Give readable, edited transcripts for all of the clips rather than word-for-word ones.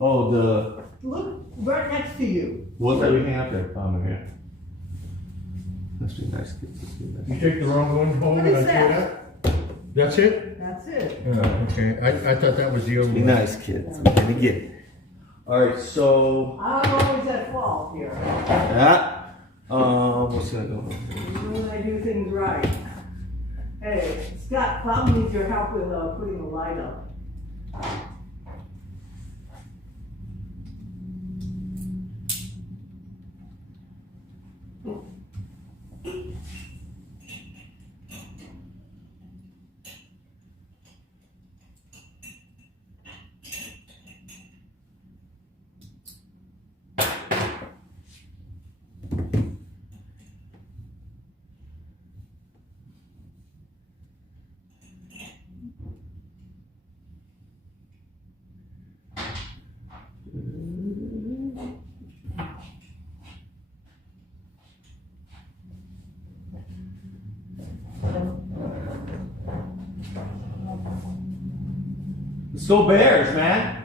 Oh, the Look, right next to you. what that we hang up there, palm here. Must be nice kids. Must be nice. You take the wrong one home What and I is see that? that? That's it? That's it. Oh, okay. I thought that was the other Be one. nice kids. I'm gonna get it. All right, so I'm always at fault here. that. What's gonna go on? When I do things right. Hey, Scott, Bob needs your help with putting the light up. Let's go Bears, man.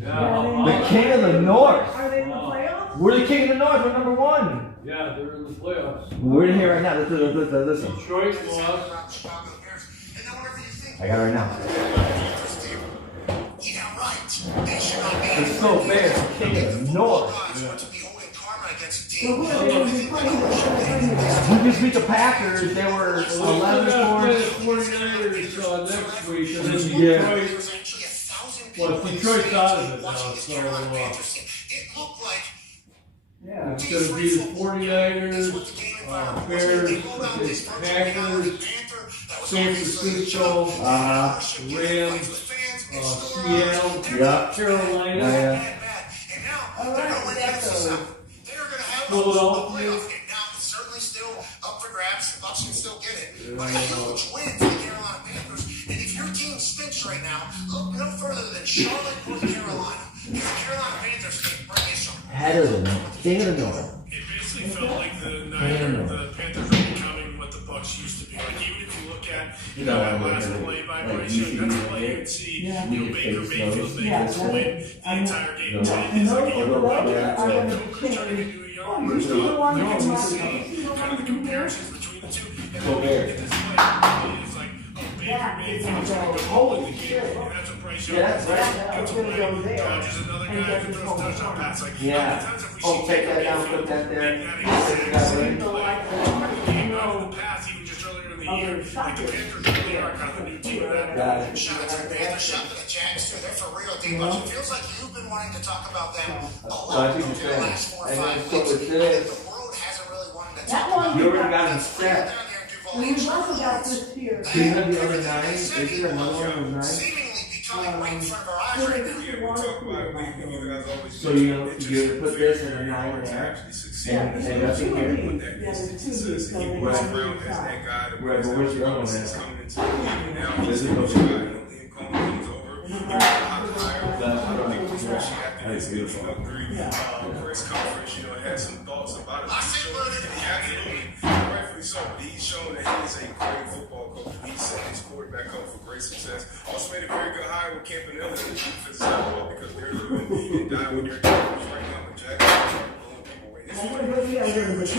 Yeah. The king of the north. Are they in the playoffs? We're the king of the north. We're number one. Yeah, they're in the playoffs. We're in here right now. Listen. Detroit lost. I got it right now. Let's go Bears, the king of the north. So who are they going to be playing? We just beat the Packers. They were 11 scores. 49ers next week, and then Yeah. Detroit. Well, Detroit's out of it now, so Yeah. it's going to be the 49ers, Bears, Packers, San Francisco, Rams, Seattle, Yeah. Carolina, Yeah. All right, we got those. Philadelphia. Now it's certainly still up for grabs. The Bucks can still get it, but a huge win for the Carolina Panthers. And if your team stinks right now, look no further than Charlotte, North Carolina. If the Carolina Panthers can bring this one. Head of the king of the north. It basically felt like the Panthers were becoming what the Bucks used to be. Like even if you look at that last play by Bryce Young, that's a play you would see Baker Mayfield make this win the entire game. And It's those like are the ones that are going to Coach be trying to changed. do a Oh, young you see the one like that it's might insane, kind of the comparisons between the two. And Go then Bears. at this play, it's like Baker Mayfield's going to go home in the game, and that's what Bryce Young Yeah, that's right. gets It's gonna away. go there. Dodges another And guy gets who his throws home touchdown run. pass. Like, Yeah. how many times have we Oh, seen take Baker that down, Mayfield put that there. make that Take that exact away. same So play? like, Game out of the past, even just earlier in the year, like the Panthers really are kind of a new team of that. Got it. Shout out to the Panthers, shout out to the Jags too. They're for real, D-Bucks. It feels like you've been wanting to talk about them a I lot think over it's the fair. last 4 or And 5 then so weeks. it's this. The world hasn't really wanted to that talk one about You we already got got. him set. down there in Duval. We love about this here. Do you have the other 9? Is there another one of those 9? Seemingly becoming right in front of our eyes right now. Yeah, we talk about it. You guys always So you're gonna put this in a 9 there. Yeah, And there's that's two in here. of these. Yeah, there's two of these, so they Right. have Brown to as decide. that guy that Right, but where's the other one at? coming into the league now. There's He's no the two. guy. Liam Cohen comes over. I don't think Bush after his introductory press conference, had some thoughts about it. I said, "Look, Absolutely, rightfully so. But he's shown that he is a great football coach. He set his quarterback up for great success. Also made a very good hire with Campanella in the defensive side of the ball because they're living and dying with their teams right now. But Jack is blowing people away. It's I funny. wonder if we have a little bit of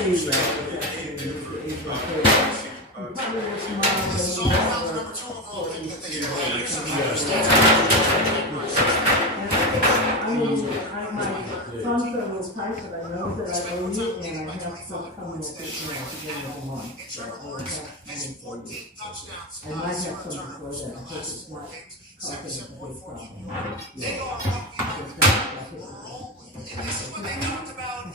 age, probably was this is all tomorrow. about the number 2 overall pick that they get. I mean, I my son's a little price, but I know that I owe you, and I have some coming with it, to the end of the month. So I will have money for you. I might have some before then, I hope it's not causing a big problem. They are Just that is- and this is what they talked about in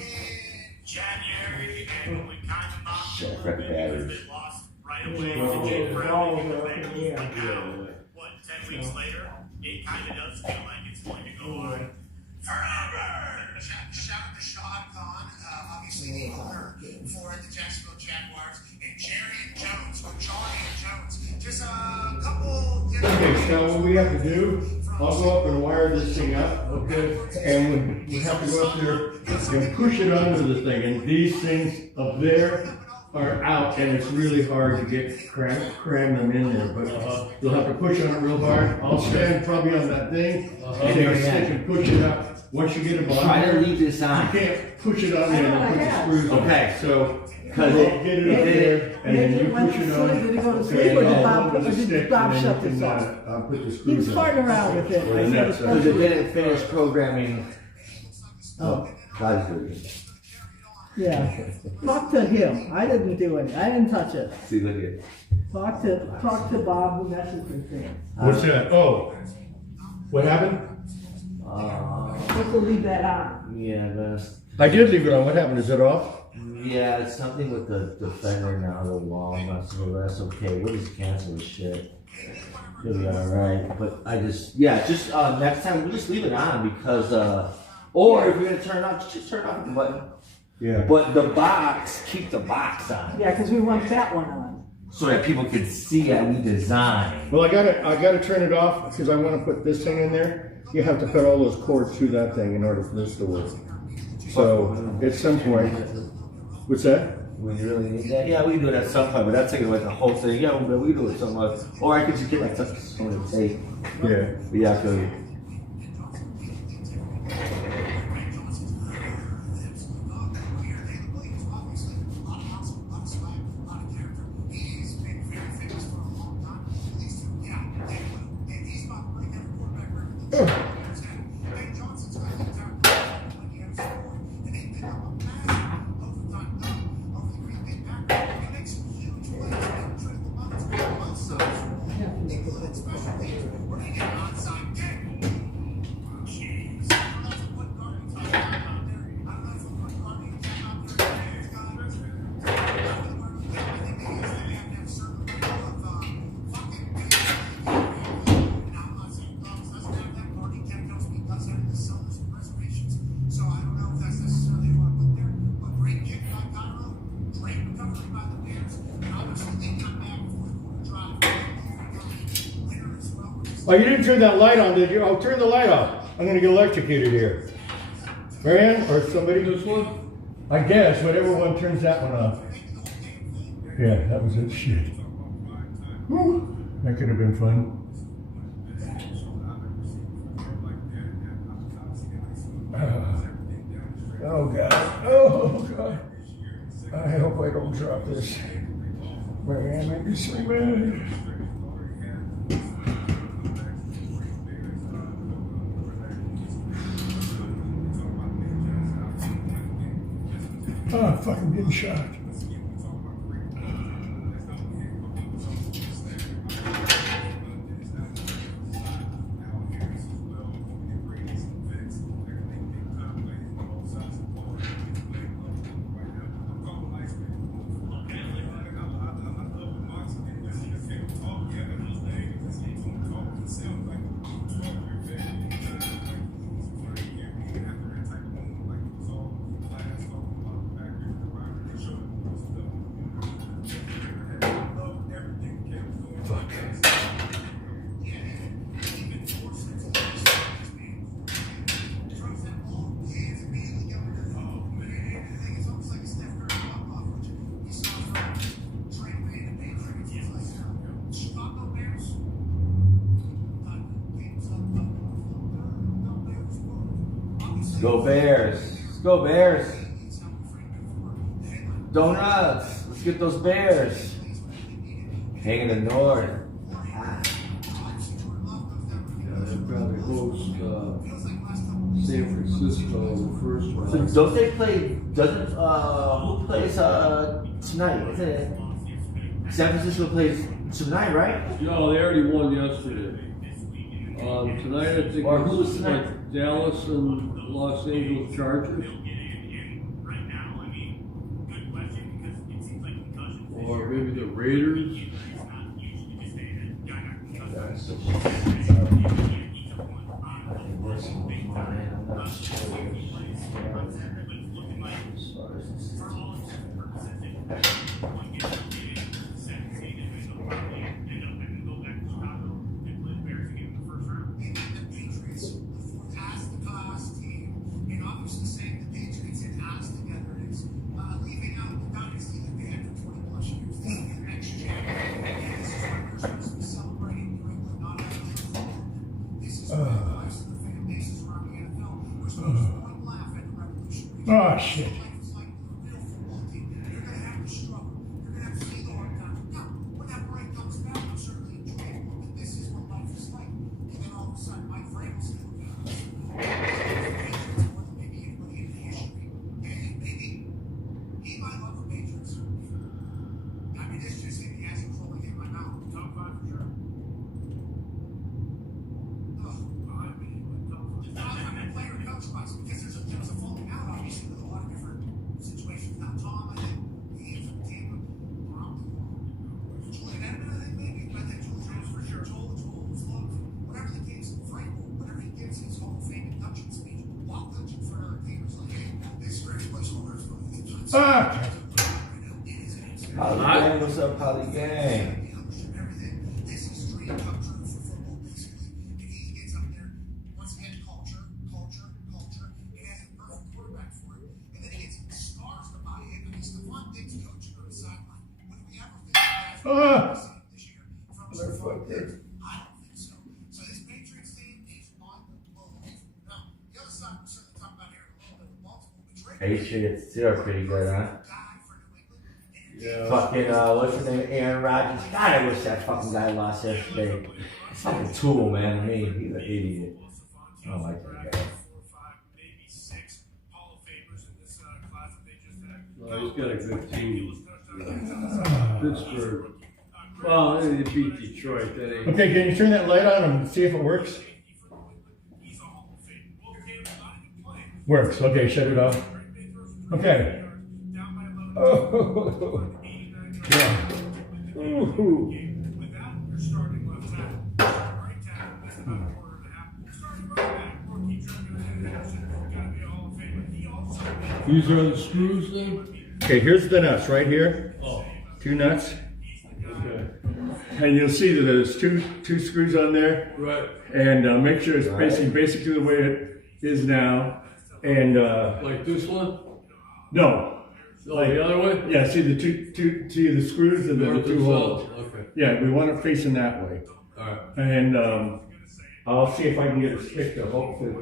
January, and we kind of knocked it a Shit, little bit batteries. because they lost right away Oh, to Jake Brown. oh, and the okay, Bengals. yeah. But now, what, 10 weeks later, it kind of does feel like it's going to go on forever. shout out to Shahad Khan, obviously the owner for the Jacksonville Jaguars, and Jerry and Jones, or Charlie and Jones. Just a couple. Okay, so what we have to do, I'll go up and wire this thing up, okay? And we have to go up there and push it under the thing. And these things up there are out, and it's really hard to get cram them in there, but you'll have to push on it real hard. I'll stand probably on that thing, and take a stick and push it up. Once you get it on Try to there, leave this you on. can't push it on there and put the screws on. Okay. So, Cause get it, it up there, and then you push it on. Did he go to sleep, Okay, or did I'll Bob hold the did stick, Bob and then shut you this can, off? put the He screws was on. farting around with it. Well, I said, that's- it's cause it supposed to- didn't finish programming. Oh, God's doing. yeah. Talk to him. I didn't do it. I didn't touch it. See, look at. Talk to Bob who messaged me thing. What's that? Oh, what happened? Supposed to leave that on. Yeah, I did leave it on. What happened? Is it off? yeah, it's something with the fender now, the wall, that's okay. We'll just cancel this shit. It'll be alright. But I just, next time we'll just leave it on because, or if you're gonna turn it off, just turn off the button. Yeah. But the box, keep the box on. Yeah, because we want that one on. So that people can see that we design. Well, I gotta turn it off because I want to put this thing in there. You have to put all those cords through that thing in order for this to work. So at some point, what's that? We really need that. Yeah, we can do it at some point, but that's taking away the whole thing. Yeah, but we do it so much. Or I could just get like some of the tape. Yeah. But yeah, I feel you. Oh, you didn't turn that light on, did you? Oh, turn the light off. I'm gonna get electrocuted here. Marianne, or somebody? This one? I guess, whatever one turns that one off. Yeah, that was it. Shit. Woo. That could have been fun. Oh God. Oh God. I hope I don't drop this. Marianne made me so mad. Oh, I'm fucking getting shot. Go Bears. Let's go Bears. Donuts. Let's get those Bears. Hang in the north. They probably host San Francisco the first So round. don't they play, doesn't, who plays tonight? Isn't it? San Francisco plays tonight, right? No, they already won yesterday. Tonight I think Or who's it's tonight? like Dallas and Los Angeles Chargers. Or maybe the Raiders. Oh, shit. Ah! Holly Gang, what's up, Holly Gang? Ah! Patriots, they're pretty good, huh? Yeah. Fucking, what's his name? Aaron Rodgers. God, I wish that fucking guy lost yesterday. He's fucking tool, man. I mean, he's an idiot. I don't like that guy. Well, he's got a good team. Pittsburgh. Well, they beat Detroit. That ain't. Okay, can you turn that light on and see if it works? Works. Okay, shut it off. Okay. Oh. Yeah. Ooh. These are the screws then? Okay, here's the nuts right here. Oh, 2 nuts. okay. And you'll see that there's two screws on there. Right. And make sure it's basically the way it is now. And Like this one? no. Oh, the other way? Yeah, see the two the screws and the North two and holes. south. Okay. Yeah, we want it facing that way. All right. And I'll see if I can get a stick to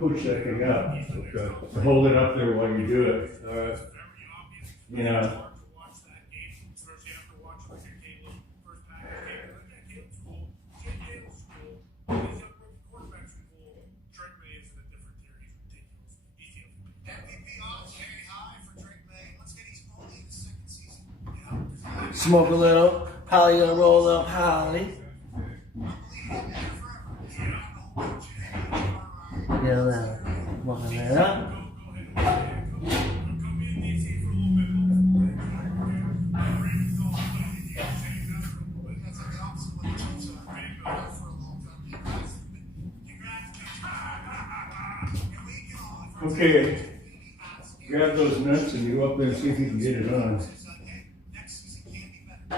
push that thing up. Okay. To hold it up there while you do it. All right. You know. Smoke a little. Holly gonna roll up, Holly. Yeah, well, smoking that up. Okay. Grab those nuts and you go up there and see if you can get it on.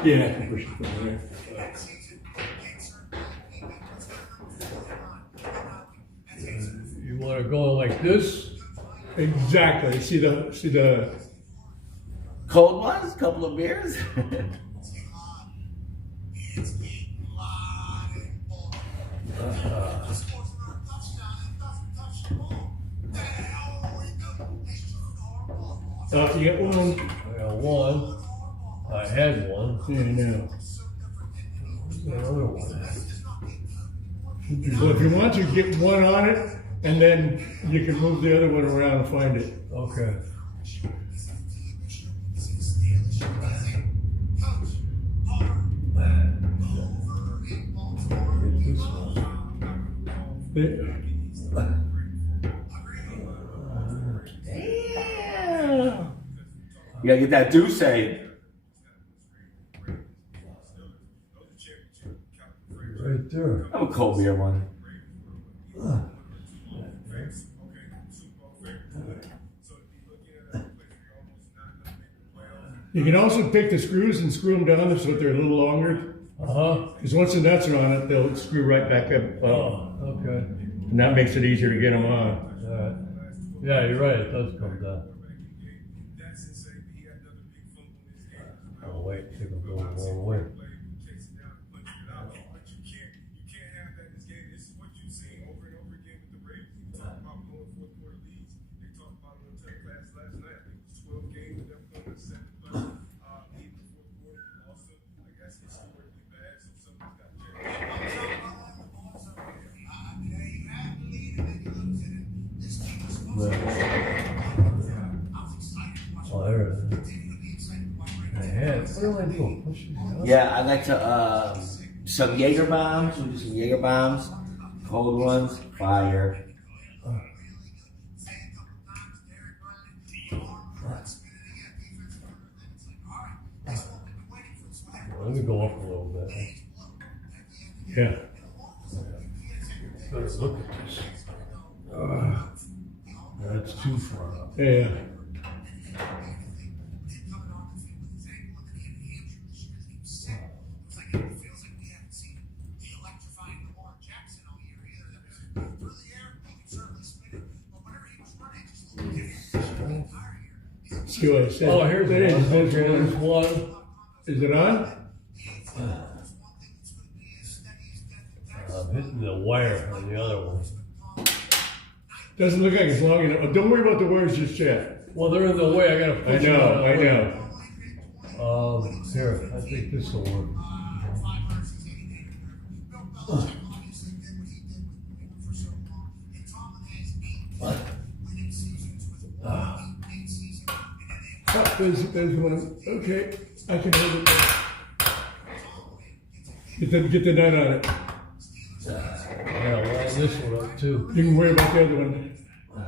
Yeah, I can push it from there. You want to go like this? Exactly. See the Cold ones? Couple of beers? you get one. I got one. I had one. Yeah, no. The other one. Well, if you want to get one on it, and then you can move the other one around and find it. Okay. Get this one. You gotta get that Douce. Right there. I'm a cold beer one. You can also pick the screws and screw them down so that they're a little longer. Because once the nuts are on it, they'll screw right back up. Oh, okay. And that makes it easier to get them on. All right. Yeah, you're right. It does come down. Oh, wait. I think I'm going the wrong way. Over and over again with the Ravens. You talk about blowing fourth quarter leads. They talked about it on telecast last night. Oh, there it is. Man, what do I do? Push it up? Yeah, I like to some Jaeger bombs. We'll do some Jaeger bombs, cold ones, fire. Let me go up a little bit. Yeah. Better look at this. That's too far up. Yeah. See what I said? Oh, here's There it is. one. There's There's one. one. Is it on? I'm hitting the wire on the other one. Doesn't look like it's long enough. Don't worry about the wires just yet. Well, they're in the way. I gotta I push know, them out of the I way. know. Here, I think this will work. Oh, there's one. Okay, I can hold it. Get the nut on it. I gotta line this one up too. You can worry about the other one.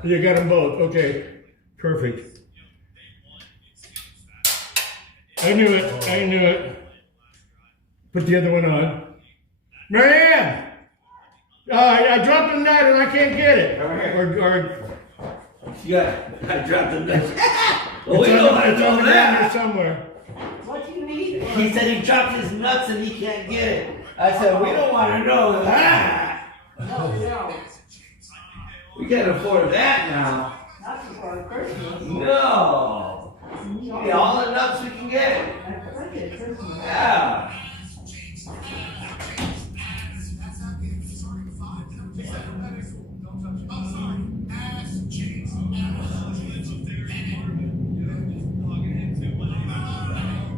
You got them both. Okay, perfect. I knew it. I knew it. Put the other one on. Marianne! I dropped the nut and I can't get it. Or Yeah, I dropped the nuts. it's we know how to it's on do the ground that. here somewhere. What do you need? He said he dropped his nuts and he can't get it. I said, we don't want to know that. No, We can't afford that now. not before Christmas. No. Yeah, all the nuts we can get. I forget Christmas. Yeah.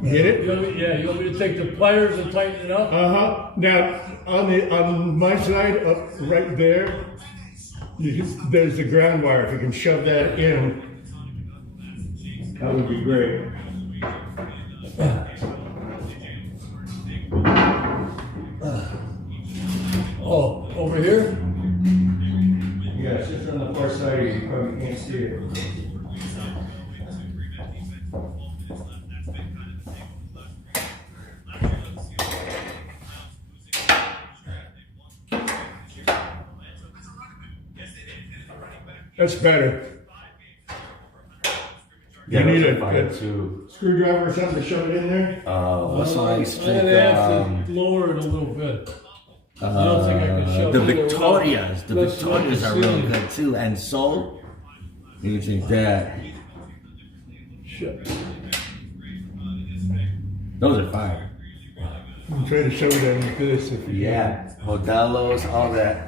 Get it? You want me to take the pliers and tighten it up? Now on my side up right there, there's the ground wire. If you can shove that in, that would be great. Oh, over here? Yeah, it's just on the far side. You probably can't see it. That's better. Yeah, You need those are a fire good too. screwdriver or something to shove it in there. What's the one I used to I'm gonna think, have to lower it a little bit. I don't think I can shove the it over. Victorias. The Let's Victorias look are and real see. good too. And Soul. You think that? Shit. Those are fire. I'm trying to show it like this. If you Yeah. Modelos, all that.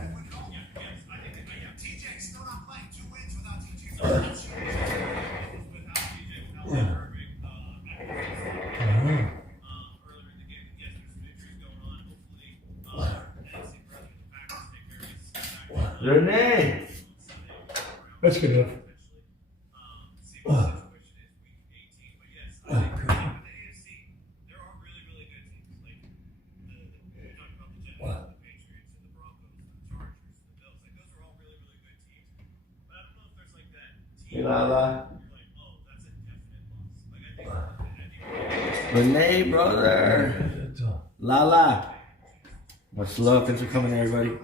Renee. That's good enough. Hey, Lala. Renee, brother. Lala. Much love. Thanks for coming, everybody.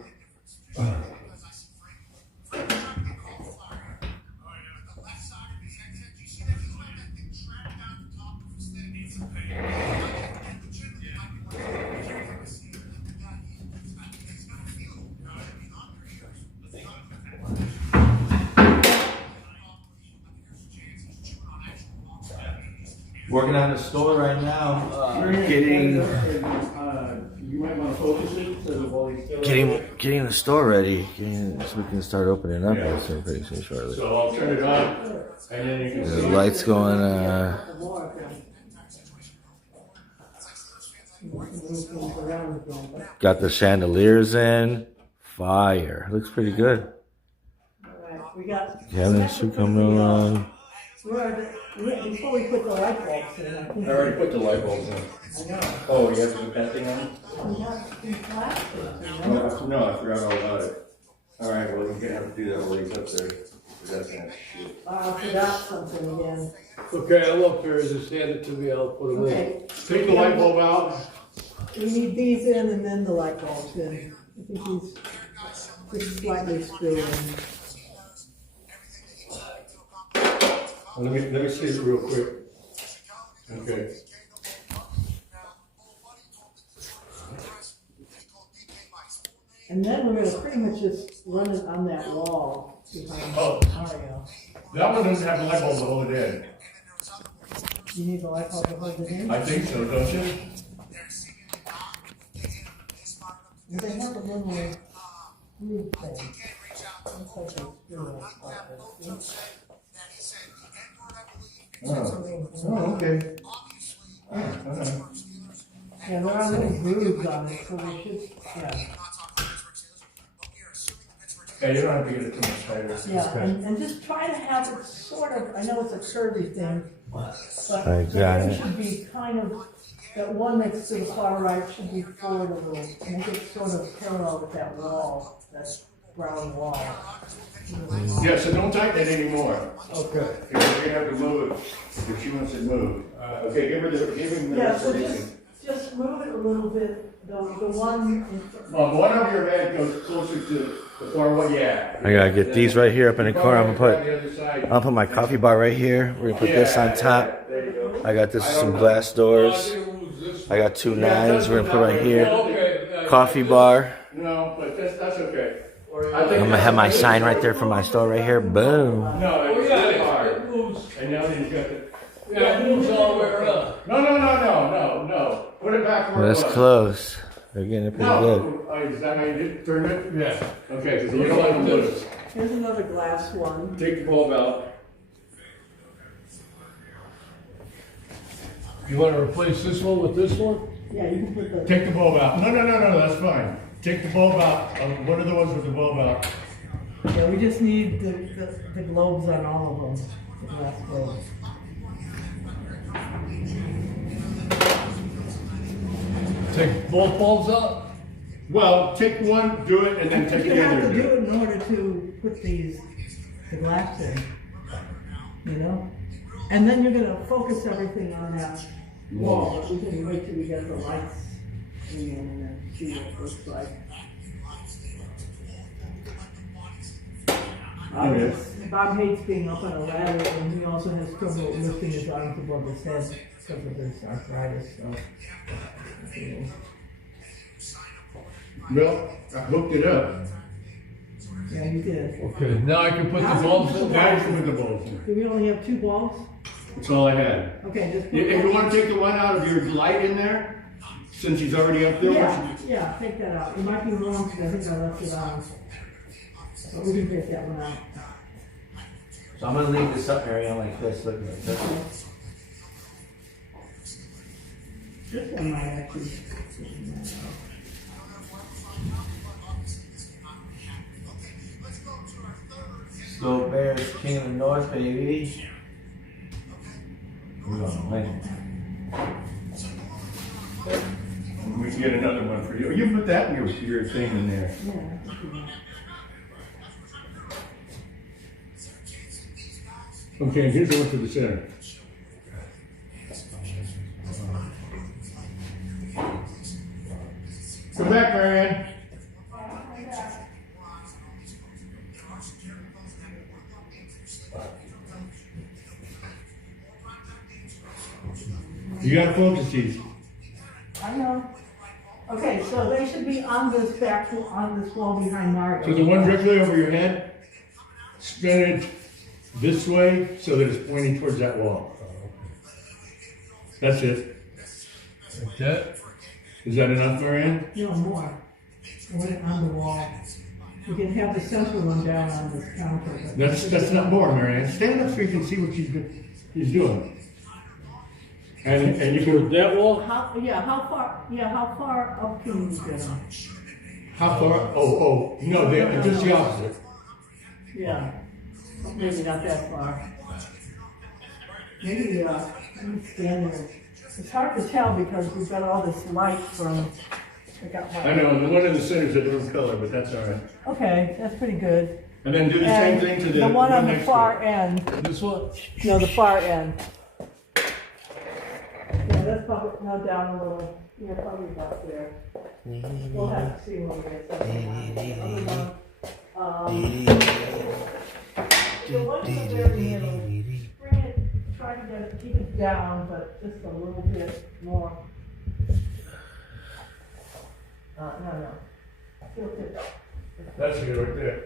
Working on the store right now. Getting You might want to focus it so the volume's still. getting the store ready, so we can start opening up Yeah. pretty soon shortly. So I'll turn it on, and then you can The see. lights going. The more I can move things around again, but, Got the chandeliers in. Fire. Looks pretty good. all right. We got. Kevin should come along. Before we put the light bulbs in, I think. I already put the light bulbs in. I know. Oh, you have to put that thing on? We got these flashes, you know? No, I forgot all about it. Alright, well, we're gonna have to do that while he's up there. That's kind of shit. I forgot something again. Okay, I'm up there, just hand it to me, I'll put them in. Okay. Take the light bulb out. We need these in and then the light bulbs in. I think he's just slightly screwed in. Let me see it real quick. Okay. And then we're gonna pretty much just run it on that wall behind Oh. Mario. That one doesn't have a light bulb to hold it in. You need the light bulb to hold it in? I think so, don't you? Do they have a little groove thing? Looks like they screw it like this. Oh, okay. Alright. Yeah, there are little grooves on it, so we should, yeah. Yeah, you don't have to get it too much tighter. Yeah, and just try to have it sort of, I know it's a curvy thing, but I got it it. should be kind of, that one next to the far right should be forward a little, make it sort of parallel with that wall, that brown wall. Yeah, so don't tighten it anymore. Okay. You're gonna have to move it if she wants it moved. Okay, give him the. Yeah, so just move it a little bit, the one. One of your head goes closer to the far one, yeah. I gotta get these right here up in the corner. I'm gonna The other side. I'll put my coffee bar right here. We're gonna put this on top. There you go. I got this some glass doors. I got 2 nines. We're gonna put right here. Okay. Coffee bar. No, but that's okay. I'm gonna have my sign right there for my store right here. Boom. No, Oh, it's yeah, too hard. it moves. And now he's got the. Yeah, it moves all the way around. No. Put it back where it That's was. close. They're getting it pretty good. No, is that how you did turn it? Yeah. Okay, because you don't want to lose. Here's another glass one. Take the bulb out. You wanna replace this one with this one? Yeah, you can put the, Take the bulb out. No, that's fine. Take the bulb out. What are the ones with the bulb out? yeah, we just need the globes on all of them, the glass globes. Take both bulbs out? Well, take one, do it, and then take You the have other. to Do do it. it in order to put the glass in, you know? And then you're gonna focus everything on that wall, but we can wait till we get the lights in and then see what it looks like. Bob hates being up on a ladder, and he also has trouble lifting his arms above his head because of his arthritis, so. Well, I hooked it up. Yeah, you did. Okay, now I can put the bulbs in. Now you can put the bulbs in. Do we only have 2 bulbs? That's all I had. Okay, just put If you that. want to take the one out of your light in there, since he's already up there. Yeah, take that out. It might be wrong because I think I left it on. But we can take that one out. So I'm gonna leave this up area like this. Look at this. This one might actually. Go Bears, King of the North, baby. We're gonna win. We can get another one for you. You put that in your thing in there. Yeah. Okay, here's the one to the center. Come back, Marianne. You gotta focus these. I know. Okay, so they should be on this on this wall behind Mario. So the one directly over your head, spin it this way so that it's pointing towards that wall. That's it. Like that? Is that enough, Marianne? No more. Put it on the wall. You can have the central one down on this counter. but- That's not more, Marianne. Stand up so you can see what he's doing. And you can. That wall? How far up can you get them? How far? No, just the opposite. Yeah. Maybe not that far. Maybe, let me stand there. It's hard to tell because we've got all this light from, I got I my, know, the one in the center is a different color, but that's all right. okay, that's pretty good. And then do the same And thing to the the one on the next far to end, it. This one? no, the far end. Yeah, that's probably, now down a little, yeah, probably about there. We'll have to see when we get something on. The other one, the one in the very middle, bring it, try to get it, keep it down, but just a little bit more. No. Still fit. That's good right there.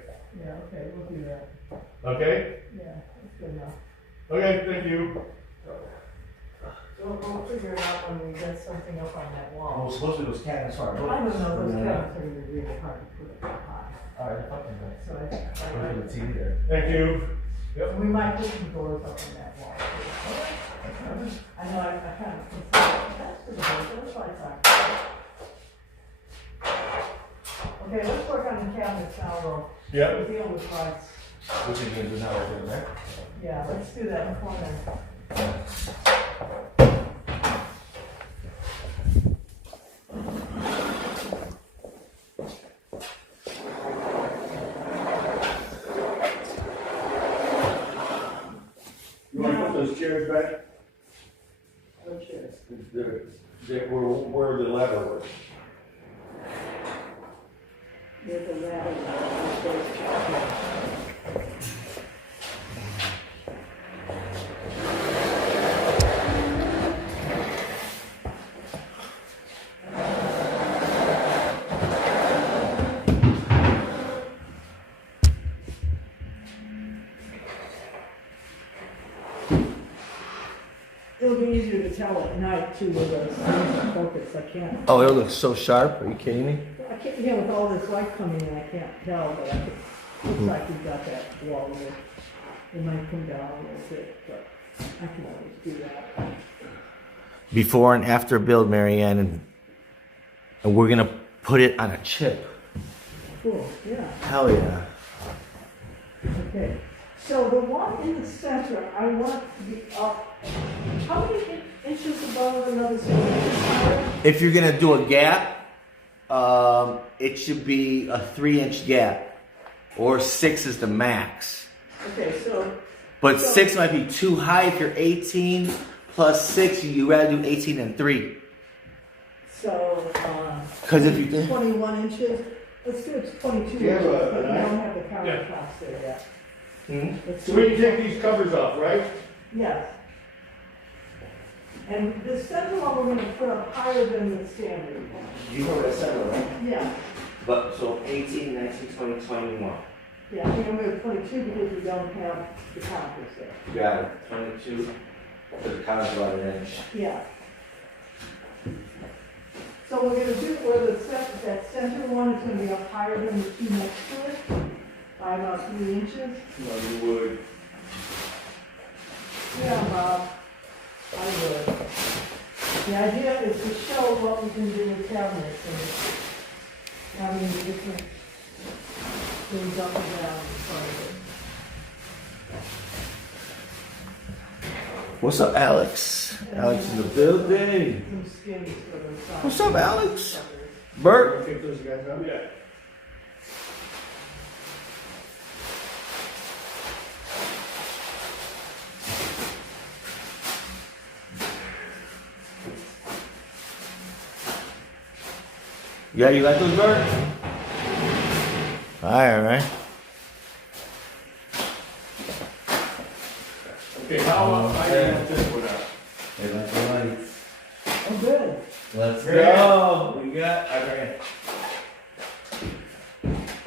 Yeah, okay, we'll do that. Okay? Yeah, that's good enough. Okay, thank you. So we'll figure it out when we get something up on that wall. Well, supposedly those cabinets are. I don't know, those cabinets are gonna be really hard to put up high. Alright, fucking right. So Look I, at the TV there. Thank you. we might put some doors up on that wall. I know, I kind of consider, that's pretty good, that's like that. Okay, let's work on the cabinets now, though. Yeah. We'll deal with lights. What you gonna do now, right there? Yeah, let's do that before then. You wanna put those chairs back? What chairs? Where the ladder was. There's a ladder. It'll be easier to tell at night too with the focus. I can't. Oh, it looks so sharp. Are you kidding me? I can't, yeah, with all this light coming in, I can't tell, but looks like we've got that wall there. It might come down a little bit, but I can always do that. Before and after build, Marianne, and we're gonna put it on a chip. Cool, yeah, Hell yeah. okay. So the one in the center, I want to be up, how many inches above another center? If you're gonna do a gap, it should be a 3-inch gap, or 6 is the max. Okay, so, But 6 might be too high if you're 18 plus 6. You rather do 18 and 3. so, Because if you 21 inches, let's do it to 22 Yeah, inches, but- but we don't have the countertops there yet. Hmm? Let's So do we it. can take these covers off, right? Yes. And the center one we're gonna put up higher than the standard one. You know what I said, right? Yeah, But so 18, 19, 20, 21. yeah, we're gonna move 22 because we don't have the counters there. You got it. 22. The count's about an inch. Yeah. So we're gonna do where that center one is gonna be up higher than the two next to it, by about 3 inches. No, you would. Yeah, Bob, I would. The idea is to show what we can do with cabinets and having the different things up and down in front of it. What's up, Alex? Alex in the building. Some skins for the side. What's up, Alex? Bert? Pick those guys up? Yeah. Yeah, you like those, Bert? Alright. Okay, how do you want this one out? They like the lights. Oh, good. Let's Yeah. go. We got, okay.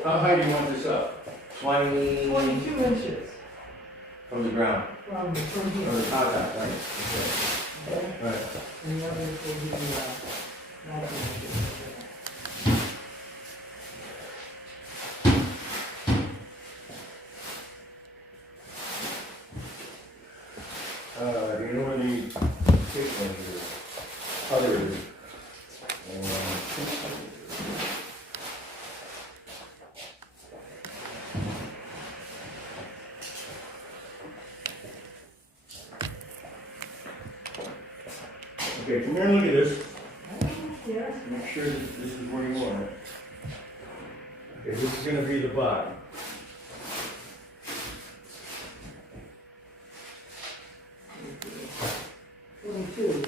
How high do you want this up? 20 22 inches from the ground. from Or here. the contact, right? Okay? Right. And the others will be, 19 inches. You know where the tape one is? Oh, there it is. Okay, come here and look at this. Yes, Make sure that this is where you want it. Okay, this is gonna be the bottom. twenty-two.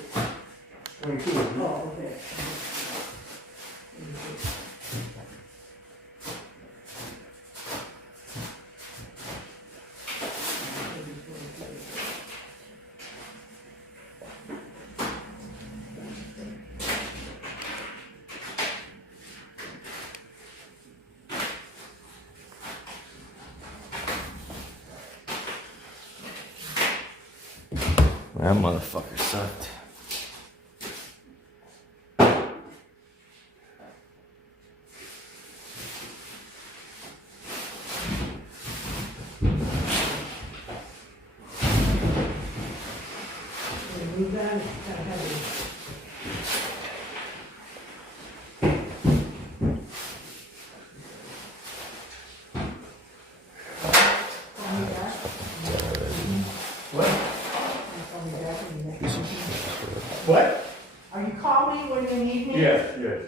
22, isn't it? Oh, okay. That motherfucker sucked. And we got it, kind of heavy. Call me back. What? You call me back when you next. What? Are you calling me when you need me? Yes, yes.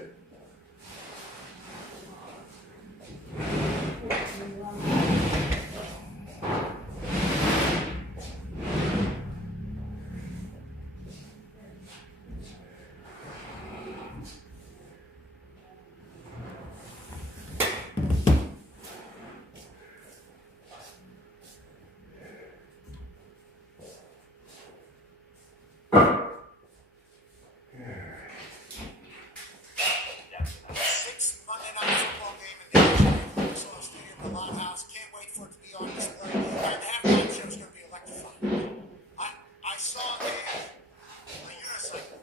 Sixth Monday Night Football game in the National Stadium, the Lot House. Can't wait for it to be on display. And the halftime show is going to be electrifying. I saw a unicycle.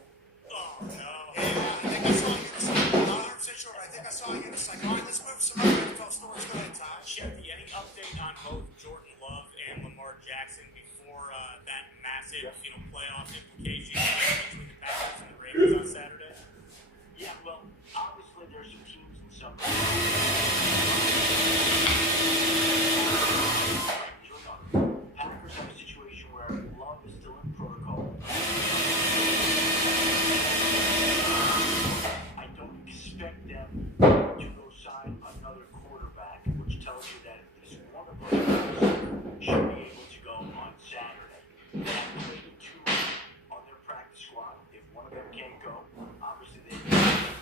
Oh no! Yeah, I think I saw a unicycle. Not 100% sure, but I think I saw a unicycle. All right, let's move some other NFL stories. Go ahead, Todd. Chevy, any update on both Jordan Love and Lamar Jackson before that massive, playoff implication between the Packers and the Ravens on Saturday? Yeah, well, obviously there's some teams and some. Packers have a situation where Love is still in protocol. I don't expect them to go sign another quarterback, which tells you that at least one of those guys should be able to go on Saturday. They have to wait 2 on their practice squad. If one of them can't go, obviously they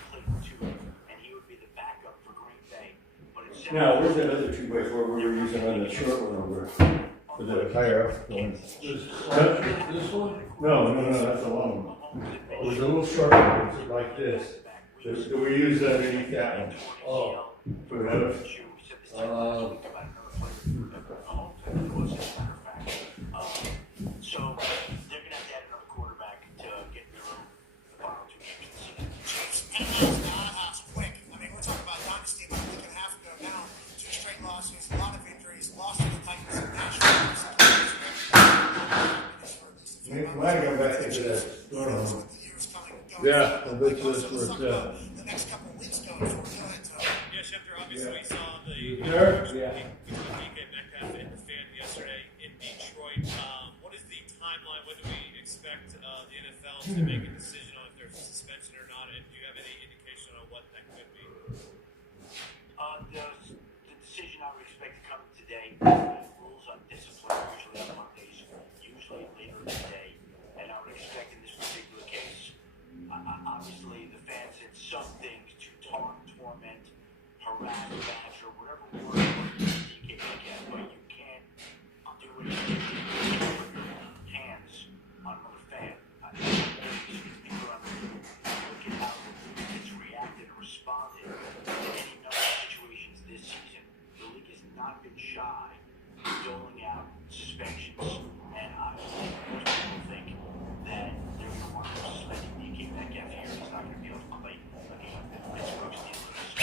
Clayton to it, and he would be the backup for Green Bay. But it's Now, where's that other 2x4 we were using on the short one over? Was it a higher up one? This one? No, that's a long one. It was a little short one, it was like this. So we use that underneath that one. Oh. For that. So they're gonna have to add another quarterback to get through the final 2 games of the season. Chiefs, Penguins, the Lot House, quick. I mean, we're talking about dynasty about a week and a half ago now. 2 straight losses, a lot of injuries, lost to the Titans in Nashville. Might go back into that. Who knows what the year's coming and going. Yeah, I bet you that's Let's where talk it's at. about the next couple of weeks going forward. Go ahead, Tony. Yeah, Schefter, obviously we saw the Sure. between DK Metcalf and the fan yesterday in Detroit. What is the timeline? When do we expect the NFL to make a decision on if there's a suspension or not? And do you have any indication on what that could be? The decision I would expect to come today. Rules on discipline are usually on Mondays, usually later in the day, and I would expect in this particular case, obviously the fans said something to taunt, torment, harass, bash, or whatever word DK Metcalf, but you can't do it. You can't put your hands on another fan. People are look at how it's reacted and responded to any number of situations this season. The league has not been shy of doling out suspensions, and obviously most people think that they're going to want to suspend DK Metcalf here. He's not going to be able to play a game of Pittsburgh Steelers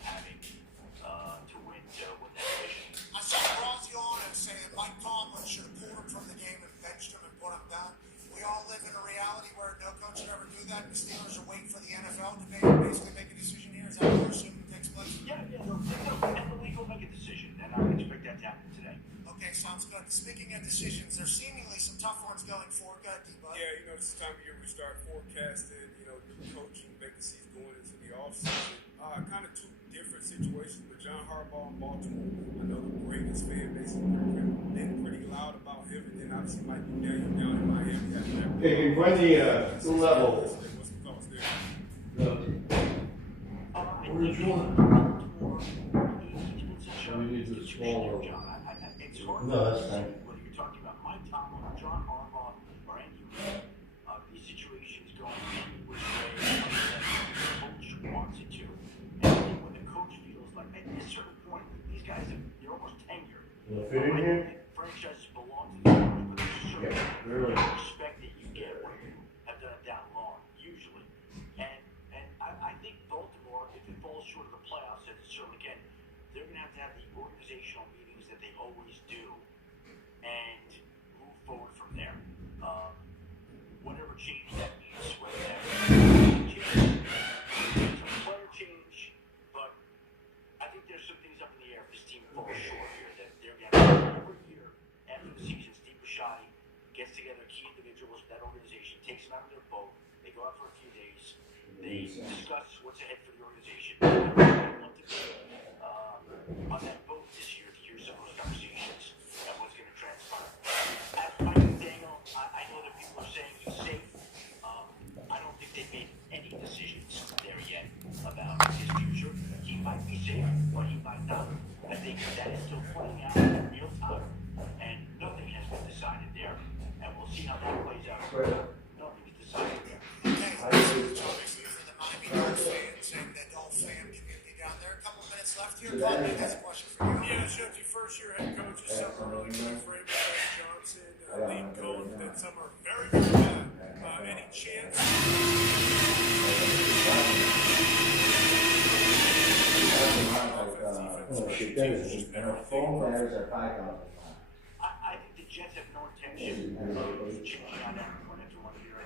having to win that division. I saw Brazio on him saying Mike Tomlin should have pulled him from the game and benched him and put him down. We all live in a reality where no coach should ever do that. The Steelers are waiting for the NFL to basically make a decision here. Is that what you're assuming takes place? Yeah, and the league will make a decision, and I would expect that to happen today. Okay, Okay, sounds good. Speaking of decisions, there's seemingly some tough ones going forward. Go ahead, D-Bud. Yeah, this time of year we start forecasting, new coaching vacancies going into the offseason. Kind of two different situations, but John Harbaugh in Baltimore, I know the Ravens fan base has been pretty loud about him, and then obviously Mike McDaniel down in Miami. Hey, run the level. What's the thoughts there? Which one? We need the smaller. No, that's fine. Whether you're talking about Mike Tomlin or John Harbaugh or Andy Reid, these situations going any which way the coach wants it to. And I think when the coach feels like at a certain point, these guys they're almost tenured. You fit in here? Franchises belong to the owners, but there's a certain really. respect that you get when you have done it down long, usually. And I think Baltimore, if it falls short of the playoffs, as it certainly can, they're going to have the organizational meetings that they always do and move forward from there. Whatever change that means, whether that's some player change, but I think there's some things up in the air if this team falls short here that they're going to have every year after the season. Steve Bisciotti gets together key individuals from that organization, takes them out of their boat, they go out for a few days, they discuss what's ahead for the organization. I'd love to be on that boat this year to hear some of those conversations and what's going to transpire. As for Mike McDaniel, I know that people are saying he's safe. I don't think they've made any decisions there yet about his future. He might be safe, but he might not. I think that is still playing out in real time, and nothing has been decided there. And we'll see how that plays out. Nothing is decided there. Okay, obviously for the Miami Dolphins fans and the Dolphin fan community down there, a couple minutes left here. Paul, has a question for you. Yeah, Shefty, first-year head coach is some are really good. Vrabel, Johnson, lead coach, then some are very, very bad. Any chance? I think the Jets have no intention of changing on that one after 1 year.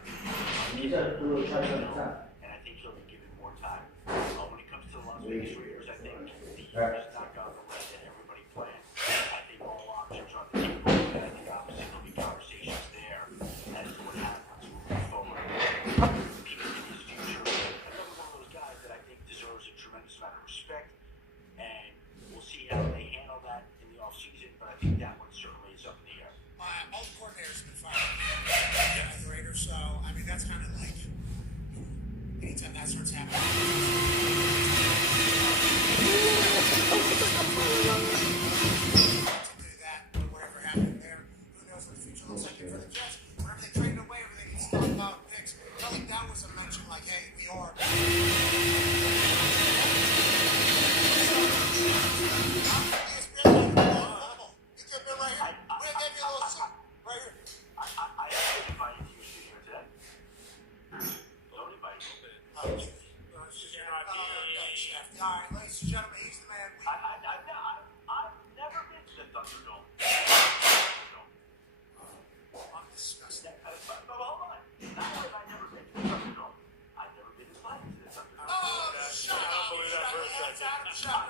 And I think he'll be given more time. When it comes to the Las Vegas Raiders, I think the year is not gone the way that everybody planned. I think all options are on the table, and I think obviously there'll be conversations there as to what happens moving forward. Keeping his future, another one of those guys that I think deserves a tremendous amount of respect, and we'll see how they handle that in the offseason, but I think that one certainly is up in the air. Both coordinators have been fired by the Raiders, so I mean that's kind of like anytime that starts happening. To do that, but whatever happened there, who knows what the future looks like for the Jets. Whenever they traded away everything, he's talking about picks. I think that was a mention like, hey, we are. I actually invited you to be here today. Don't invite you. Alright, ladies and gentlemen, he's the man. I've never been to the Thunderdome. I'm disgusted. But hold on. Not only have I never been to the Thunderdome, I've never been invited to the Thunderdome. Oh, shut up! That's out of the shot.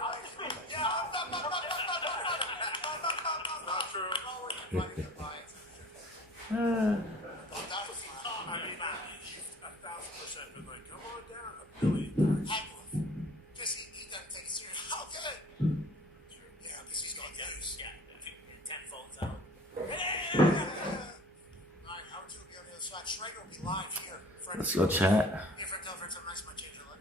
Not true. Because he doesn't take it serious. How good? Yeah, because he's going to use. Yeah, 10 phones out. Alright, hour 2 will be on the other side. Schrager will be live here. Let's go chat. Here for Delver, it's a nice much change of luck.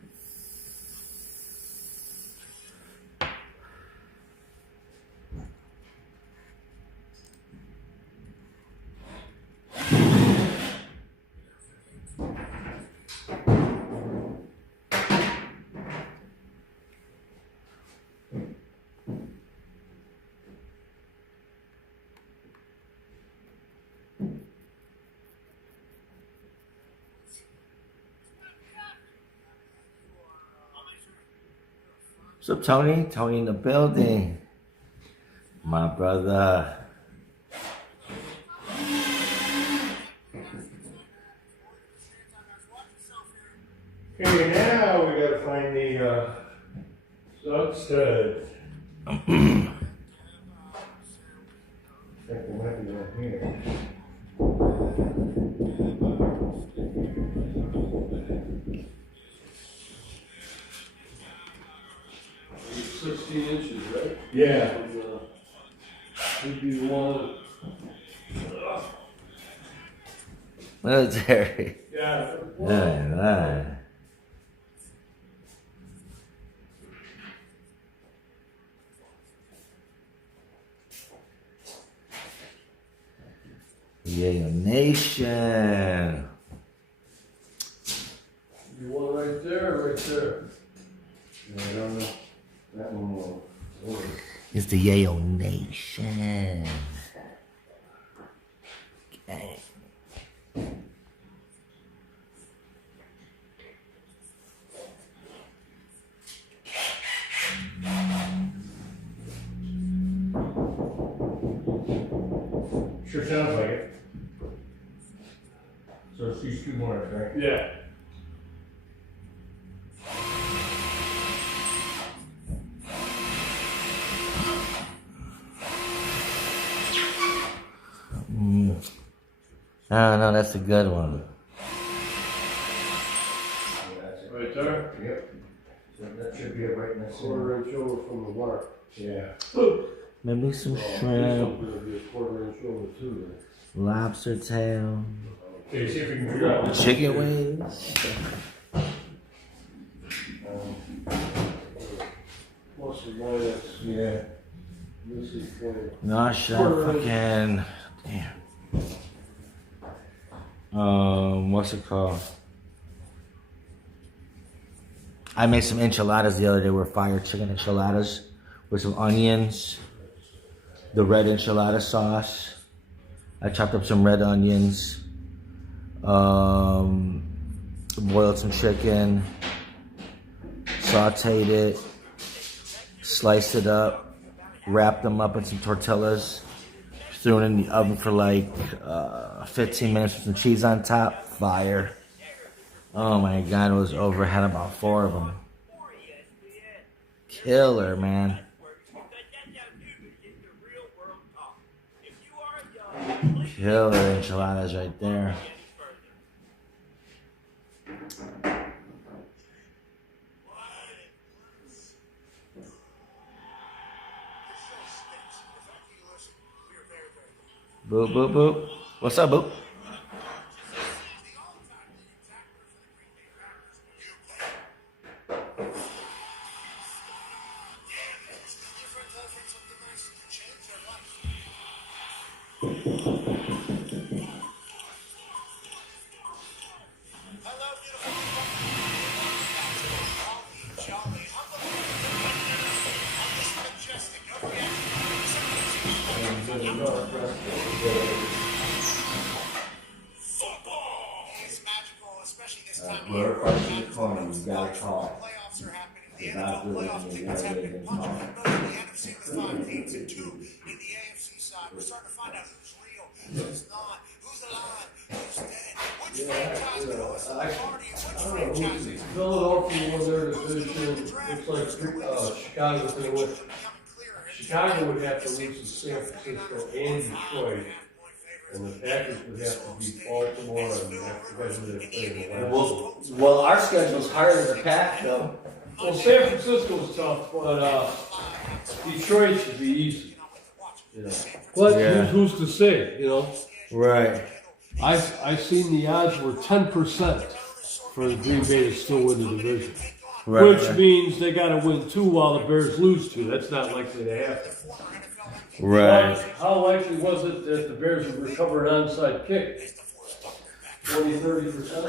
What's up, Tony? Tony in the building. My brother. Okay, now we gotta find the, stud. think there might be one here. 16 inches, right? Yeah. Would be one. Military. Yeah. Alright. Yeah, nation. You one right there, right there. Yeah, I don't know. That one will. It's the Yale Nation. Okay. Sure sounds like it. So it's these two more, right? Yeah. Oh no, that's a good one. Right there. Yep. So that should be it right in the center. Quarter-inch over from the mark. Yeah. Maybe some This shrimp, one's gonna be a quarter-inch over too. lobster tail, Okay, see if we can figure out. chicken wings. Plus or minus. Yeah. This is 20. No shit, fucking damn. What's it called? I made some enchiladas the other day. Were fire chicken enchiladas with some onions, the red enchilada sauce. I chopped up some red onions, boiled some chicken, sauteed it, sliced it up, wrapped them up in some tortillas, threw it in the oven for like 15 minutes with some cheese on top. Fire. Oh my god, it was over. Had about 4 of them. Killer, man. Killer enchiladas right there. Boop, boop, boop. What's up, boop? Whoever fights in the corner, you gotta call. Playoffs are happening. The NFL playoffs tickets have been punched in both the NFC with 5 teams and 2 in the AFC side. We're starting to find out who's real, who's not, who's alive, who's dead, which franchise can host the party, and which franchise is Philadelphia won their division. Looks like Chicago's going to win. Chicago would have to lose to San Francisco and Detroit. And the Packers would have to beat Baltimore, and that's because of their play. Well, our schedule's harder than the Pack, though. Well, San Francisco's tough, but Detroit should be easy. You know. But Yeah. who's to say? You know, Right. I seen the odds were 10% for the Green Bay to still win the division, Right. which means they got to win 2 while the Bears lose 2. That's not likely to happen. Right. How likely was it that the Bears would recover an onside kick? 20-30%?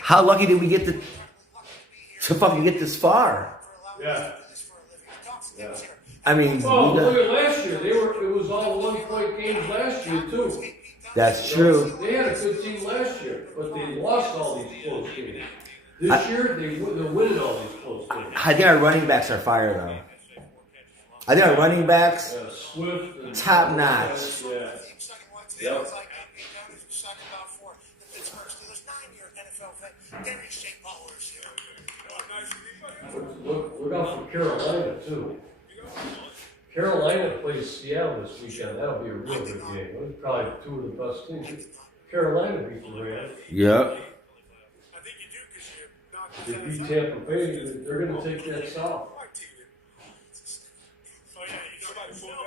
How lucky did we get to fucking get this far? Yeah. I mean, Well, we got- look at last year. It was all 1-point games last year too. that's true. They had a good team last year, but they lost all these close games. This year, they're winning all these close games. I think our running backs are fire, though. I think our running backs, Swift and top notch. Yeah. Yep. Look out for Carolina too. Carolina plays Seattle this weekend. That'll be a real good game. Those are probably two of the best teams. Carolina beat the Rams. Yep. I think you do because you knocked They beat Tampa Bay. They're going to take that south. Oh yeah, you know about the football.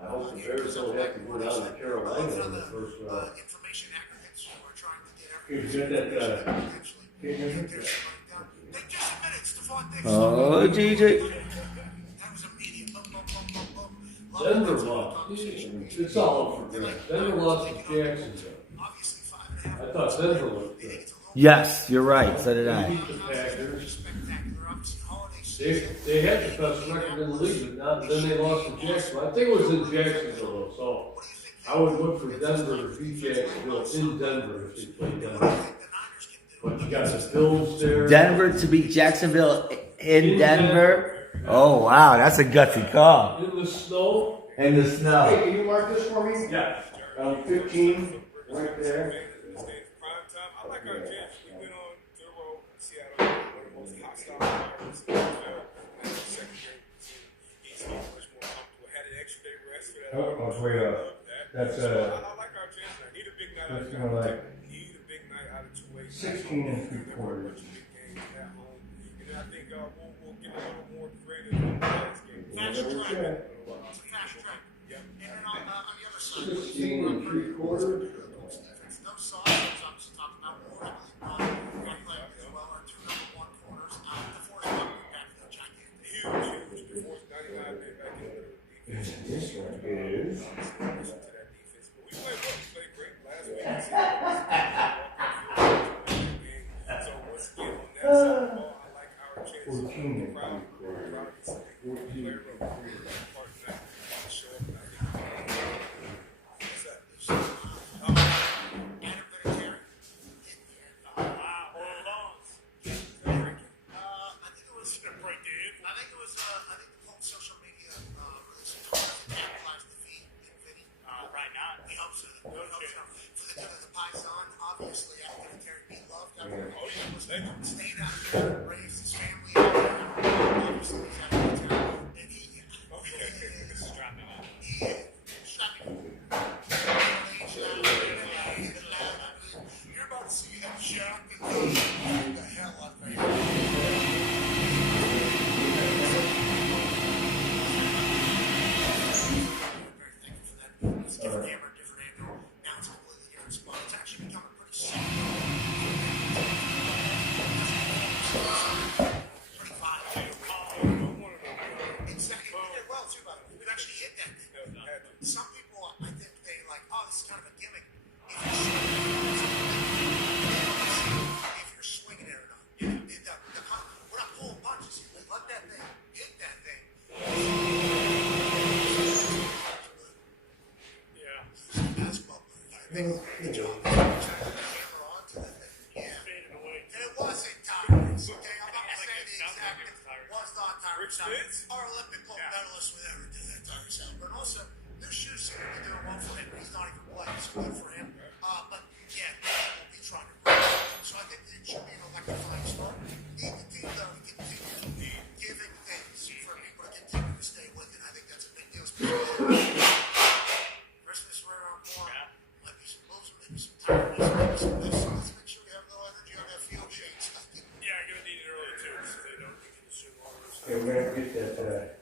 I hope the Bears don't have to go down to Carolina in the first round. Information aggregates who are trying to get You everything. get that, Potentially. They just admitted Stephon Diggs. Oh, GJ. That was immediate. Boom, boom, boom, boom, boom. Denver lost. It's all over for them. Denver lost to Jacksonville. Obviously 5.5. I thought Denver looked good. Yes, you're right. So did They I. beat the Packers. Spectacular. Obviously holiday season. They had the best record in the league, but not, then they lost to Jacksonville. I think it was in Jacksonville, so I would look for Denver to beat Jacksonville in Denver if they play Denver. But you got the Bills there. Denver to beat Jacksonville in Denver. Oh wow, that's a gutsy call. In the snow. In the snow. Hey, can you mark this for me? Yeah. 15, right there. Prime time. I like our Jets. We went on to the road, Seattle, one of the most hostile environments in the NFL. And the second game, East much more comfortable. Had an extra day rest for that. Oh, it's way up. That's, I like our Jets. I need a big night out that's of more like Need a big night out of 2 ways. 16 and 3/4. Big games at home. And then I think we'll get a little more creative in the last game. Fast track. It's a fast track. Yeah. And then on the other side, 16 and 3/4. no sauce. I'm just talking about more. Athletic as well. Our two number one corners. The fourth one, back to Jack Anthony. Huge. The fourth 99 made back in the defense. This one is. Listen to that defense. But we played well. We played great last week. So once again, on that side of the ball, I like our chances. 14 and Proud. 3/4. Proud of this thing. Player of the year. Part of that. Show up. And I think what's that? Adam Vinatieri. Wow, hold on. I think it was Break the hip. I think the whole social media released a tweet that capitalized the feed in Vinny. Right now. We hope so. We hope so. For the good of the Paisan, obviously, Adam Vinatieri be loved out there. Oh, yeah. Stayed out here, raised his family out there. Obviously, he's having a time. And he, Strapping up. you're about to see him shock the hell out of him. Very thankful for that. It's a different camera, different angle. Now it's completely different spot. It's actually becoming pretty simple. Pretty fine. Exactly. We did well too, by the way. We've actually hit that thing. Some people, I think they like, oh, this is kind of a gimmick. If you're swinging it or not. We're not pulling punches here. Let that thing hit that thing. Yeah. Basketball player. Good job. Camera onto that thing. Yeah. Fading away. And it wasn't Tyrese, okay? I'm not saying the exact, it was not Tyrese. Spence? Our Olympic gold medalist would ever do that, Tyrese Halliburton. Also, their shoes seem to be doing well for him. He's not even playing, so good for him. But yeah, we'll be trying to grow. So I think it should be an electrifying start. Need the team, though, to continue giving things for people to continue to stay with it. I think that's a big deal. Christmas right around the corner. Might be some losing, maybe some tiredness, maybe some this. Let's make sure we have a little energy on that field, Shades. Yeah, I'm gonna need it early too, so they don't consume all this. Okay, we're gonna get that,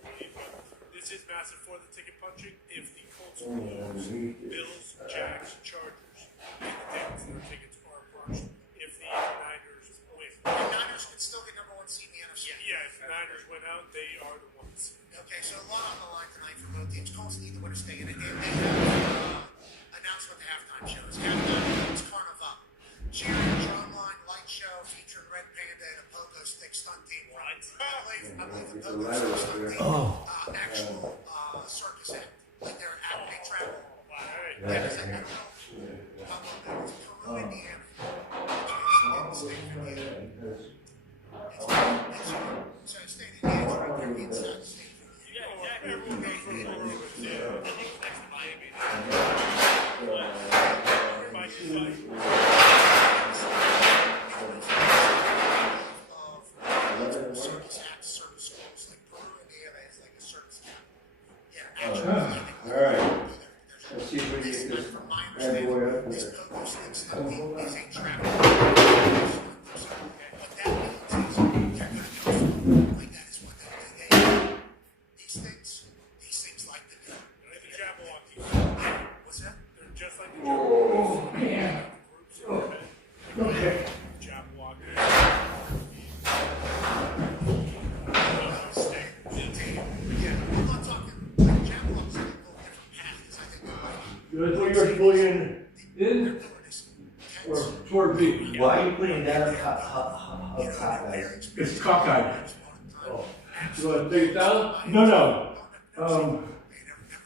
This is massive for the ticket punching. If the Colts underneath it. Bills, Jags, Chargers, and the Texans, their tickets are approached. If the Niners win, The Niners could still get number one seed in the NFC. yeah, if the Niners win out, they are the ones. Okay, so a lot on the line tonight for both teams. Colts need the winner stay in it. And they have announced what the halftime show is. Halftime is Carnival. Cheering, drumline, light show featuring Red Panda and a pogo stick stunt team. What? I believe the pogo stick stunt team, actual circus act. Like they're at they travel. All right. Yeah, is that good? How about that? It's Peru, Indiana. In the state of Indiana. So it's state of Indiana, it's right there inside the state of Indiana. Yeah, everyone knows where the road is. Yeah, I think it's next to Miami. Fight. Of putting that up top, guys. It's cockeyed. Oh. You wanna take it down? No.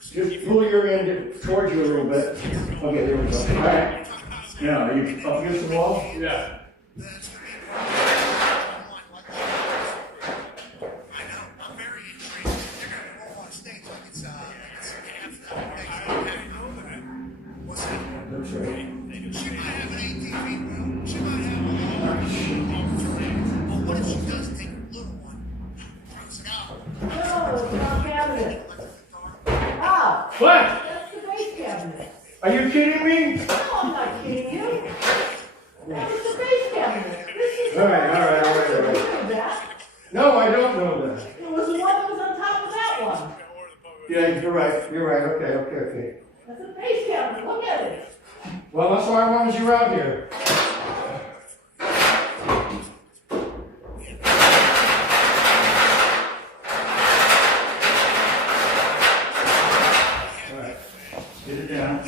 Just pull your end towards you a little bit. Okay, there we go. All right. Now, are you up against the wall? Yeah. I'm very intrigued. They're going to roll on stage like it's what's that? That's right. She might have an ATV, bro. She might have a oh, what if she does take her little one? Throws it out. No, it's not cabinet. Ah, What? that's the base cabinet. Are you kidding me? No, I'm not kidding you. That was the base cabinet. This is. All right. You know that. No, I don't know that. It was the one that was on top of that one. Yeah, you're right. Okay. That's a base cabinet. Look at it. Well, that's why I wanted you out here. All right. Get it down.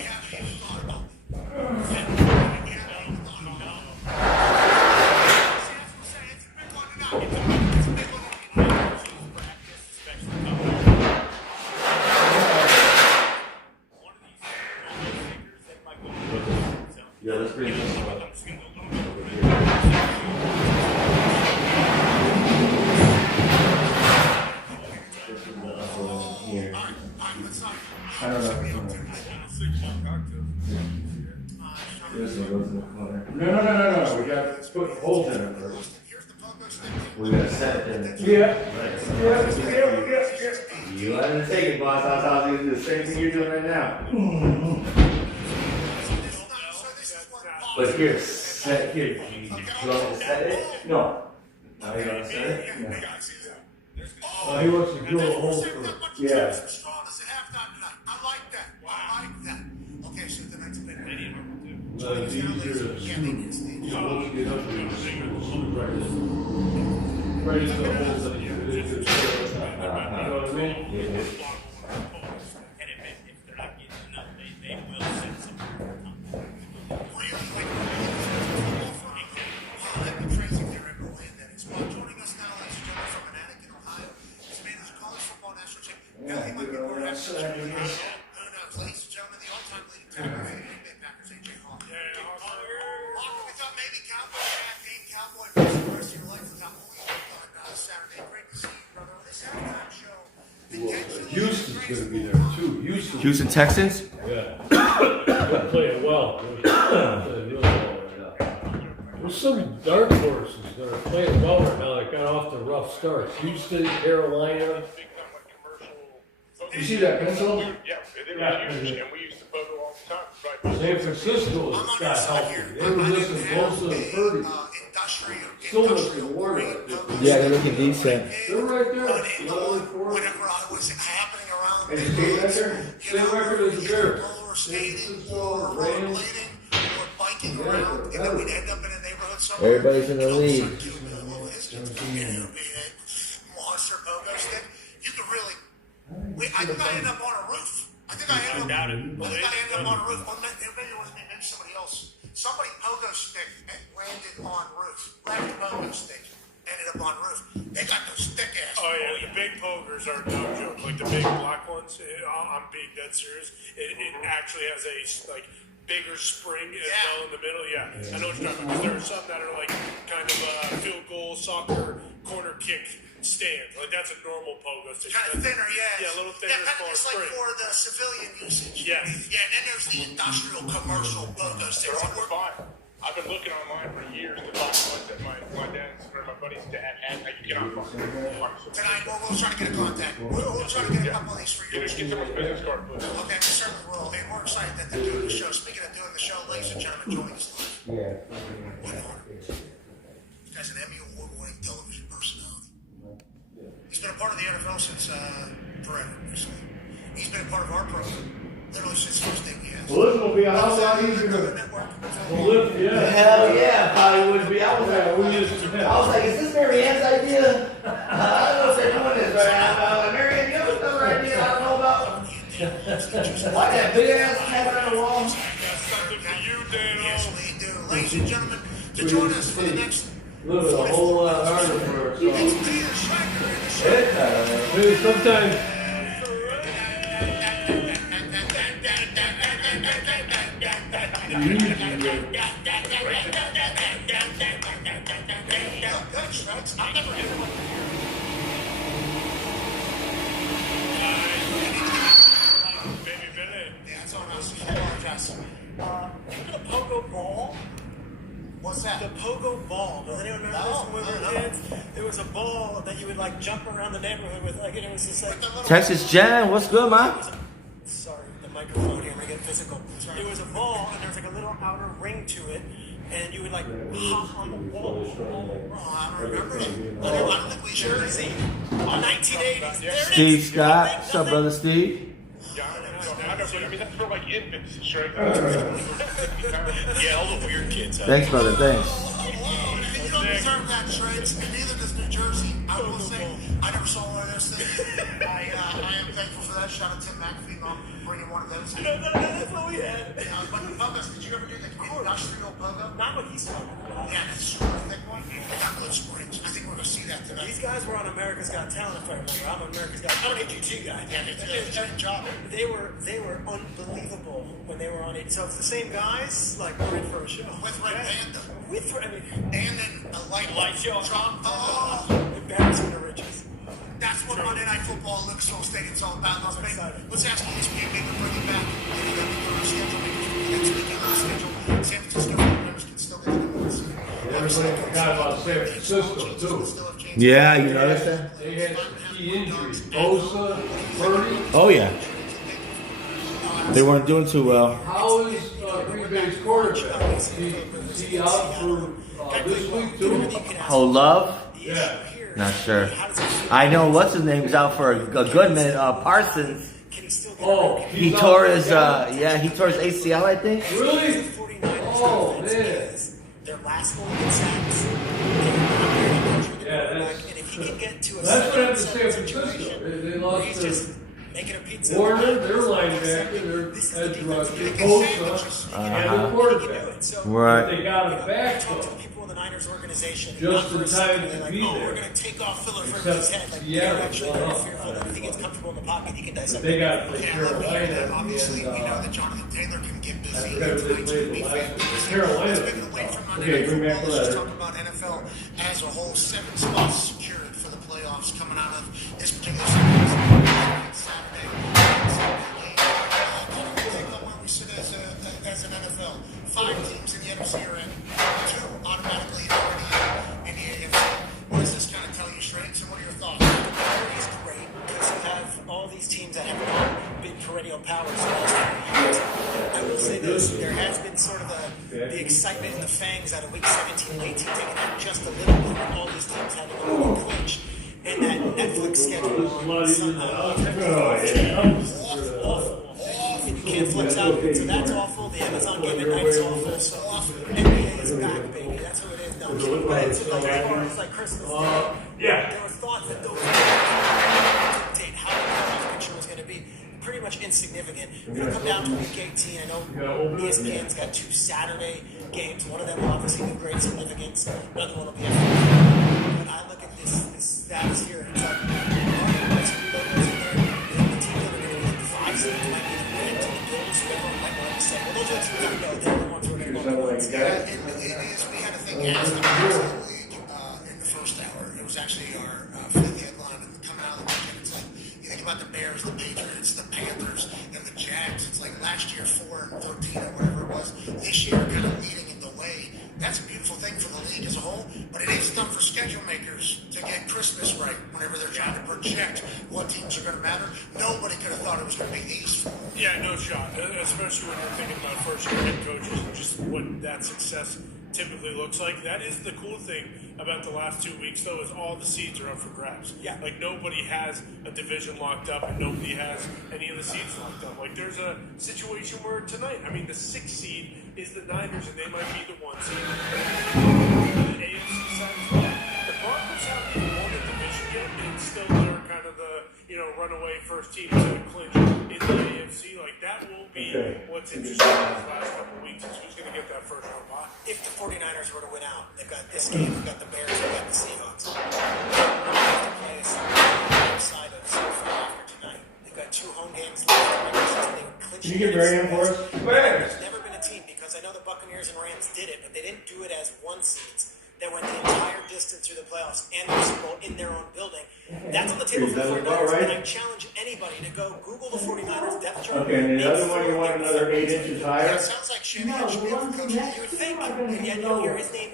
Yeah, let's bring this one. This is the upper one here. I don't know. This one goes in the corner. No. We got to put holes in it first. We gotta set it in. Yeah. You let him take it, boss. I'll do the same thing you're doing right now. But here, set here. You want to set it? No. Now you want to set it? Yeah. He wants to drill a hole for it. Yeah. I like that. Okay, so the next bit. It's easier to shoot. You're supposed to get up there and shoot right into the holes that you know what I mean? Yeah. Ladies and gentlemen, the all-time leading tackler for the Green Bay Packers, A.J. Hawk. Hawk, we thought maybe Cowboy hat, being Cowboy for the rest of your life without moving on Saturday. Great to see you, brother. This halftime show. Houston's gonna be there too. Houston Texans? Yeah. They're playing well. They're playing really well right now. There's some dark horses that are playing well right now that got off to rough starts. Houston, Carolina. You see that pencil? Yeah, they were huge, and we used to photo all the time. Right. San Francisco has got healthy. They were missing Bosa and Purdy. Still missing Warner. Yeah, they're looking decent. They're right there. 11-4. Whenever I was happening around And skate record? Same record as the Bears. or skating or rollerblading or biking around, and then we'd end up in a neighborhood somewhere. Everybody's in the lead. Monster pogo stick. You could really. I think I ended up on a roof. I think I ended up on a roof. Or maybe it was maybe somebody else. Somebody pogo stick and landed on roof. Left pogo stick ended up on roof. They got those thick ass. Oh yeah, the big pokers are no joke. Like the big black ones, I'm being dead serious. It actually has a like bigger spring as well in the middle. Yeah, I know what you're talking about. There are some that are like kind of field goal, soccer, corner kick stand. Like that's a normal pogo stick. Kind of thinner, yeah. Yeah, a little thinner, Yeah, kind of smaller just like spring. for the civilian usage. Yes. Yeah, and then there's the industrial commercial pogo sticks. They're hard to find. I've been looking online for years to find ones that my dad's or my buddy's dad had. I can get on Tonight, we'll try to get a contact. We'll try to get a couple of these for you. Get someone's business card, please. Okay, we certainly will. And we're excited that they're doing the show. Speaking of doing the show, ladies and gentlemen, joining us live. This guy's an Emmy Award-winning television personality. He's been a part of the NFL since forever. He's been a part of our program literally since the first day we asked. Well, this will be a whole lot easier The to. network. Lift, yeah. Hell yeah, probably would be. I was Yeah, like, is this Marianne's idea? I don't know if they're doing this right now. I was like, Marianne, you have another idea I don't know about? Why that big ass cabin on the wall? Something for you, Dano. Yes, we do. Ladies and gentlemen, to join us for the next. Living a whole lot harder for It's ourselves. Peter Schrecker in the show. Maybe sometimes. I've never had one. Baby Billy. Yeah, it's on us. I apologize. Remember the pogo ball? What's that? The pogo ball. Does anyone remember this when we were kids? There was a ball that you would like jump around the neighborhood with, like, and it was just like. Texas Jen, what's good, man? Sorry, the microphone here, I'm gonna get physical. It was a ball, and there was like a little outer ring to it, and you would like hop on the wall. Oh, I don't remember it. I don't think we should. Jersey, 1980s. There it is. Steve Scott, what's up, brother Steve? Yeah, I mean, that's for like infants, sure. Yeah, all the weird kids. Thanks, brother, thanks. You don't deserve that, Shreds, and neither does New Jersey. I will say, I never saw one of those things. I am thankful for that. Shout out to Tim McAfee on bringing one of those. No, that's what we had. But the Pogus, did you ever do the industrial pogo? Not what he's talking about. Yeah, that's super thick one. They got good springs. I think we're going to see that tonight. These guys were on America's Got Talent, if I remember. I'm America's Got Talent. I'm an AGT guy. Yeah, they did a good job. They were unbelievable when they were on it. So it's the same guys, like we're in for a show. With Red Panda. And then a light show. Trump. Oh, Embarrassment of riches. that's what Monday Night Football, Lucasville Stadium's all about. Let's ask ESPN maybe bring it back. Maybe they'll be on our schedule. Maybe next weekend on our schedule. San Francisco members can still get the numbers. Everybody forgot about San Francisco, too. Yeah, you noticed that? They had some key injuries. Bosa, Purdy. Oh, yeah. They weren't doing too well. How is Green Bay's quarterback? Is he out for this week, too? Oh, Love? Yeah. Not sure. I know what's his name's out for a good minute. Parsons. Oh, He he's tore out his, again? he tore his ACL, I think. Really? Oh, man. Their last one in sacks. Yeah, And if he can get to a that's what happened to 7-7 San Francisco. situation, They lost he's just making a pizza. Warner, their linebacker, their edge rusher, Bosa, and the quarterback. Right. They got him back, Talk to though. the people in the Niners organization. Just not for in a second, time they're to like, be oh, there. we're going to take off Filler Except Furby's head. Like, Seattle, they're actually very well, fearful that if he gets comfortable in the pocket, he can dissect They it. got to play Carolina. Obviously, we know And, that Jonathan Taylor can get I busy. forgot who they played the last Carolina. Speaking away from Monday Okay, Night bring back Football, the let's letter. talk about NFL as a whole. 7 spots secured for the playoffs coming out of this particular series. Saturday game. Take on where we sit as an NFL. 5 teams in the NFC are in. 2 automatically already in the AFC. What does this kind of tell you, Shreds, and what are your thoughts? It's great because you have all these teams that have not been perennial powers the last few years. I will say this, there has been sort of the excitement and the fangs out of week 17 and 18 taking out just a little bit with all these teams having a little clinch. And that Netflix schedule on somehow awful. And you can't flex out, so that's awful. The Amazon game at night is awful. So NBA is back, baby. That's what it is. No, but it's like as far as like Christmas Day, there were thoughts that those dictate how the playoff picture was going to be. Pretty much insignificant. We're going to come down to week 18. I know ESPN's got 2 Saturday games. One of them will obviously be of great significance. Another one will be a But I look at this status here. It's like, let's reload those in there. The teams that are going to be the 5 seeds might be the Rams and the Bills. Whoever might want to say, well, those are the 2 we're going to go. They're the ones who are going to go. It is. We had a thing asked about the league in the first hour. It was actually our fifth headline coming out of the weekend. It's like, you think about the Bears, the Patriots, the Panthers, and the Jags. It's like last year 4-13 or whatever it was. This year kind of leading in the way. That's a beautiful thing for the league as a whole, but it is tough for schedule makers to get Christmas right whenever they're trying to project what teams are going to matter. Nobody could have thought it was going to be these 4. Yeah, no shot. Especially when you're thinking about first-year head coaches and just what that success typically looks like. That is the cool thing about the last 2 weeks, though, is all the seeds are up for grabs. Yeah. Like, nobody has a division locked up and nobody has any of the seeds locked up. Like, there's a situation where tonight, I mean, the 6th seed is the Niners, and they might be the 1 seed. The AFC side as well. The Broncos haven't even won the division yet, and still they're kind of the runaway first team to clinch in the AFC. Like, that will be what's interesting in these last couple of weeks is who's going to get that first round bye. If the 49ers were to win out, they've got this game, they've got the Bears, they've got the Seahawks. Outside of after tonight. They've got 2 home games left. Can you get Barry in for us? There's never been a team, because I know the Buccaneers and Rams did it, but they didn't do it as one seeds that went the entire distance through the playoffs and the Super Bowl in their own building. That's on the table for the 49ers, and I challenge anybody to go Google the 49ers depth chart. Okay, and the other one, you want another 8 inches higher? It sounds like Shanahan No, should the be able ones to who coach. next You would to think, are gonna and be yet you'll hear lower. his name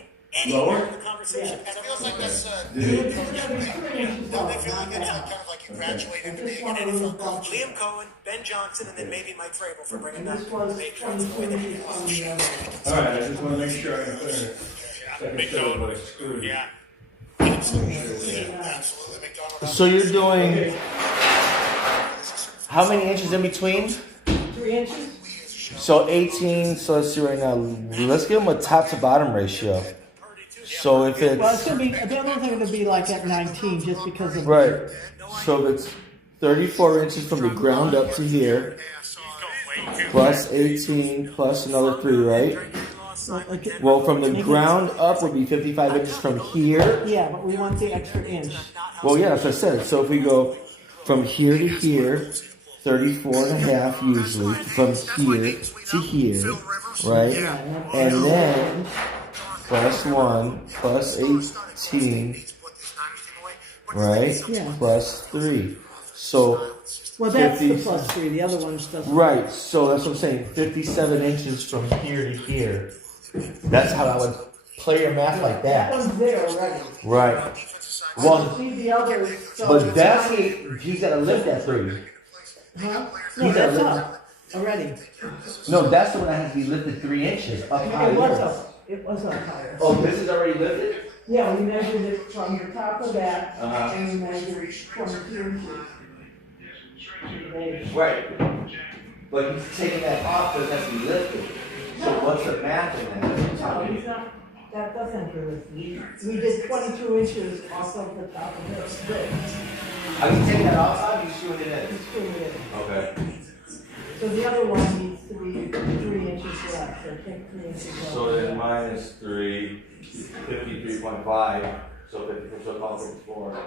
Lower? anywhere in the conversation. Yeah. It feels like that's It's gonna be 3 inches don't lower, they feel not like it's that. kind of like you graduate into This being one an was NFL coach? about- Liam Cohen, Ben Johnson, and then maybe Mike Vrabel for bringing And back this the was Patriots the way 22 they inches on did. the other. All right, I just want to make sure I'm clear. Second Big set of Dog. voice. Good. Yeah. Absolutely, McDonald. So you're doing how many inches in between? 3 inches? So 18. So let's see right now. Let's give them a top to bottom ratio. So if Well, it's it's gonna be, the other thing would be like at 19, just because of. right, so if it's 34 inches from the ground up to here, plus 18 plus another 3, right? Okay. Well, from the ground up would be 55 inches from here. Yeah, but we want the extra inch. Well, yeah, that's what I said. So if we go from here to here, 34 and a half usually, from here to here, right? And then plus 1 plus 18, right? Yeah. Plus 3. So, Well, that's the 50 plus 3, the other one's doesn't. right, so that's what I'm saying, 57 inches from here to here. That's how I would play your math like That that. one's there already. Right. Well, See the others. So but that's it. He's got to lift that 3. Huh? He's No, that's a- up already. No, that's the one that has to be lifted 3 inches up high. It was up. It was up higher. Oh, this is already lifted? Yeah, we measured it from the top of that, Uh-huh. and we measured 22 inches. They- Right. But he's taking that off because it has to be lifted. So what's the math in that? No, he's not, that doesn't do it. We did 22 inches off of the top of this. Are you taking that off? How are you screwing it in? Just screw it in. Okay. So the other one needs to be 3 inches less, so take 3 inches off. So then minus 3, 53.5. So 50, so call 54. Okay.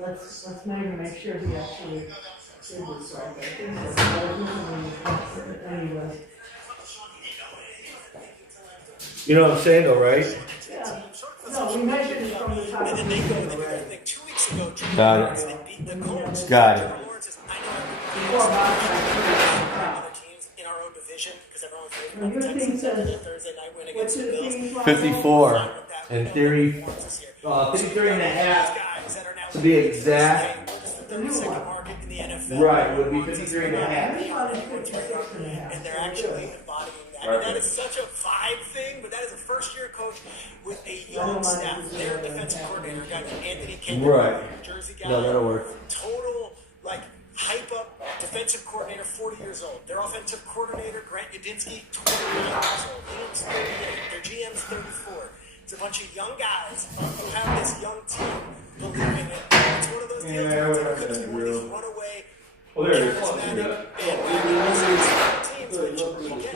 Let's make sure he actually did this right. I think that's anyway. You know what I'm saying though, right? Yeah. No, we measured it from the top of the And they go, hill, right? like 2 weeks ago, Got it. they beat the Colts. Got it. Lawrence is, I know Before Bob other teams in our own division, because everyone's Well, waiting your on the team Texans after says- their Thursday night win What's against the your Bills. team? 54. In theory, 53 and a half. To be exact. The second market in the NFL. Right, would be 53 and a half. And they're actually embodying that. And that is such a vibe thing, but that is a first-year coach with a young staff. Their defensive coordinator, a guy named Anthony Kendrick, Right. New Jersey guy. No, that'll work. Total, like, hype-up defensive coordinator, 40 years old. Their offensive coordinator, Grant Yudinsky, 29 years old. Liam's 38. Their GM's 34. It's a bunch of young guys who have this young team believing it. It's one of those deals Yeah, where whatever, it's one of these real. runaway Well, there it is. charismatic teams, which you get.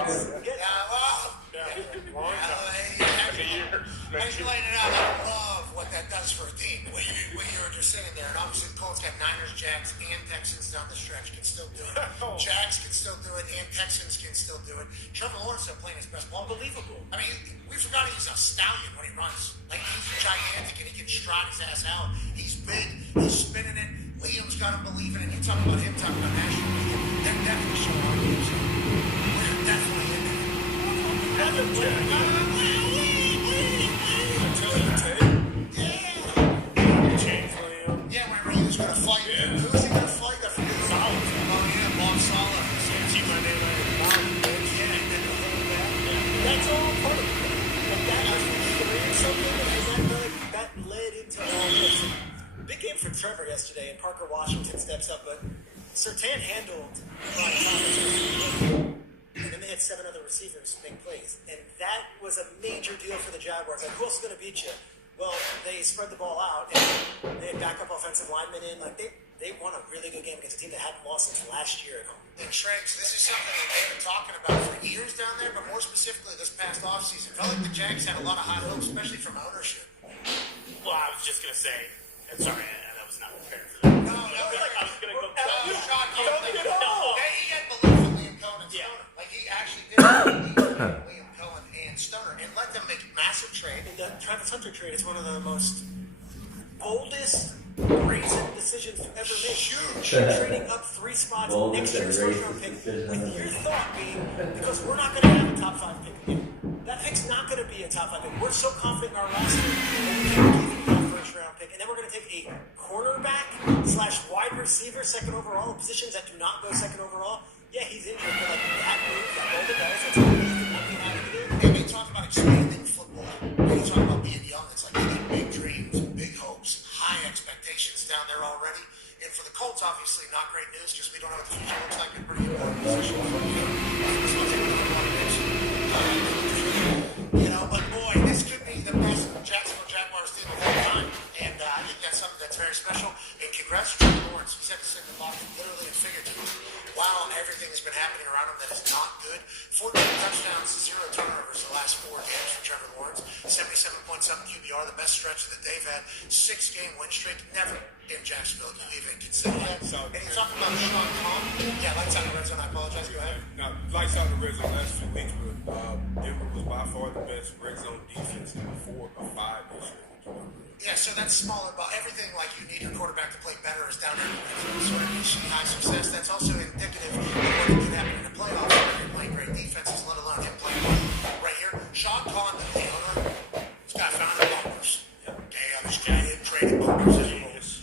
As you laid it out, I love what that does for a team. What you were just saying there, and obviously the Colts have Niners, Jags, and Texans down the stretch can still do it. Jags can still do it, and Texans can still do it. Trevor Lawrence is playing his best ball. Unbelievable. I mean, we forgot he's a stallion when he runs. Like, he's gigantic, and he can stride his ass out. He's big, he's spinning it. Liam's got to believe in it. You talk about him, talking about national media. They're definitely showing our games. We're definitely in it. Yeah, whenever he was going to fight. Who was he going to fight? I forget. Solid. Oh, yeah, Bob Solid. See my name on it. Yeah, and then the whole back. That's all part of it. Like that was or something, and that led into all this. Big game for Trevor yesterday, and Parker Washington steps up, but Surtain handled Brian Thomas. And then they had 7 other receivers make plays. And that was a major deal for the Jaguars. Like, who else is going to beat you? Well, they spread the ball out, and backup offensive lineman in. Like they won a really good game against a team that hadn't lost since last year at home. And Shregs, this is something that they've been talking about for years down there, but more specifically this past offseason. Felt like the Jags had a lot of high hopes, especially from ownership. Well, I was just gonna say, and sorry, that was not prepared for that. No, I was gonna go. Sean Cohen. No. He had belief in Liam Cohen and Yeah. Stoner. Like, he actually did believe in Liam Cohen and Stoner and let them make a massive trade. And the Travis Hunter trade is one of the most boldest, brazen decisions to ever make. Huge. Trading up 3 spots Boldest next year's and first round racist pick. decision With ever your made. thought being, because we're not going to have a top 5 pick again. That pick's not going to be a top 5 pick. We're so confident in our roster that we can't give you that first round pick. And then we're going to take a cornerback / wide receiver, second overall, positions that do not go second overall. Yeah, he's injured, but like that move, that roll the dice, that's what we have to do. And they talk about expanding football. They talk about being young. It's like they got big dreams, big hopes, high expectations down there already. And for the Colts, obviously, not great news. Just we don't know what the future looks like. A pretty important position for you. You know, but boy, this could be the best Jacksonville Jaguars team of all time. And I think that's something that's very special. And congrats to Trevor Lawrence. He's had to sing the lock literally and figuratively. Wow, everything that's been happening around him that is not good. 14 touchdowns, 0 turnovers the last 4 games for Trevor Lawrence. 77.7 QBR, the best stretch that they've had. 6-game win streak. Never in Jacksonville do you even consider that. And he's talking about Sean Khan. Yeah, lights out the red zone. I apologize. Go ahead. Now, lights out the red zone last few weeks, but Denver was by far the best red zone defense in 4 or 5 this year. Yeah, so that's smaller, but everything like you need your quarterback to play better is down there. So when you see high success, that's also indicative of what can happen in the playoffs where you're playing great defenses, let alone him playing well. Right here, Sean Khan, the owner, this guy founded Bunkers. Okay, this guy did trade Bunkers.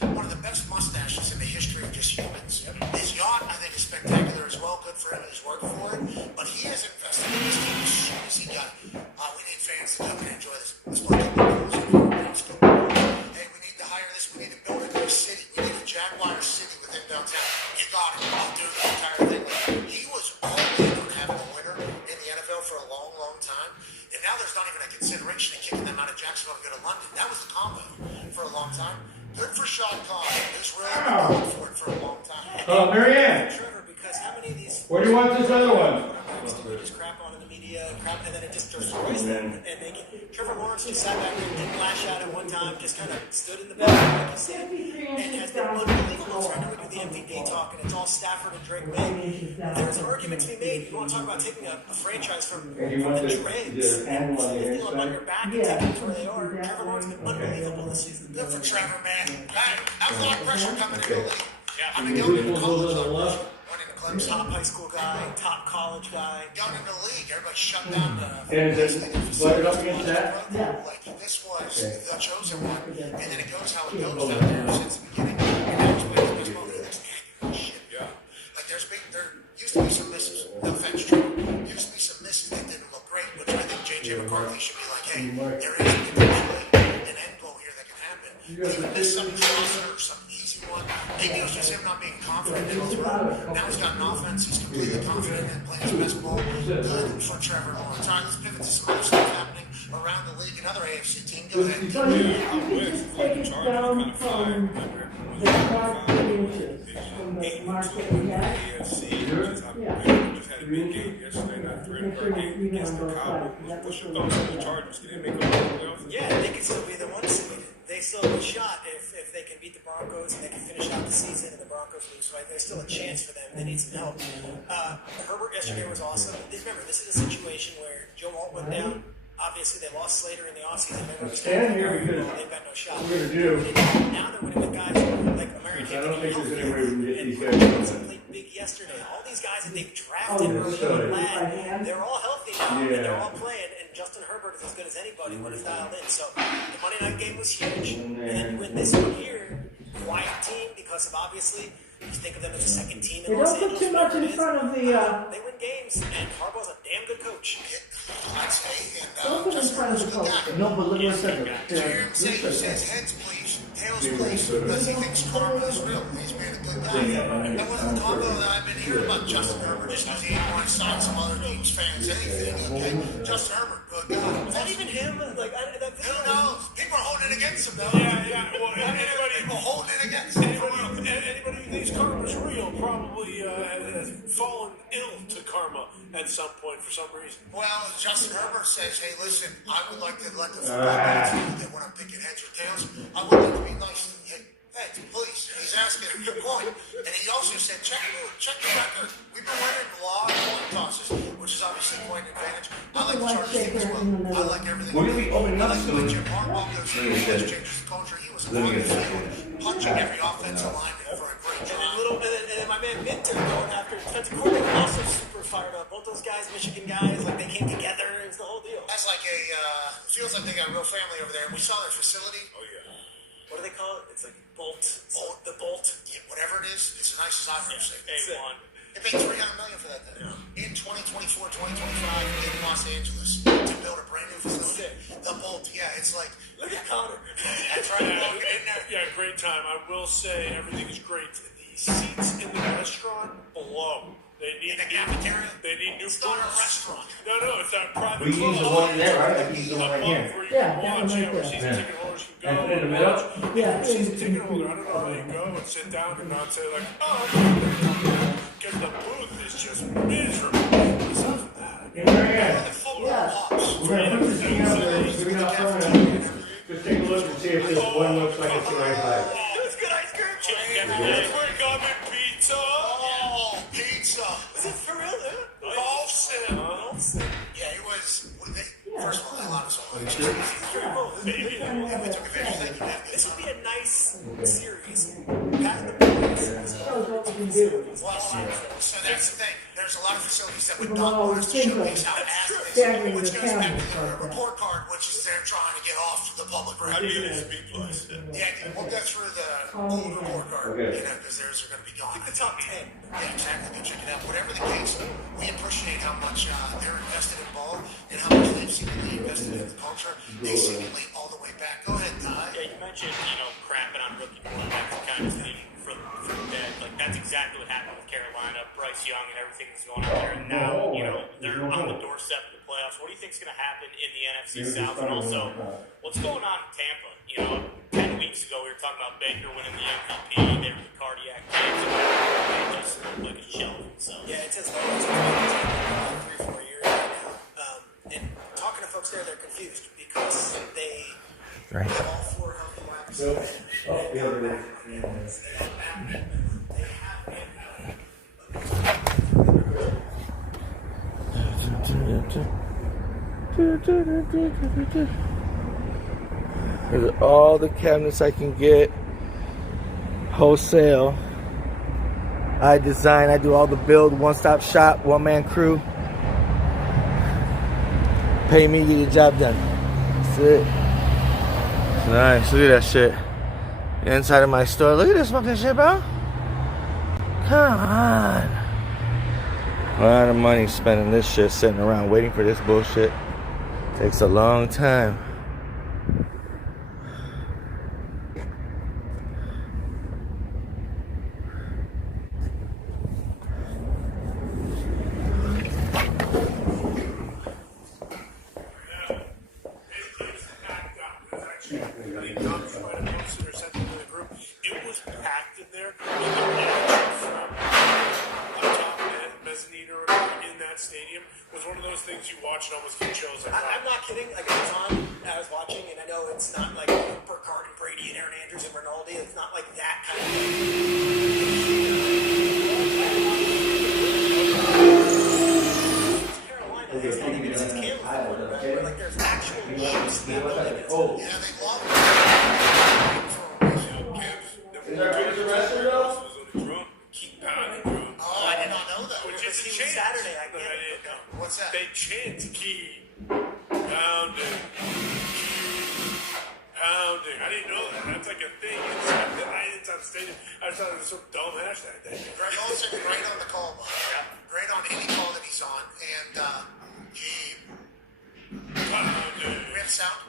One of the best mustaches in the history of just humans. His yacht, I think, is spectacular as well. Good for him and he's worked for it. But he has invested in this team as soon as he got it. We need fans to come and enjoy this. Let's play a couple of goals. Hey, we need to hire this. We need to build a new city. We need a Jaguar city within downtown. You got it. I'll do the entire thing. He was all in on having a winner in the NFL for a long, long time. And now there's not even a consideration of kicking them out of Jacksonville to go to London. That was the combo for a long time. Good for Sean Khan, who's really been going for it for a long time. Oh, Marianne, Trevor, because how many of these where do you want this other one? we just crap on in the media, and then it just destroys them. And they get, Trevor Lawrence just sat back there and didn't lash out at one time, just kind of stood in the back, like you said, and has been unbelievable. So I know we do the MVP talk, and it's all Stafford and Drake May. There's an argument to be made. You want to talk about taking a franchise from the dregs and putting them on your back and taking them to where they are. Trevor Lawrence has been unbelievable this season. Good for Trevor, man. That was a lot of pressure coming in the league. Yeah, I mean, going into college, top high school guy, top college guy. Going into the league, everybody shut down the. And is it butted up against that? Yeah. Like this was the chosen one, and then it goes how it goes down there since the beginning. And that's what it's baseball. That's accurate shit. Yeah. Like there used to be some misses. No offense, Trevor. Used to be some misses that didn't look great, which I think JJ McCarthy should be like, hey, there is potentially an end goal here that can happen. Even miss some crosser or some easy one. Maybe it was just him not being confident in the throw. Now he's got an offense. He's completely confident and playing his best ball. Good for Trevor Lawrence. All right, let's pivot to some other stuff happening around the league. Another AFC team. Go ahead. So you just take it down from the dark 3 inches from the mark that we had. Just had a big game yesterday, not 3-1 game against the Cowboys. What's your thoughts on the Chargers? Can they make a playoffs? Yeah, they can still be the 1 seed. They still have a shot if they can beat the Broncos and they can finish out the season and the Broncos lose. Right, there's still a chance for them. They need some help. Herbert yesterday was awesome. Remember, this is a situation where Joe Alt went down. Obviously, they lost Slater in the offseason. Stand here because they've got no shot. we're gonna do. Now they're winning with guys like American. I don't think there's any way we can get these guys Johnson going. played big yesterday. All these guys that they've drafted early and lad, they're all healthy now and they're all playing. And Justin Herbert is as good as anybody when he's dialed in. So the Monday night game was huge. And then you win this one here, quiet team because of obviously. You think of them as a second team in They Los don't Angeles. put too much in front of the. They win games, and Harbaugh's a damn good coach. I'd say, and Don't put in front of the coach. No, but look what I said. to hear him say he says heads please, tails please, because he thinks karma is real. He's been a good guy. That wasn't the combo that I've been hearing about Justin Herbert just because he didn't want to sign some other team's fans anything. Okay, Justin Herbert, good guy. Is that even him? Like, Who knows? People are holding it against him though. Yeah. Well, anybody People hold at some point for some reason. Well, Justin Herbert says, hey, listen, I would like to let the football team that when I'm picking heads or tails, I would like to be nice. Hey, please. He's asking a good point. And he also said, check the record. We've been winning a lot of coin tosses, which is obviously quite an advantage. I like the Chargers team as well. I like everything. We're gonna be opening up I like the way soon. Jim Harbaugh goes through the changes the culture. He was on the field, punching every offensive lineman for a great job. And then my man Minter going after defensive coordinator also super fired up. Both those guys, Michigan guys, like they came together. It was the whole deal. That's like feels like they got a real family over there. And we saw their facility. Oh, yeah. What do they call it? It's like Bolt. The Bolt. Yeah, whatever it is, it's the nicest I've ever seen. A1. They paid $300 million for that thing. In 2024, 2025 in Los Angeles to build a brand new facility. The Bolt, yeah, it's like, Look at Connor. that's right, walk in there. Yeah, great time. I will say everything is great. The seats in the restaurant below. They need In the cafeteria? They need new It's not a floors. restaurant. No, it's that private We use the one there, right? I use the one right above here. where you Yeah, can that watch, one right where there. season ticket holders can go. And put it in the middle? Yeah, Season in- ticket holder, I don't know how you go and sit down and not say like, oh, because the booth is just miserable. Besides that, Hey, Marianne, Full Yeah. of pops. we're gonna put this thing out there, so we're not throwing it. Just take a look and see if this one looks like it's the right height. It's good ice cream. we're coming pizza. Oh, pizza. Is it for real? Paulson. Yeah, it was. First of all, they allowed us all. Baby. And we took advantage. Thank you, man. This would be a nice series. Pass the ball. Shows what we can do. Well, so that's the thing. There's a lot of facilities that would People not always want us to think of showcase how fast it is, staggering which the goes back cameras to the like that. report card, which is they're trying to get off to the public How do you record. get a B plus? Yeah, we'll go through the Oh, old report card, Okay. because theirs are going to be gone. The top 10. Yeah, exactly. Go check it out. Whatever the case, we appreciate how much they're invested in ball and how much they've seemingly invested in the culture. They seemingly all the way back. Go ahead, Ty. Yeah, you mentioned, crapping on rookie quarterbacks kind of speaking for the dead. Like, that's exactly what happened with Carolina, Bryce Young, and everything that's going on there. And now, they're on the doorstep of the playoffs. What do you think is going to happen in the NFC South? And also, what's going on in Tampa? 10 weeks ago, we were talking about Baker winning the MVP. They were the cardiac cancer. They just look like a shell of themselves. Yeah, it's as low as it's been in 3-4 years right now. And talking to folks there, they're confused because they have all 4 healthy wide receivers. Here's all the cabinets I can get wholesale. I design, I do all the build, one-stop shop, one-man crew. Pay me, get the job done. That's it. Nice, look at that shit. Inside of my store. Look at this fucking shit, bro. Come on. A lot of money spending this shit, sitting around waiting for this bullshit. Takes a long time. It was packed in there. And the reaction from up top mezzanine or whatever in that stadium was one of those things you watch and almost get chills every I'm time. not kidding. Like, I was on, I was watching, and I know it's not like Burkhardt and Brady and Aaron Andrews and Rinaldi. It's not like that kind of thing. It's Carolina. It's not even since Cam was the quarterback, where, like, there's actual chips in that building. Yeah, they love it. Is that good as a wrestler though? Keep pounding, bro. Oh, I did not know that. Which Never is a seen chant. Saturday, I But get it. it- What's that? They chant key pounding. Pounding. I didn't know that. That's like a thing inside the stadium. I thought it was some dumb hashtag thing. Greg Olsen, great on the call, bud. Great on any call that he's on. And he. Pounding. We have sound.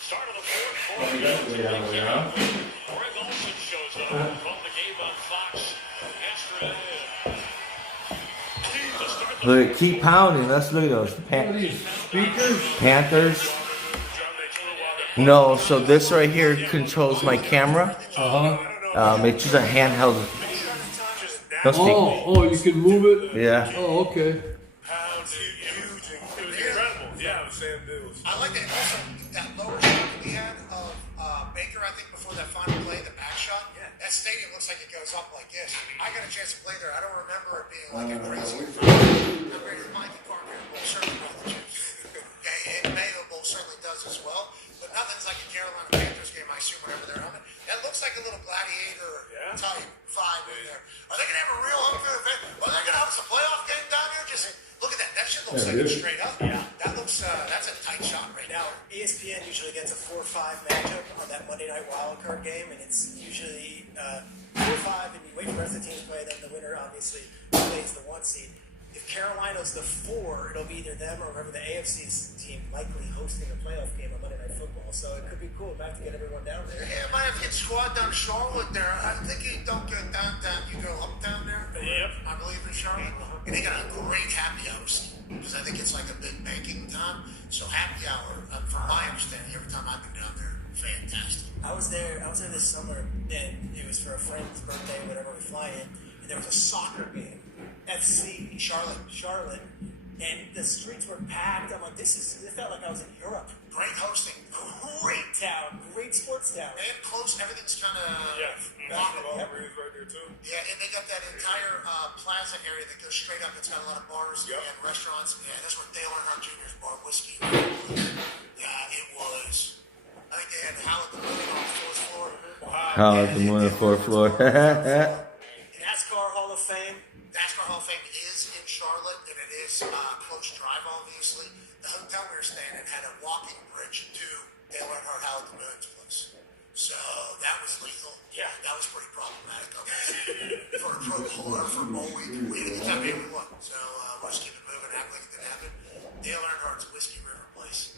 Start of the fourth quarter. Greg Olsen shows up from the game on Fox yesterday. Look, keep pounding. Let's look at those. Panthers. No, so this right here controls my camera. It's just a handheld Must be. Oh, you can move it? Yeah. Oh, okay. Pounds, huge, and it was incredible. Yeah, it was Sam Mills. I like that. Also, that lower shot that we had of Baker, I think, before that final play, the back shot. Yeah. That stadium looks like it goes up like this. I got a chance to play there. I don't remember it being like a crazy. I'm ready to Mikey Parker. Well, certainly not the Chiefs. Okay, and Mayo Bowl certainly does as well. But nothing's like a Carolina Panthers game, I assume, whenever they're home. That looks like a little gladiator type vibe in there. Are they going to have a real home field event? Are they going to have us a playoff game down here? Just look at that. That shit looks like it's straight up. Yeah. That looks, that's a tight shot right now. Now, ESPN usually gets a 4-5 matchup on that Monday night wildcard game, and it's usually 4-5, and you wait for the rest of the teams to play, then the winner obviously plays the 1 seed. If Carolina's the 4, it'll be either them or whoever the AFC's team likely hosting the playoff game on Monday Night Football. So it could be cool. Might have to get everyone down there. Yeah, might have to get squad down Charlotte there. I think you don't go downtown, you go uptown there. Yep. I believe in Charlotte. And they got a great happy hour because I think it's like a big banking time. So happy hour, from my understanding, every time I've been down there, fantastic. I was there this summer, and it was for a friend's birthday, whatever, we fly in, and there was a soccer game. FC Charlotte, and the streets were packed. I'm like, it felt like I was in Europe. Great hosting. Great town, great sports town. And close, everything's kind of Basketball arena's right there too. Yeah, and they got that entire plaza area that goes straight up. It's got a lot of bars and restaurants. Yeah, that's where Dale Earnhardt Jr.'s bar whiskey. Yeah, it was. I think they had Howard the Moon on the fourth floor. Howard the Moon on the fourth floor. NASCAR Hall of Fame. NASCAR Hall of Fame is in Charlotte, and it is close drive, obviously. The hotel we were staying in had a walking bridge to Dale Earnhardt Howard the Moon's place. So that was lethal. Yeah, that was pretty problematic for a Pro Bowl or for a bowl week. We didn't get that big one. So we'll just keep it moving, act like it didn't happen. Dale Earnhardt's Whiskey River place.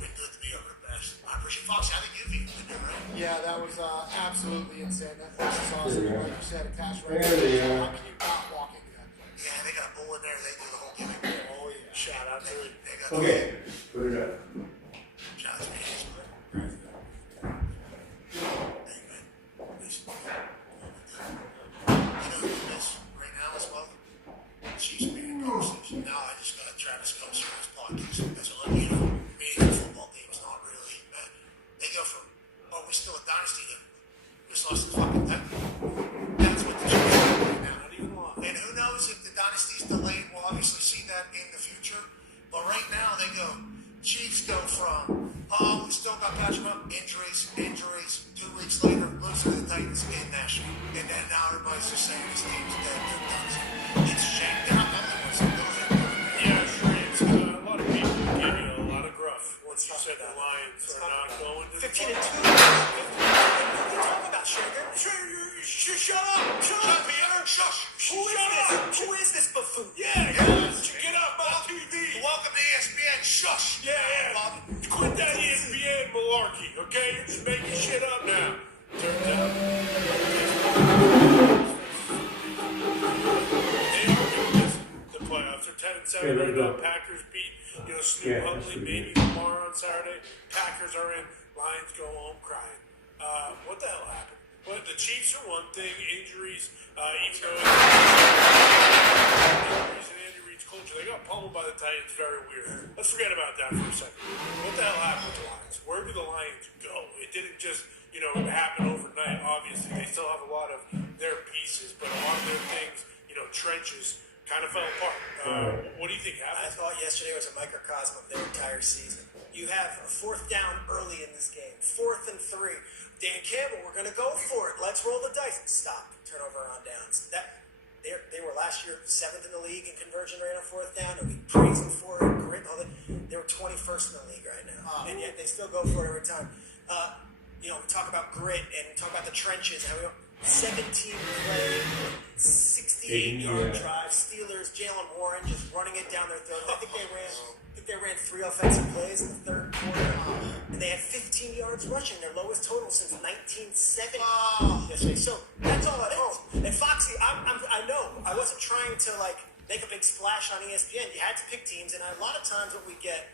Been good to me over at best. I appreciate Foxy. I think you've been there, right? Yeah, that was absolutely insane. That place is awesome. Like you said, attached right There they there. are. How can you not walk into that place? Yeah, they got a bull in there. They do the whole gimmick. Oh, yeah. Shout out to it. They got Okay, put it up. Shout out to me. Right now as well. She's being conversation. Now I just got Travis Kelce on his podcast. That's all you know. Me and the football team is not really. They go from, oh, we're still a dynasty then. We just lost the fucking that. That's what the Chiefs are right now. Not even long. And who knows if the dynasty's delayed? We'll obviously see that in the future. But right now they go. Chiefs go from, oh, we still got Patrick Mahomes, injuries. 2 weeks later, lose to the Titans in Nashville. And then now everybody's just saying this team's dead. They're done. It's shanked out. Yeah, sure. It's, a lot of people give you a lot of gruff once you said the Lions are not going to 15 and 2. What are you talking about, Sugar? Shut up! Shut up, Peter! Shush! Who is this buffoon? Yeah, get off my TV! Welcome to ESPN. Shush! Yeah. Quit that ESPN malarkey, okay? You're just making shit up now. Turns out. They are going to miss the playoffs. They're 10-7 right now. Packers beat, Snoop Huntley, maybe tomorrow on Saturday. Packers are in. Lions go home crying. What the hell happened? Well, the Chiefs are one thing. Injuries, even though injuries and Andy Reid's culture, they got pummeled by the Titans. Very weird. Let's forget about that for a second. What the hell happened to the Lions? Where did the Lions go? It didn't just, happen overnight. Obviously, they still have a lot of their pieces, but a lot of their things, trenches, kind of fell apart. What do you think happened? I thought yesterday was a microcosm of their entire season. You have a 4th down early in this game, 4th and 3. Dan Campbell, we're going to go for it. Let's roll the dice. Stop. Turnover on downs. They were last year 7th in the league in conversion rate on 4th down, and we praise them for it. Grit, all that. They were 21st in the league right now, and yet they still go for it every time. We talk about grit and talk about the trenches. How we 17 play, 68-yard drive. Steelers, Jalen Warren just running it down their throat. I think they ran 3 offensive plays in the 3rd quarter, and they had 15 yards rushing, their lowest total since 1970. Yesterday. So that's all it is. And Foxy, I know I wasn't trying to make a big splash on ESPN. You had to pick teams, and a lot of times what we get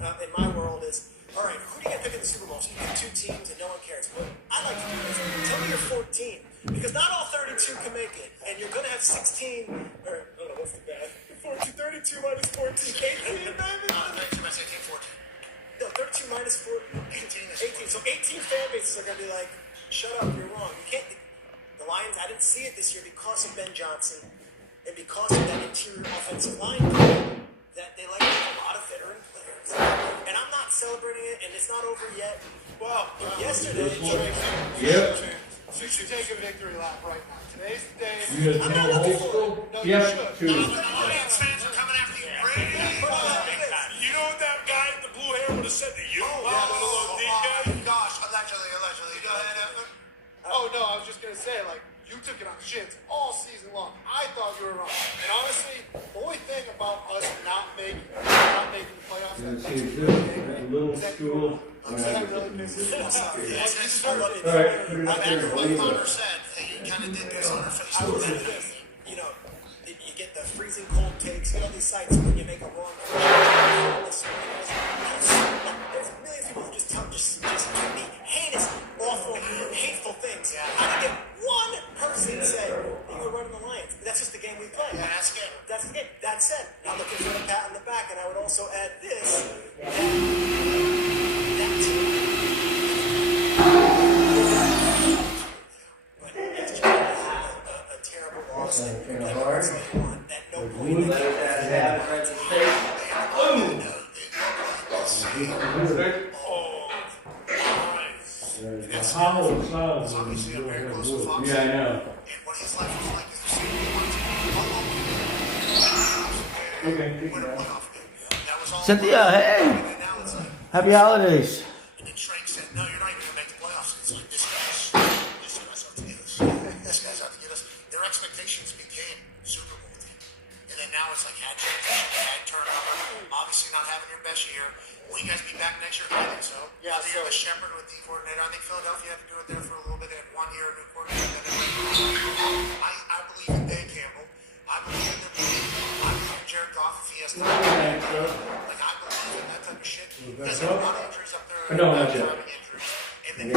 in my world is, all right, who do you get picking the Super Bowl, so you get 2 teams and no one cares. What I like to do is tell me you're 14, because not all 32 can make it, and you're going to have 16, or, I don't know, what's the bad? 32 minus 14, 18, baby? No, 32 minus 18, 14. No, 32 minus 4, 18. So 18 fan bases are going to be like, shut up, you're wrong. You can't. The Lions, I didn't see it this year because of Ben Johnson and because of that interior offensive line play, that they like a lot of veteran players. And I'm not celebrating it, and it's not over yet. Well, yesterday, Yep. You should take a victory lap right now. Today's the day. You guys know old school? No, Yep. you should. Two. Lions fans are coming after you. You know what that guy with the blue hair would have said to you? Oh, DK? gosh, allegedly. Go ahead, Evan. Oh no, I was just gonna say, like, you took it on the shins all season long. I thought you were wrong. And honestly, the only thing about us not making the playoffs Little school. that really pisses me off. All right, put it up there. Like Connor said, you kind of did this on our face. I will say this, you know, you get the freezing cold takes, you get all these sites when you make a wrong there's millions of people who just do the heinous, awful, hateful things. How do you get one person to say, you were running the Lions? That's just the game we play. Yeah, that's good. That's the game. That said, I'm looking for a pat on the back, and I would also add this. But it's just a terrible loss. That no point. Hollow sounds. Obviously, I'm very close to Fox. Yeah, I know. And what his life was like is the same Okay, That was all. Cynthia, hey, And now it's like, happy holidays. and then Trank said, no, you're not even going to make the playoffs. It's like, this guy's out to get us. This guy's out to get us. Their expectations became Super Bowl team. And then now it's like, had transition, had turnover, obviously not having your best year. Will you guys be back next year? I think so. Yeah, Whether you're the Shepherd with the coordinator. I think Philadelphia had to do it there for a little bit. They had 1 year, a new coordinator. I believe in Dan Campbell. I believe in their belief. I believe in Jared Goff if he has time. Like, I believe in that type of shit. There's a lot of injuries up there. No, not yet. Injuries. And then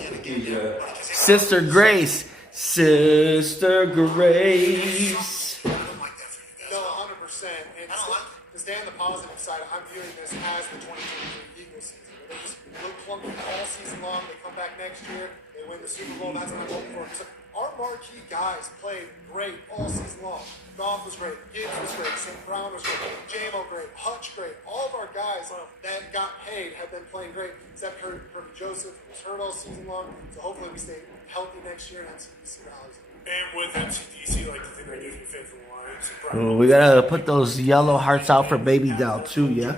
yet again, Sister Grace. Sister Grace. I don't like that for you guys. No, 100%. And I don't like it. to stay on the positive side, I'm viewing this as the 2023 Eagles season. They just look clunky all season long. They come back next year. They win the Super Bowl. That's what I'm hoping for. So our marquee guys played great all season long. Goff was great. Gibbs was great. St. Brown was great. J-Mo great. Hutch great. All of our guys that got paid have been playing great. Except Kirby Joseph, who was hurt all season long. So hopefully we stay healthy next year and see how it's. And with MCDC, like the thing I do for Faithful Lions. Ooh, we gotta put those yellow hearts out for Baby Doll too, yeah?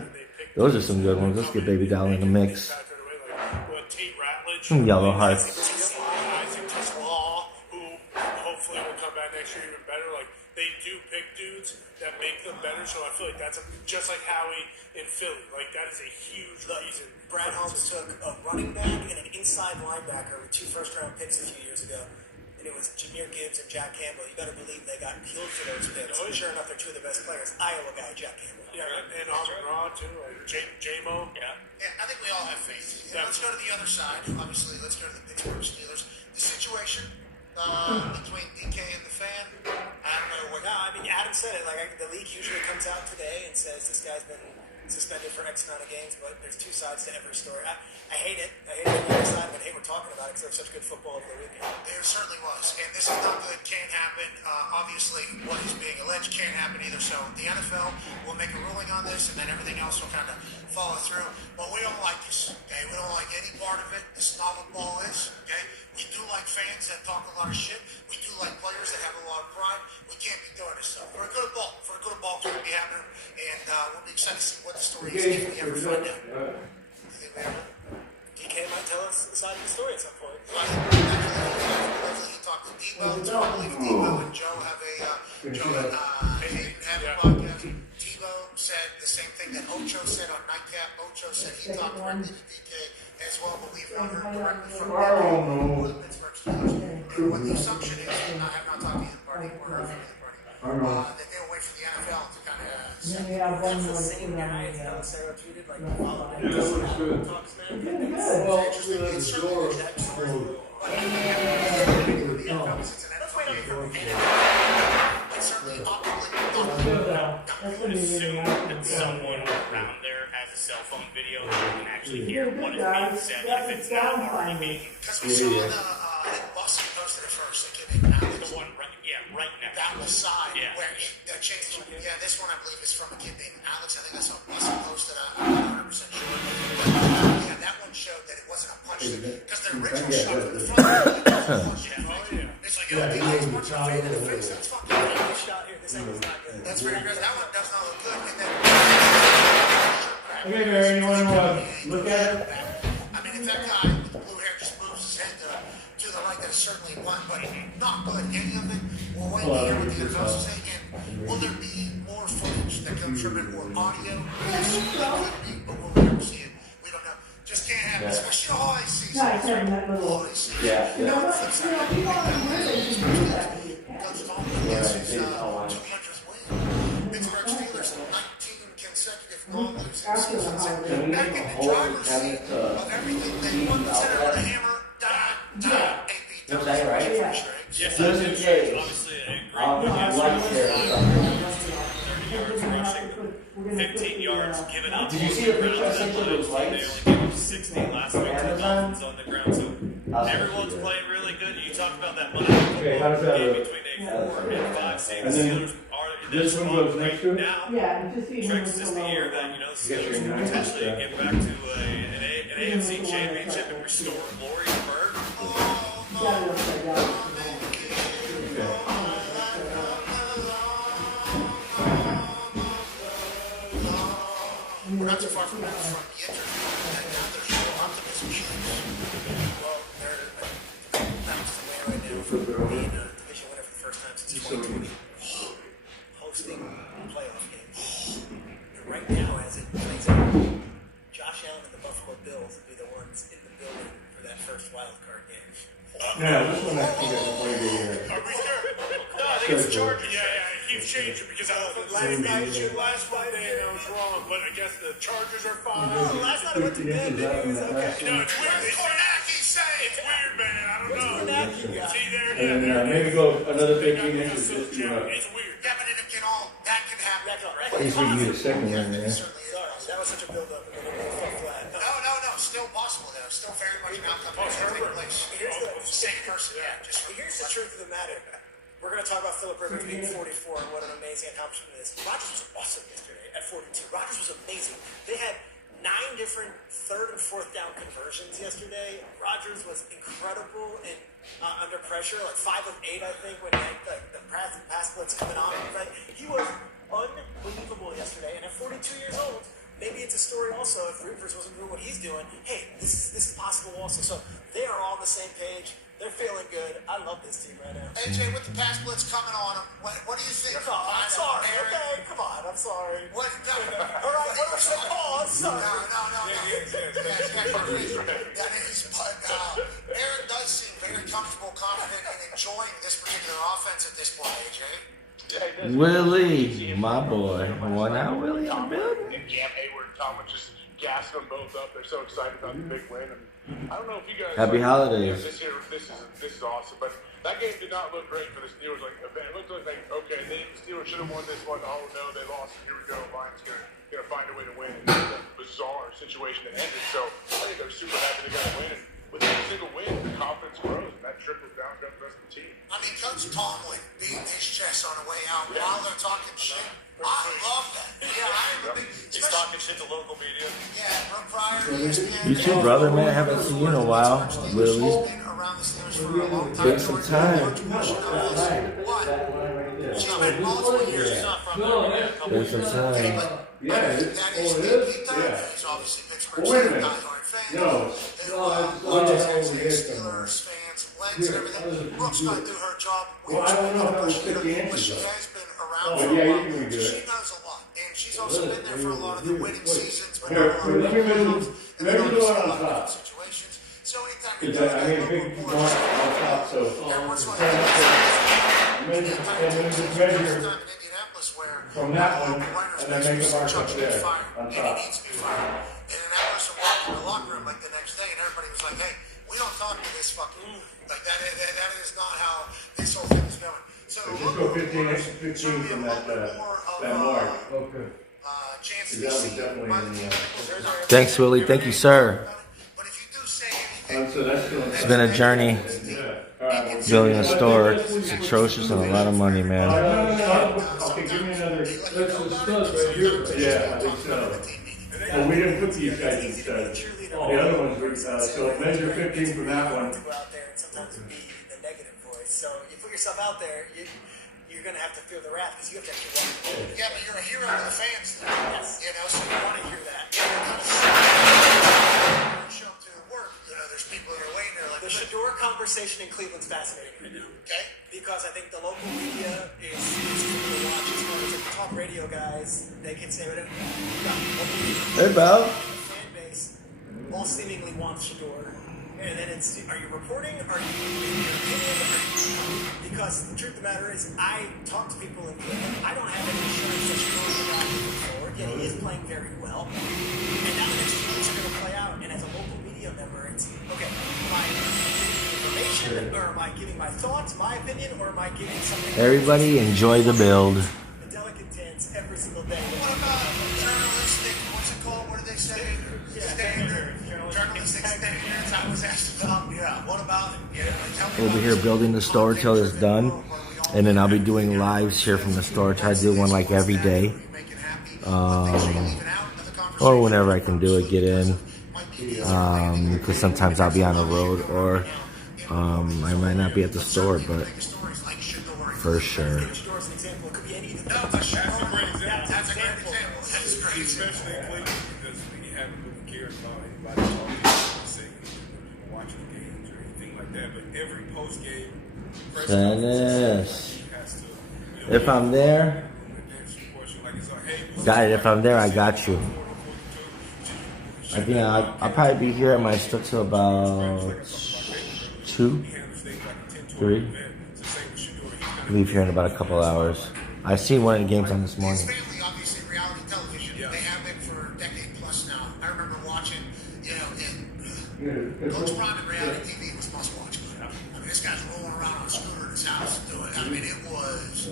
Those are some good ones. Let's get Baby Doll in the mix. Some yellow hearts. Isaac Law, who hopefully will come back next year even better. Like, they do pick dudes that make them better, so I feel like that's just like Howie in Philly. Like, that is a huge reason. Brad Holmes took a running back and an inside linebacker with 2 first-round picks a few years ago. And it was Jahmyr Gibbs and Jack Campbell. You better believe they got peeled for those picks. And sure enough, they're 2 of the best players. Iowa guy, Jack Campbell. Yeah, and Amon Ra, too. Like J-Mo. Yeah. Yeah, I think we all have faith. Yeah, let's go to the other side. Obviously, let's go to the Pittsburgh Steelers. The situation between DK and the fan, I don't know what. No, I mean, Adam said it. Like, the league usually comes out today and says this guy's been suspended for X amount of games, but there's 2 sides to every story. I hate it. I hate it on the other side, but I hate we're talking about it because there was such good football over the weekend. There certainly was. And this is not good. Can't happen. Obviously, what is being alleged can't happen either. So the NFL will make a ruling on this, and then everything else will kind of follow through. But we don't like this. Okay? We don't like any part of it. This is not what ball is. Okay? We do like fans that talk a lot of shit. We do like players that have a lot of pride. We can't be doing this stuff. For a good ball. For a good ball, it's going to be happening. And we'll be excited to see what the story is if we ever find out. You think we ever? DK might tell us the side of the story at some point. Allegedly, he talked to Debo. I believe Debo and Joe have a podcast. Debo said the same thing that Ocho said on Nightcap. Ocho said he talked directly to DK as well, but we've heard directly from the Pittsburgh Steelers. And what the assumption is, and I have not talked to either party or heard from either party, that they'll wait for the NFL to kind of And then we have one That's more the to same put on guy the, that Sarah tweeted, like, follow Yeah, that was good. Talk smack. It's really good. Well, the door was closed. Let's wait on the I would assume that someone around there has a cell phone video that you can actually hear what is being said if it's not already being. Because we saw I think Boston posted it first. They came in. The one right next That was side Yeah. where it changed. Yeah, this one I believe is from a kid named Alex. I think I saw Boston posted. I'm not 100% sure. But, yeah, that one showed that it wasn't a punch because the original shot from the front. It's like, oh, they always punch your face in the face. That's fucking good. This shot here, this angle's not good. That's very good. That one does not look good. And then. Okay, Barry, you wanna, look at it? I mean, if that guy with the blue hair just moves his head to the right, that's certainly one, but not good. Any of it, we'll wait to hear what the NFL is saying. And will there be more footage that comes from it, or audio? Yes, there could be, but we'll never see it. We don't know. Just can't happen, especially holiday season. Guys having that little, Holiday season. Yeah, you know what, people on the Monday can do that. Comes home against his 200th win. Pittsburgh Steelers, 19 consecutive non-losing After the seasons. holiday. Back in the driver's seat of everything they won the center with a hammer, Was that right? Yeah. Yes, Just in case. obviously a great I'll like share something. 30 yards rushing, 15 yards given up. Did you see the picture I sent you of those They lights? only gave up 60 last week to the Amazon? Dolphins on the ground, so I'll send everyone's you that. playing really good. You talked about that Monday Night Okay, how's Football that game look? between a 4 and 5 seed. The And then Steelers are in this this one spot goes next right to it? now. Yeah, and just see him Tricks with is the the year logo. that, you know, the Get Steelers your can nine. potentially get back to an AFC championship and restore glory to Bird. Yeah, it looks like that. We're not too far from the interview, and now there's real optimism. Well, they're bounced away right now from being a division winner for the first time since 2020, hosting playoff games. And right now, as it plays out, Josh Allen and the Buffalo Bills will be the ones in the building for that first wild card game. Yeah, this one I think is a play good here. Are we sure? No, I think it's the Chargers. Yeah, it keeps changing because I made you last Friday and I was wrong, but I guess the Chargers are fine. Oh, last night I went to bed, maybe it was okay. No, it's weird. It's weird, man. I don't know. See there? And Yeah, maybe go another 15 inches just to, it's weird. Yeah, but it can all, that can happen. at least we can get a second one there. Sorry, that was such a build-up, and then it fell flat. No, still possible though. Still very much an outcome that can take place. Here's the- Same person, yeah. Just Here's the truth of the matter. We're going to talk about Philip Rivers being 44 and what an amazing accomplishment it is. Rodgers was awesome yesterday at 42. Rodgers was amazing. They had 9 different third and fourth down conversions yesterday. Rodgers was incredible and under pressure, like 5 of 8, I think, when the pass blitz coming on. Like, he was unbelievable yesterday. And at 42 years old, maybe it's a story also if Rivers wasn't doing what he's doing. Hey, this is possible also. So they are all on the same page. They're feeling good. I love this team right now. AJ, with the pass blitz coming on him, what do you think? I'm sorry. Okay, come on. I'm sorry. What? No, All right, what was the call? I'm sorry. No. Aaron does seem very comfortable, confident, and enjoying this particular offense at this point, AJ. Willie, my boy. One out, Willie on the building. And Cam Hayward and Tomlin just gassing them both up. They're so excited about the big win. And I don't know if you guys Happy holidays. This is awesome, but that game did not look great for the Steelers. Like it looked like okay, the Steelers should have won this one. Oh no, they lost. Here we go. Lions gonna find a way to win. And it was a bizarre situation that ended. So I think they're super happy they got a win. And with every single win, the confidence grows, and that trickles down throughout the rest of the team. I mean, Coach Tomlin beating his chest on the way out while they're talking shit. I love that. Yeah, I am a big. He's talking shit to local media. Yeah, Brooke Pryor, ESPN. You too, brother, man. Haven't seen you in a while, Willie. She's been around the Steelers for a long time. Take some time. What? She's been multiple years. She's not from there. Take some time. Yeah, That is it big is? time. Yeah. He's obviously Pittsburgh's Well, wait a minute. diehard fan. No. They No, love well, Steelers it's- fans, legs and everything. Brooke's got to do her job. Well, I don't know if that was 50 But inches, she though. has been around Oh, for a yeah, you while. can redo it. She knows a lot. And she's also been there for a lot of the winning seasons. But Here, not a lot of let me winning move- ones. And maybe then do it obviously on a lot of top. different situations. So anytime you Because do I mean, big local mark reports, on top, so. everyone's like, And then just measure. time in Indianapolis where from that one, and then make a mark up there on And he top. needs to be fired. And then that person walked in the locker room like the next day, and everybody was like, "Hey, we don't talk to this fucking like that is not how this whole thing is going." So Just go 15 from that mark. Okay. chance to That was see definitely by the in the, team. Thanks, Willie. Thank you, sir. But if you do say anything, so that's still. It's been a journey building a store. It's atrocious and a lot of money, man. Okay, give me another. That's the studs right here. Yeah, I think so. Well, we didn't put these guys in studs. The other ones were, so measure 15 from that one. To go out there and sometimes be the negative voice. So you put yourself out there, you're going to have to feel the wrath because you have to actually walk the road. yeah, but you're a hero to the fans, though. Yes. You know, so You want to hear that. you're kind of show up to work. You know, there's people that are waiting there like, The Shador conversation in Cleveland's fascinating right now. okay, Because I think the local media is cool to watch as far as like the talk radio guys. They can say whatever. You got local media, Hey, Bo. the fan base all seemingly wants Shador. And then it's, are you reporting? Are you giving your opinion? Because the truth of the matter is, I talk to people in Cleveland. I don't have any assurance that Shador's the guy moving forward. Yet he is playing very well. And now the next 2 weeks are going to play out. And as a local media member, it's, okay, am I giving information? Or am I giving my thoughts, my opinion? Or am I giving something? Everybody enjoy the build. The delicate dance every single day. what about journalistic, what's it called, what do they say? Standard. Journalistic standards, I was asked about, what about it? You know, tell me We'll be here building the store till it's done. And then I'll be doing lives here from the store. Try to do one like every day. Or whenever I can do it, get in. Because sometimes I'll be on the road or I might not be at the store, but for sure. Shador's an example. It could be any. That's a great example. That's a great example. That's a great example. Especially in Cleveland, because we haven't really cared about anybody talking, saying, watching the games or anything like that. But every post game, Dennis. has to. If I'm there, got it. If I'm there, I got you. I think I'll probably be here at my store till about 2, 3. Leave here in about a couple hours. I seen one of the games on this morning. His family, obviously, reality television. They have been for a decade plus now. I remember watching, Coach Prime in reality TV was must watch. I mean, this guy's rolling around on a scooter in his house doing it. I mean, it was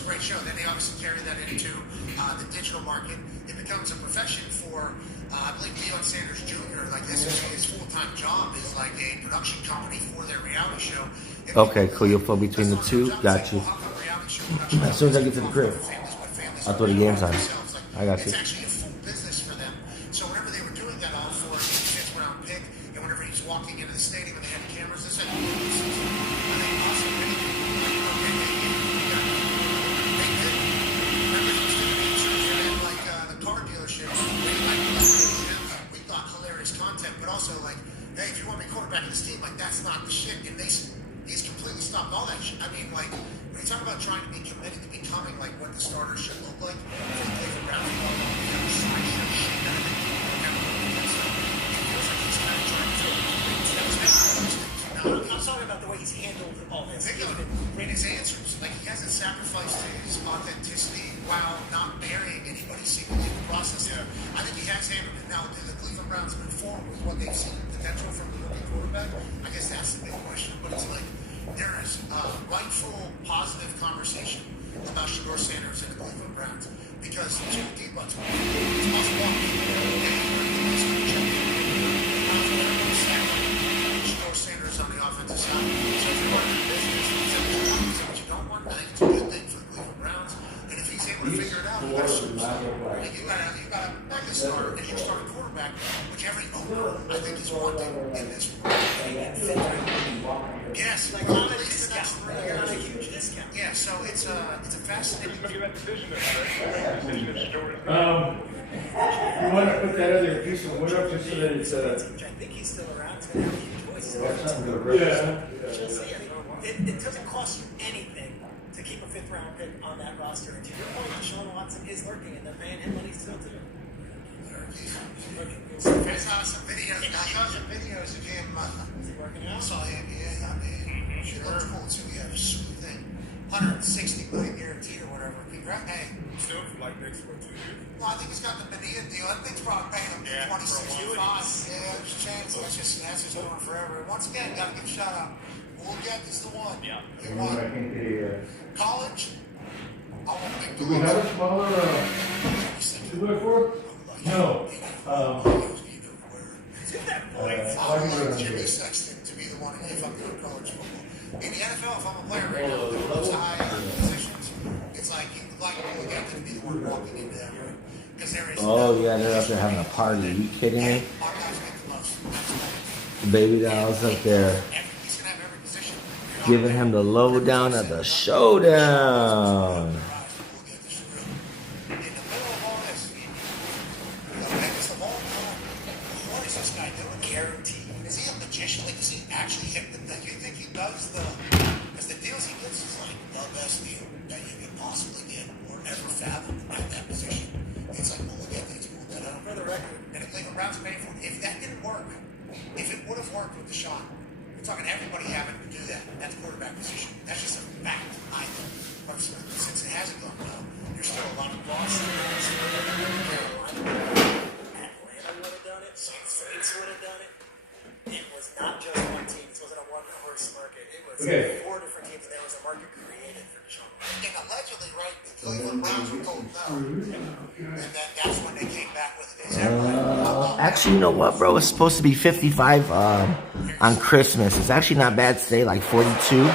a great show. Then they obviously carry that into the digital market. It becomes a profession for, I believe, Deion Sanders Jr. Like, this is his full-time job, is like a production company for their reality show. Okay, cool. You'll flow between the two. Got you. As soon as I get to the crib, I'll throw the games on. I got you. It's actually a full business for them. So whenever they were doing that all for the 5th round pick, and whenever he was walking into the stadium and they had cameras, they said, I think also many people were like, they did. Remember he was doing interviews and then like the car dealership, we thought hilarious content, but also like, hey, if you want to be quarterback of this team, like that's not the shit. And he's completely stopped all that shit. I mean, like, when you talk about trying to be committed to becoming like what the starters should look like, for the Cleveland Browns, shit that I think people remember that stuff. It feels like he's kind of trying to I'm talking about the way he's handled all this. think of it in his answers. Like, he hasn't sacrificed his authenticity while not burying anybody secretly in the process. I think he has handled it. Now, do the Cleveland Browns move forward with what they've seen potential from the rookie quarterback? I guess that's the big question. But it's like, there is rightful, positive conversation about Shador Sanders and the Cleveland Browns. Because to the deep butts, it's possible. Shador Sanders on the offensive side. So if you're running a business, is that what you don't want? I think it's a good thing for the Cleveland Browns. And if he's able to figure it out, you got a superstar. Like, you got a start and you start a quarterback, which every owner I think is wanting in this world. Yes, like on a discount. You're on a huge discount. Yeah, so it's a fascinating. Look at that decision there, right? Decision of Shador. You want to put that other piece of wood up just so that it's Which I think he's still around. He's going to have a huge voice. It doesn't cost you anything to keep a 5th round pick on that roster. And to your point, Deshaun Watson is lurking, and they're paying him money still too. I saw some videos of him. Is he working I out? saw him. Yeah, I mean, she looks cool too. Yeah, a smooth thing. 160 million year guaranteed or whatever. Congrats, hey. Still for like next for 2 years. Well, I think he's got the Bonilla deal. I think it's probably paying him Yeah, for 26.5. Yeah, there's a chance. That's just going forever. Once again, got to give a shout out. We'll get this the one. Yeah. The one. I think they, College. I won't think do we have a smaller, 2x4? No. I want Jimmy Sexton to be the one if I'm doing college football. In the NFL, if I'm a player right now, in those high positions, it's like you would like to get to be the one walking into that room. Because there is Oh yeah, they're up there having a party. Are you kidding me? our guys make the most. The baby doll's up there He's going to have every position. giving him the lowdown of the showdown. We'll get this real. In the middle of all this, the biggest of all time, what is this guy doing? Guaranteed. Is he a magician? Like, does he actually hit the thing? You think he does the... Because the deals he gets is like the best deal that you could possibly get or ever fathom at that position. It's like, well, look at these people that are for the record. And if Cleveland Browns paying for it, if that didn't work, if it would have worked with Deshaun, we're talking everybody having to do that at the quarterback position. That's just a fact, I think. Personally, since it hasn't gone well, there's still a lot of Boston, Carolina, Atlanta would have done it, Saints would have done it. It was not just one team. This wasn't a one-horse market. It was 4 different teams, and there was a market created for Deshaun. And allegedly, right, the Cleveland Browns were told no. And then that's when they came back with it. Is that right? Actually, you know what, bro? It's supposed to be 55 on Christmas. It's actually not bad today, like 42.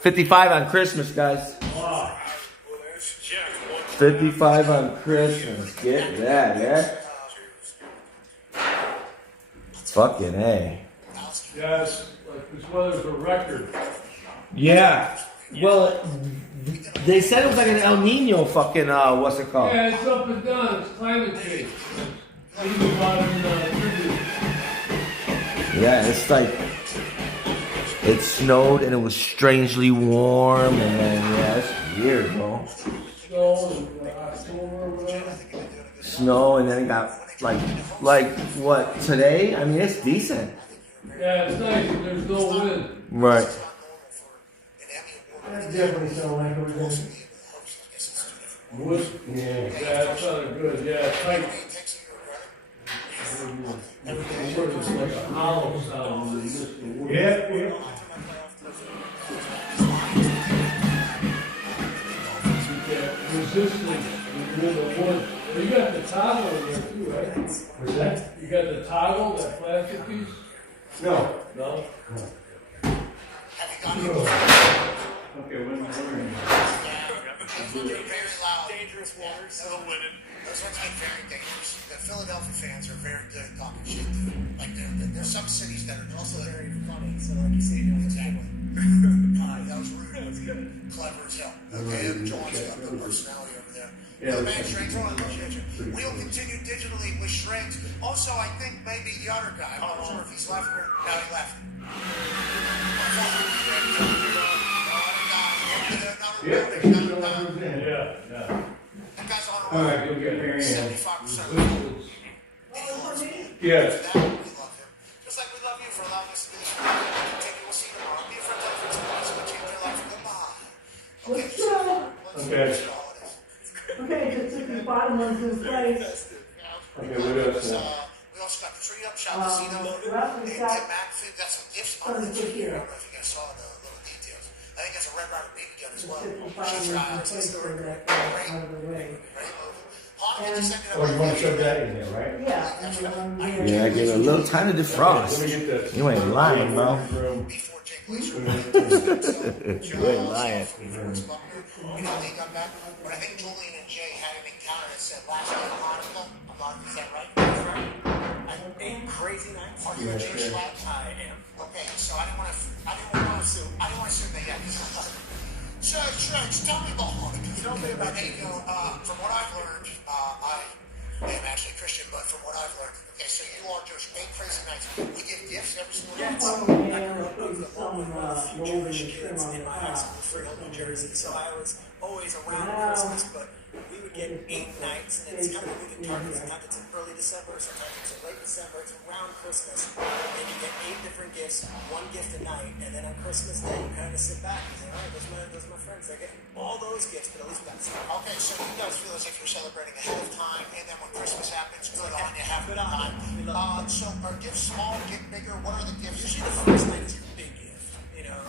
55 on Christmas, guys. 55 on Christmas. Get that, yeah? Fucking A. Yeah, it's like this weather's a record. Yeah. Well, they said it was like an El Nino fucking, what's it called? Yeah, it's up and down. It's climate change. It's even about in tribute. Yeah, it's like, it snowed and it was strangely warm, and then, yeah, it's weird, bro. Snow in October or whatever. Snow, and then it got, like what, today? I mean, it's decent. Yeah, it's nice. There's no wind. Right. That definitely sounds like it was Wood? Yeah, that sounded good. Yeah, it's like it's like a hollow sound when you miss the wood. Yeah. Resisting with the wood. Well, you got the toggle in there too, right? What's that? You got the toggle, that plastic piece? No. No? Okay, when Very loud. Dangerous waters. Still winning. Those ones get very dangerous. The Philadelphia fans are very good at talking shit. Like there's some cities that are also very funny. So like you say, exactly. That was rude. That was good. Clever as hell. Okay, John's got good personality over there. Yeah, Man, Shreds, I appreciate you. We'll continue digitally with Shreds. Also, I think maybe the other guy. I'm not sure if he's left or now he left. Yeah. That guy's on All the right, go get Mary Ann. 75%. Yes. We love him. Just like we love you for allowing us to do this. We'll see you tomorrow. Be a friend of the so change your life. Goodbye. Let's go. Okay. Okay, just took the bottom ones in place. Okay, what else? We also got the tree up, shot casino, Ralph and has Tim got Macfin. Got some gifts on the something tree. here. I don't know if you guys saw the little details. I think that's a Red Ryder baby gun as well. 55 She's ones in got place for that out of the way. Oh, you want to shove that in there, right? Yeah, and the one there. Yeah, give it a little time to defrost. Let me get this. You ain't lying, bro. Before Jake Glacier. You ain't lying. You know, they got back. But I think Julian and Jay had an encounter that said last night on Hanukkah. I'm not, is that right? That's right. A crazy night. Are you a Jay Schlatt? I am. Okay, so I didn't want to assume that yet. So, Shreds, tell me about Hanukkah. Tell me about it. From what I've learned, I am actually Christian, but from what I've learned, okay, so you are Jewish. 8 crazy nights. We give gifts every single night. Probably, yeah, put some mold and trim on the top. New Jersey, so I was always around Wow. Christmas, but we would get 8 nights, and it's kind of a moving target. Sometimes it's in early December, sometimes it's in late December, it's around Christmas, and you get 8 different gifts, 1 gift a night, and then on Christmas Day, you kind of sit back and say, all right, those are my friends. They're getting all those gifts, but at least we got some. Okay, so you guys feel as if you're celebrating ahead of time, and then when Christmas happens, good on you, have a good time. So are gifts small, get bigger? What are the gifts? Usually the first night is a big gift. You know,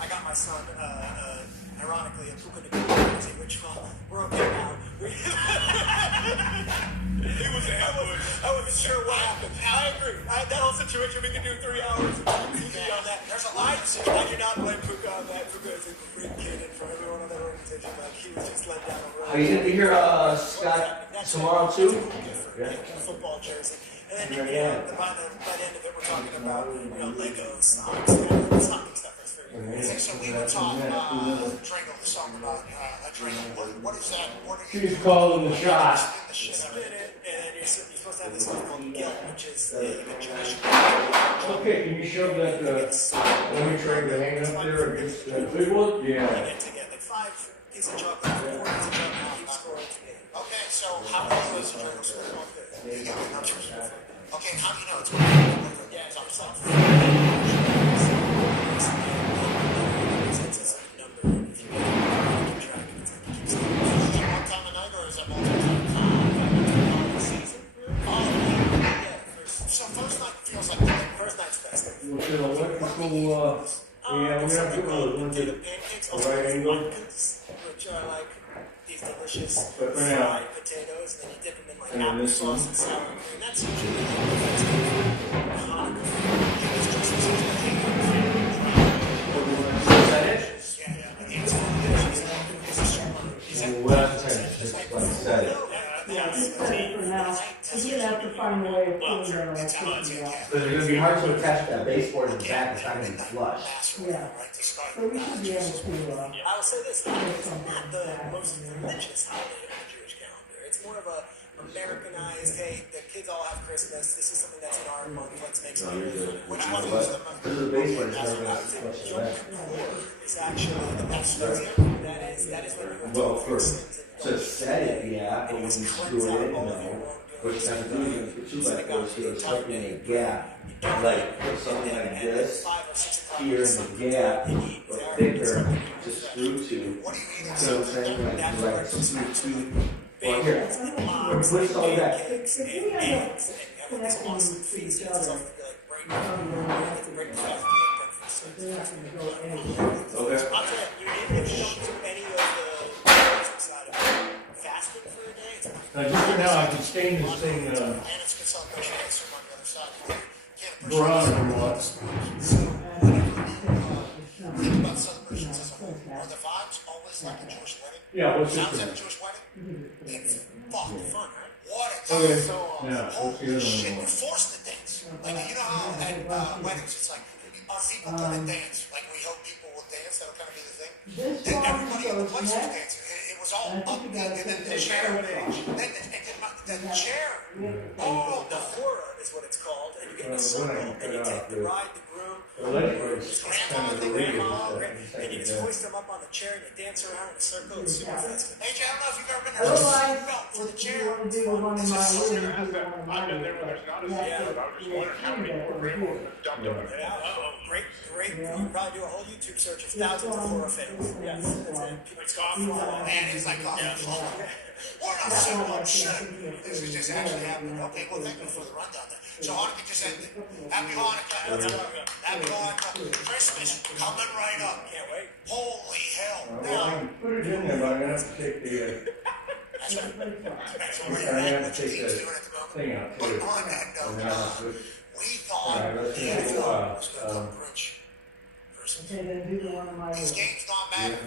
I got my son, ironically, a Puka Nacooka, which, well, we're okay now. I wasn't sure what happened. I agree. That whole situation, we could do 3 hours on that. There's a lot of situations. I do not blame Puka on that. Puka is a great kid, and for everyone on that organization, like, he was just let down the road. Are you going to hear Scott tomorrow too? Yeah. Football jersey. And then, by the end of it, we're talking about, Legos, stocking stuffers for you. So we were talking Dringle, the song about Dringle. What is that? What are you She's calling the shot. spin it, and then you're supposed to have this stuff called Gelt, which is the tradition. Okay, can you show that, let me try to hang up there against the big one? You Yeah. get together 5 pieces of chocolate, 4 pieces of chocolate, keep score. Okay, so how many of those Dringle scores on this? You get the numbers. Okay, how do you know it's Yeah, it's ourselves. It's a number. If you keep track, it's like it keeps going. Is it one time a night or is it multiple Season? So first night feels like First night's best. What's an electrical, yeah, we have to go with The the pancakes, right angle. which are like these delicious But for now. fried potatoes, and then you dip them in like And then this one. applesauce and sour cream. That's usually like the best thing. It's just as easy as Is that it? Yeah, it's better for now. We did have to find a way of putting that on our cookie out. But it's going to be hard to attach that baseboard in the back. It's not going to be flush. Yeah. So we should be able to, I will say this, it's not the most religious holiday on the Jewish calendar. It's more of a Americanized, hey, the kids all have Christmas, this is something that's in our month, let's make something. Which one is the most? This is the baseboard. It's I never going would to say flush the Yom back. Kippur is actually the best one. That is when you Well, atone for for sins to set it, yeah, but and when you you cleanse screw out it, all of your no. wrongdoings. What you have to do is put 2 by 4s here, it's like in a gap. Like put something like this here in the gap, but thicker to screw to. So I'm saying like screw to. Well, here, push all that. if we end up connecting to each other, they're not gonna go anywhere. Okay. I'll tell you, if you don't do any of the Christmas side of it, fasting for a day, it's Just for now, I can stain this thing, and it's good celebration on the other side. Can't Veronica wants. think about celebrations as a whole. Are the vibes always like a Jewish wedding? Yeah, what's Sounds this? like a Jewish wedding? It's fucking fun, right? What a Okay. time. So, Yeah, what's the holy other shit, one? you're forced to dance. Like, you know how at weddings it's like, are people gonna dance? Like, we hope people will dance, that'll kind of be the thing. This Then song everybody in the goes place was next. dancing. It was all I think up, you and gotta then take the this chair, photo. then the chair. Oh, the horror is what it's called, and you get in a circle, and you take the bride, the groom, grandma, the grandma, and you just hoist them up on the chair, and you dance around in a circle. It's super festive. Hey, Jay, I don't know if you've ever been to Otherwise, for the if chair. you wanna do one of my rooms, do one of I've mine. been there when there's not a seat, but I was just wondering how many more grandmas have dumped on it. Great. You can probably do a whole YouTube search of thousands of horror fails. Yes, that's it. It's coffee. And it's like, oh, we're not so much shit. This is just actually happening. Okay, well, thank you for the rundown there. So Hanukkah just ended. Happy Hanukkah. Happy Hanukkah. Christmas coming right up. Can't wait. Holy hell. Well, I Now, can put it in there, but I'm gonna have to take the, that's what I have to take that doing at the moment. thing out But too. on that And note, now it's good. we thought Alright, let's the take a NFL while. was going to come Grinch Christmas. Okay, then do the one of my These rooms. games don't matter.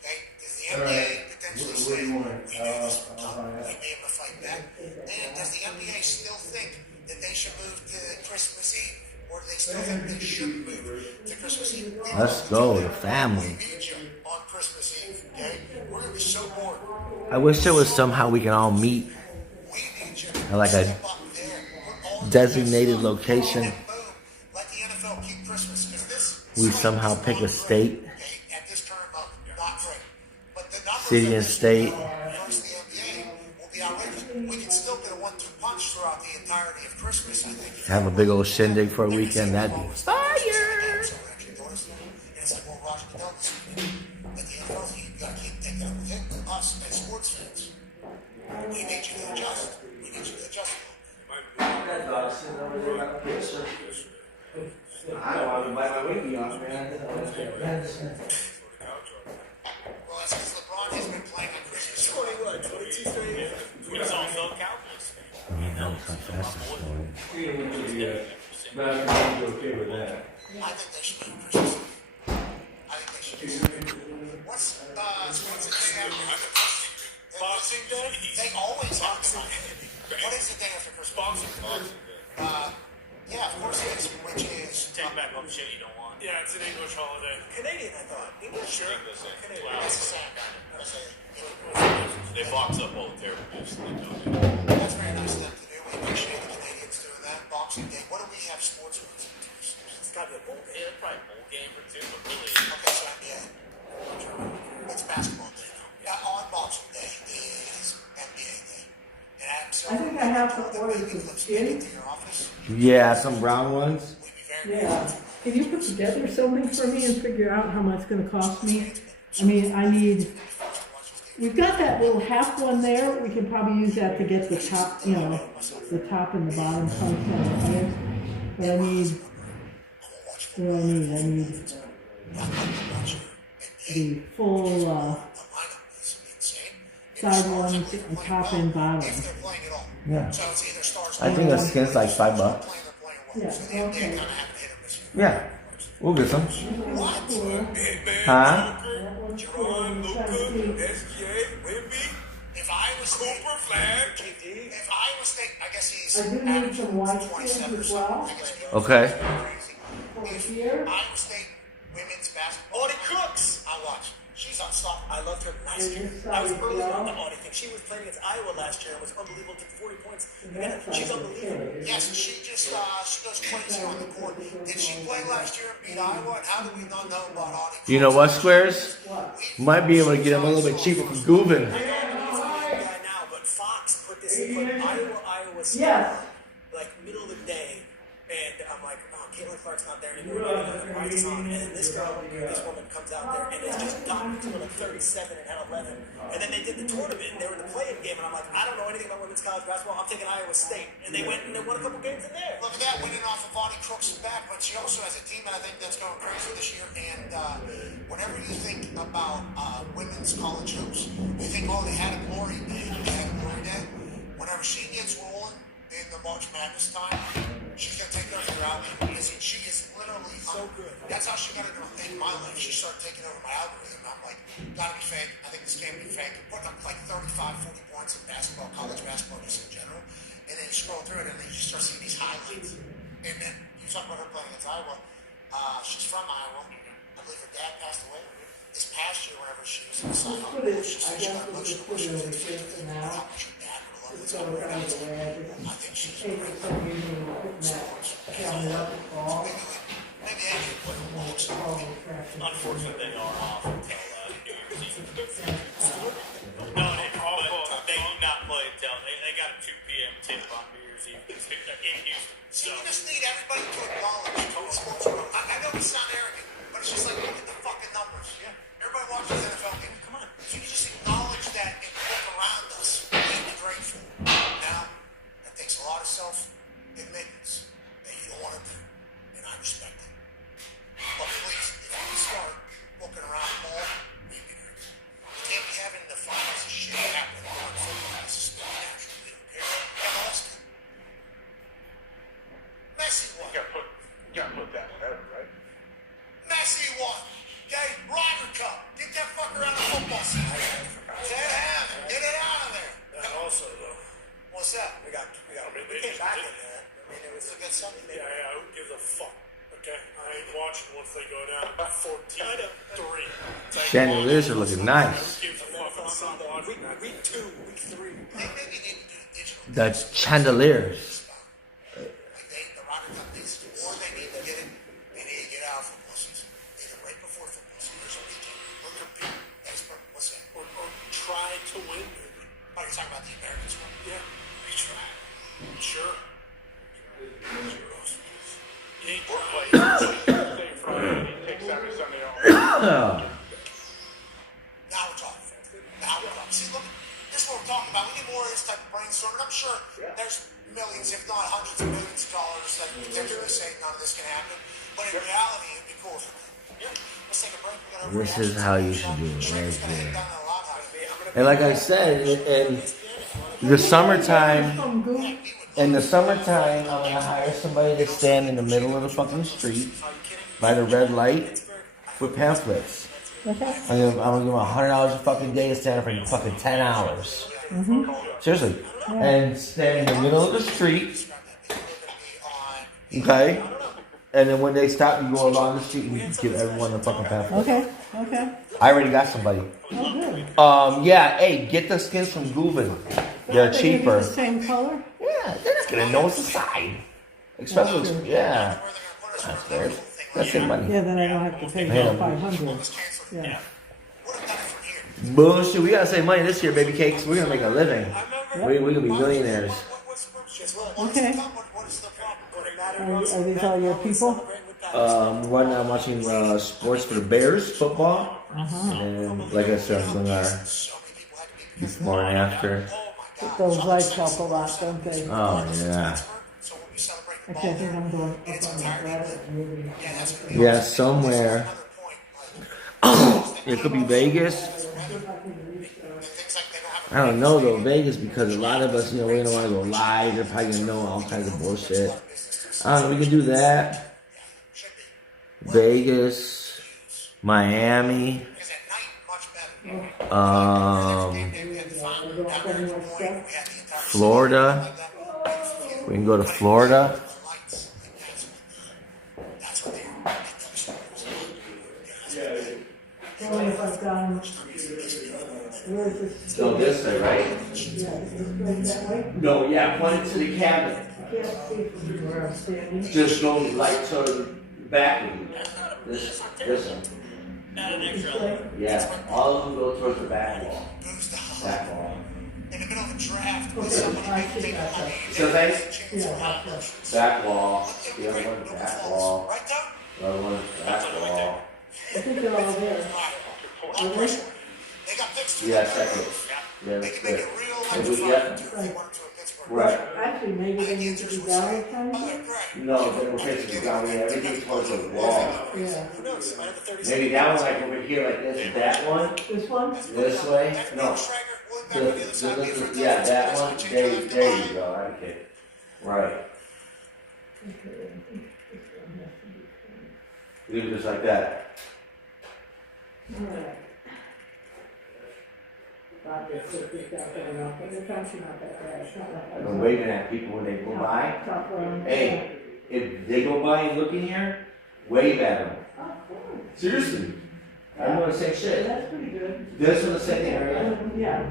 Okay? Does the All NBA right. potentially What do say you we want? do this for I'll time? buy We it. may be able to fight back. And does the NBA still think that they should move to Christmas Eve? Or do they still think they shouldn't move to Christmas Eve? Let's go, the family. We need you on Christmas Eve, okay? We're going to be so bored. I wish there was somehow we can all meet We need you at like a step up there. Put all the designated best location. and boom, let the NFL keep Christmas. Because this We slate somehow is pick a not state, great, okay, at this current moment. Not great. But the numbers city of and this state. hurts the NBA entirety of Christmas, I think. Have a big old shindig for a weekend. That'd be fire. It's like, well, Roger Goodell this weekend. At the NFL, you gotta keep thinking of him, us as sports fans. We need you to adjust. We need you to adjust. I don't want to bite my winky off, man. Well, that's because LeBron has been playing on Christmas. 22 straight years. We just all felt Cowboys. I mean, that was my fastest one. Basketball's okay with that. I think they should be on Christmas. I think they should be. What's the day after Christmas? Boxing Day? They always have to. What is the day after Christmas? Boxing Day. Yeah, of course it is. Which is Take back all the shit you don't want. Yeah, it's an English holiday. Canadian, I thought. English? Sure. Canadian. that's the same. That's They box up all the terrible news. that's very nice of them to do. We appreciate the Canadians doing that. Boxing Day. What do we have sports-wise? It's got to be a bowl game. Yeah, probably a bowl game or two, but really. Okay, so NBA. It's basketball day now. Yeah, on Boxing Day is NBA Day. And Adam I think I have the order for Silver skin. into your office. Yeah, some brown ones. We'd be very Yeah. Can you put together something for me and figure out how much it's gonna cost me? I mean, I need, we've got that little half one there. We can probably use that to get the top, you know, the top and the bottom content of it. But I need, what do I need? I need the full, side ones and top and bottom. if they're playing at all. Yeah. So it's either stars I think a skin's like $5. playing or playing well. Yeah, So the NBA okay. kind of haven't hit them this year. Yeah. We'll get some. What? Huh? Jerron, Luka, SJ, Wemby, If Iowa State, Cooper, Flag, if Iowa State, I guess he's I do need averaging some white 27 skins or as something. well. I guess he's Okay. crazy. Over If here. Iowa State women's basketball, Audie Crooks. I watch. She's unstoppable. I loved her last year. I was early on the Audie thing. She was playing against Iowa last year and was unbelievable. Took 40 points. Again, she's unbelievable. Yes, she just she goes crazy on the court. Did she play last year and beat Iowa? And how do we not know about Audie? You know what, Squares? Might be able to get them a little bit cheaper from Goovin. I don't know right now, but Fox put Iowa State, Yes. like middle of the day, and I'm like, oh, Caitlin Clark's not there anymore. Why is this on? And then this woman comes out there and is just dominant to like 37 and had 11. And then they did the tournament and they were in the play-in game, and I'm like, I don't know anything about women's college basketball. I'm taking Iowa State, and they went and they won a couple games in there. Look at that, winning off of Audie Crooks' back, but she also has a team that I think that's going crazy this year. And whenever you think about women's college hoops, you think, oh, they had a glory day. They had a glory day. Whenever she gets rolling in the March Madness time, she's going to take over your algorithm. Because she is literally so good. That's how she got into in my life. She started taking over my algorithm. I'm like, gotta be fake. I think this can't be fake. Putting up like 35, 40 points in basketball, college basketball just in general. And then you scroll through it and then you start seeing these highlights. And then you talk about her playing against Iowa. She's from Iowa. I believe her dad passed away this past year whenever she was in the side. Put it, I guess we'll just put it over here for now. So it's out of the way. I just take it some reason we're putting that counted up at all. Maybe I can put Unfortunately, they are off until New Year's Eve. No, they do not play until they got a 2 p.m. tip on New Year's Eve in Houston. So you just need everybody to acknowledge the sports world. I know we sound arrogant, but it's just like, look at the fucking numbers. Yeah. Everybody watches NFL games. Come on. So you just acknowledge that and look around us and be grateful. Now, that takes a lot of self-admittance that you don't want to do, and I respect it. But please, if you start looking around the ball, be grateful. You can't be having the finals of shit happening during football. This is not natural. We don't care. MLS did. Messi won. You gotta put that better, right? Messi won. Okay? Ryder Cup. Get that fucker out of the football season. Get it out of there. And also, though, What's that? We came back in there. I mean, it was It's a good Sunday. yeah, who gives a fuck? Okay? I ain't watching once they go down 14-3. Chandeliers are looking nice. Who gives a fuck? I'm not watching that. week 2, week 3. They maybe need to do digital. The chandeliers. Like the Ryder Cup needs to, or they need to get it. They need to get out of football season. Either right before football season. There's a weekend. Or compete. What's that? Or try to win. Oh, you're talking about the Americans one? Yeah. We try. Sure. scholars that they're going to say none of this can happen. But in reality, it'd be cool. Let's take a break. This is how you should do it right here. And like I said, in the summertime, I'm gonna hire somebody to stand in the middle of the fucking street by the red light with pamphlets. Okay. I'm gonna give them $100 a fucking day to stand for fucking 10 hours. Seriously. And stand in the middle of the street. Okay? And then when they stop, you go along the street and you give everyone the fucking pamphlet. Okay. I already got somebody. Oh, good. Yeah, hey, get the skins from Goovin. They're cheaper. The same color? Yeah, they're not gonna know it's inside. Especially, yeah. That's fair. That's their money. Yeah, then I don't have to pay the $500. Yeah. Bullshit, we gotta save money this year, baby cakes. We're gonna make a living. We're gonna be millionaires. Okay. Are these all your people? Right now I'm watching sports for the Bears, football. And like I said, I'm doing before and after. Those lights help a lot, don't they? Oh, yeah. Actually, I think I'm going up on the rabbit. Yeah, somewhere. It could be Vegas. I don't know though, Vegas, because a lot of us, we're gonna want to go live. They're probably gonna know all kinds of bullshit. I don't know, we can do that. Vegas, Miami, Florida. We can go to Florida. Go this way, right? No, yeah, point it to the cabinet. Just go like to the back of you. This one. Yeah, all of them go towards the back wall. Back wall. In the middle of a draft. So back wall. The other one, back wall. The other one, back wall. I think they're all there. Yeah, second. Yeah, that's good. Right. Actually, maybe they need to be down kind. No, they were facing down there. Everything towards the wall. Yeah. Maybe that one like over here like this. That one. This one? This way. No. Yeah, that one. There you go. Okay. Right. Leave it just like that. Alright. I'm waving at people when they go by. Hey, if they go by and look in here, wave at them. Seriously. I'm doing the same shit. That's pretty good. This is the same area. Yeah.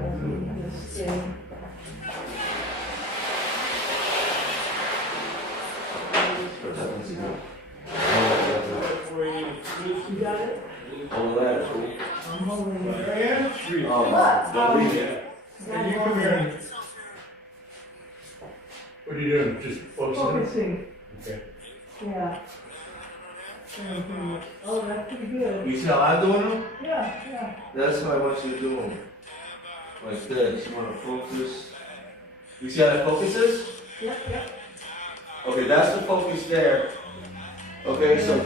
You got it? Hold that. I'm holding it. Don't leave it. Hey, you come here. What are you doing? Just Focusing. Okay. Yeah. Oh, that's pretty good. You see how I'm doing them? Yeah. That's what I want you to do them. Like this. You want to focus. You see how that focuses? Yep. Okay, that's the focus there. Okay, so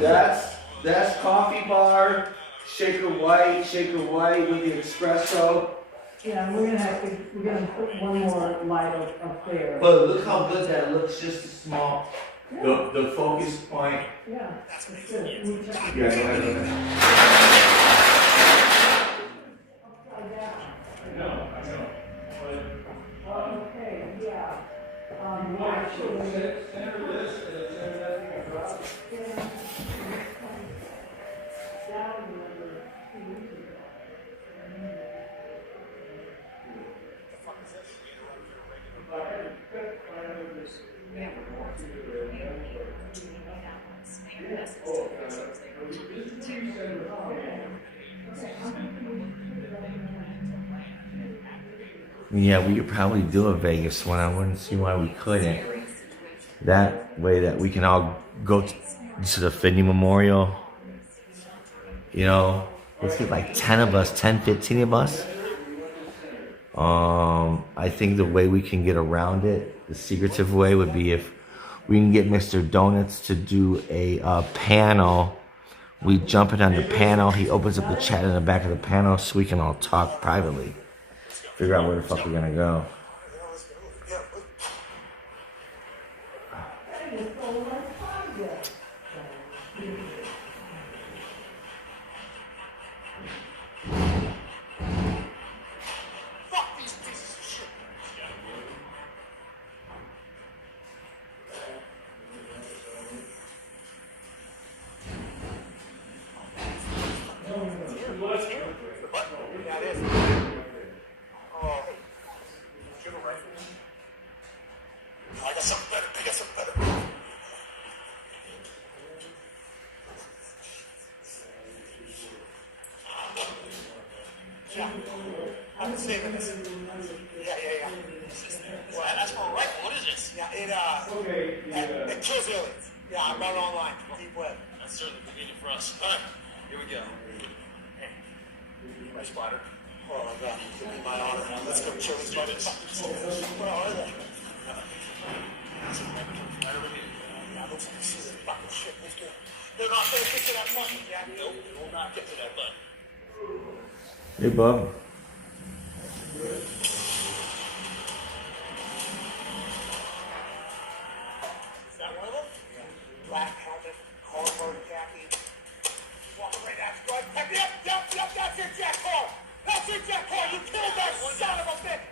that's coffee bar, shaker white with the espresso. Yeah, we're gonna put one more light up there. But look how good that looks, just a small, the focus point. Yeah, that's good. Yeah, go ahead. I know. Okay, yeah. Actually, Yeah, we could probably do a Vegas one. I wouldn't see why we couldn't. That way that we can all go to the Finney Memorial. Let's get like 10 of us, 10, 15 of us. I think the way we can get around it, the secretive way would be if we can get Mr. Donuts to do a panel. We jump in on the panel. He opens up the chat in the back of the panel so we can all talk privately. Figure out where the fuck we're gonna go. I've been saving this. Yeah. Well, that's my rifle. What is this? Yeah, it kills aliens. Yeah, I read it online. Deep web. That's certainly convenient for us. All right, here we go. Hey, my spotter. Oh my God, it'll be my honor. Let's go kill these motherfuckers. Where are they? Right over here. Yeah, looks like I see this fucking shit. Let's go. They're not gonna get to that button, Jack. Nope, we will not get to that button. Hey, Bob. Is that one of them? Yeah. Black helmet, collar khaki. Walking right after us. Yep, that's it, Jack Carr. That's it, Jack Carr. You killed that son of a bitch.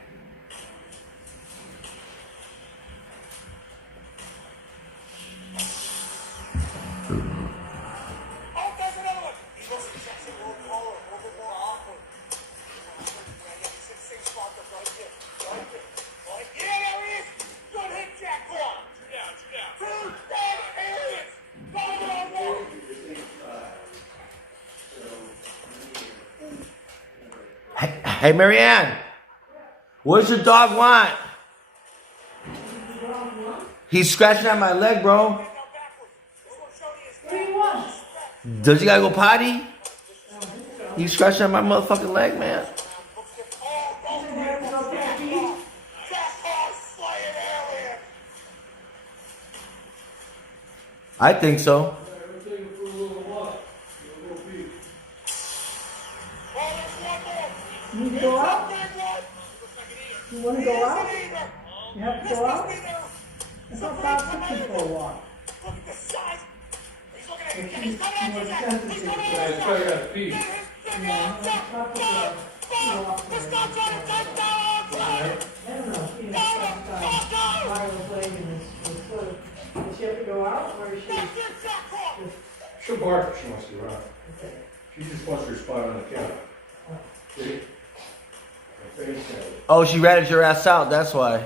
Oh, there's another one. He looks exactly a little taller, a little bit more awkward. Yeah, same spot right here. Yeah, there he is. Good hit, Jack Carr. Shoot down. Two dead aliens. Follow on one. Hey, Marianne. What does your dog want? He's scratching at my leg, bro. What do you want? Does he gotta go potty? He's scratching at my motherfucking leg, man. I think so. You go out? You want to go out? You have to go out? It's not about to for a walk. Look at the size. He's looking at you. He's He's coming after more Jack. He's sensitive. coming Yeah, it's after probably Jack. got feet. This guy's trying to take down. I don't know, you know, sometimes Mario's leg and his foot. Does she have to go out or is she? That's it, Jack Carr. She'll bark if she wants to go out. Okay. She just wants her spot on the couch. See? Her face has it. Oh, she ratted your ass out, that's why.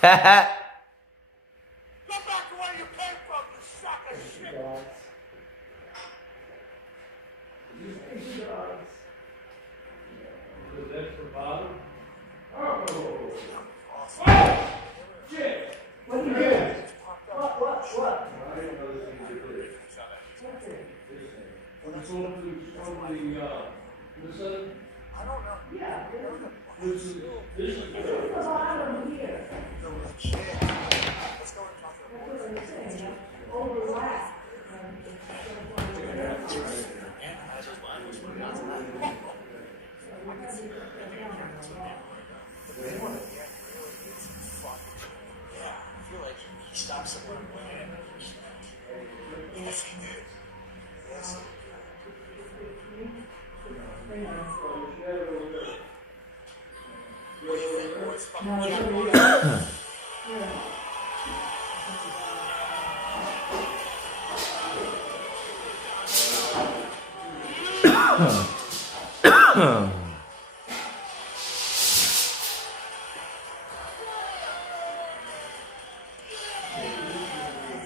Haha. Go back to where you came from, you sack of shit. Dogs. Crazy dogs. Is that for bottom? Shit! What are you doing? What? I didn't know this thing did this. Okay. When it's on this side? I don't know. Yeah, This is it's the bottom here. Let's go and talk to That's what I'm saying, yeah. Overlap. I feel like he stopped somewhere. Yes, he did. Yes. No, it's over here.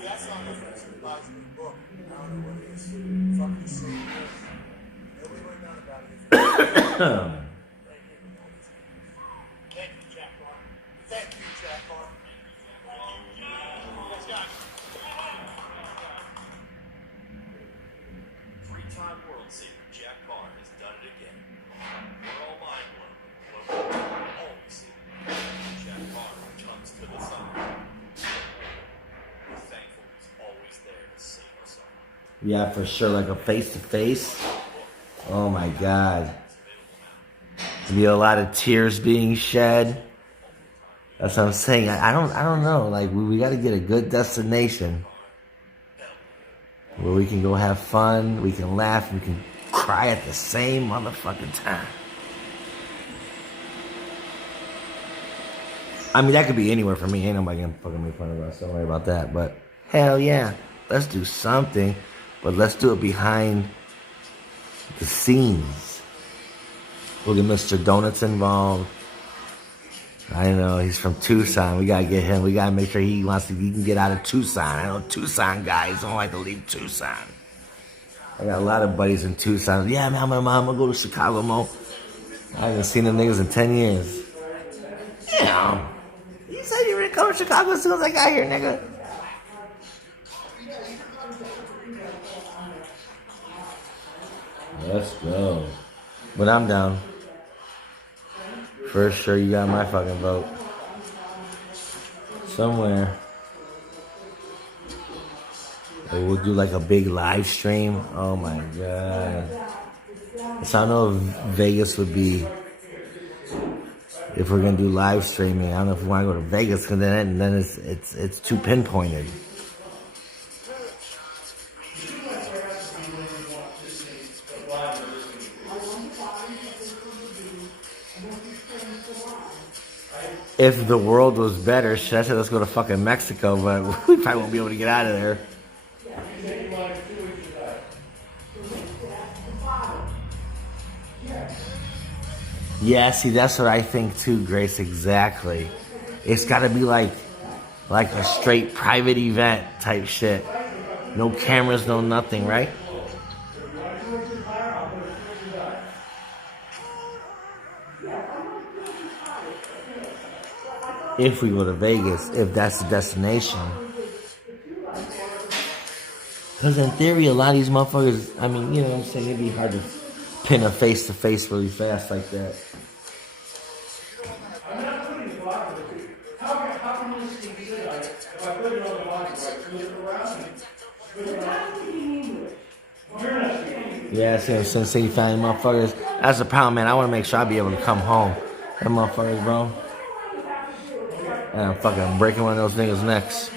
That's on the first box of the book. I don't know what it is. Fucking same thing. Nobody wrote down about it. Thank you, Jack Carr. Thank you, Jack Carr. Let's go. Three-time world saver Jack Carr has done it again. We're all mind blown. Global always see Jack Carr comes to the sun. Yeah, for sure. Like a face to face. Oh my God. There'll be a lot of tears being shed. That's what I'm saying. I don't know. Like we got to get a good destination where we can go have fun, we can laugh, we can cry at the same motherfucking time. I mean, that could be anywhere for me. Ain't nobody gonna fucking make fun of us. Don't worry about that. But hell yeah, let's do something. But let's do it behind the scenes. We'll get Mr. Donuts involved. I know, he's from Tucson. We gotta get him. We gotta make sure he can get out of Tucson. I know Tucson guys don't like to leave Tucson. I got a lot of buddies in Tucson. Yeah, man, my mom will go to Chicago, Mo. I haven't seen them niggas in 10 years. Yeah. You said you were gonna come to Chicago as soon as I got here, nigga. Let's go. But I'm down. For sure, you got my fucking vote. Somewhere. Or we'll do like a big live stream. Oh my God. So I don't know if Vegas would be, if we're gonna do live streaming. I don't know if we want to go to Vegas, because then it's too pinpointed. If the world was better, shit, I said let's go to fucking Mexico, but we probably won't be able to get out of there. Yeah, see, that's what I think too, Grace, exactly. It's gotta be like a straight private event type shit. No cameras, no nothing, right? If we go to Vegas, if that's the destination. Because in theory, a lot of these motherfuckers, I mean, you know what I'm saying, it'd be hard to pin a face-to-face really fast like that. Yeah, see what I'm saying, say you find motherfuckers. That's the problem, man. I want to make sure I be able to come home. Them motherfuckers, bro. And I'm fucking breaking one of those niggas' necks.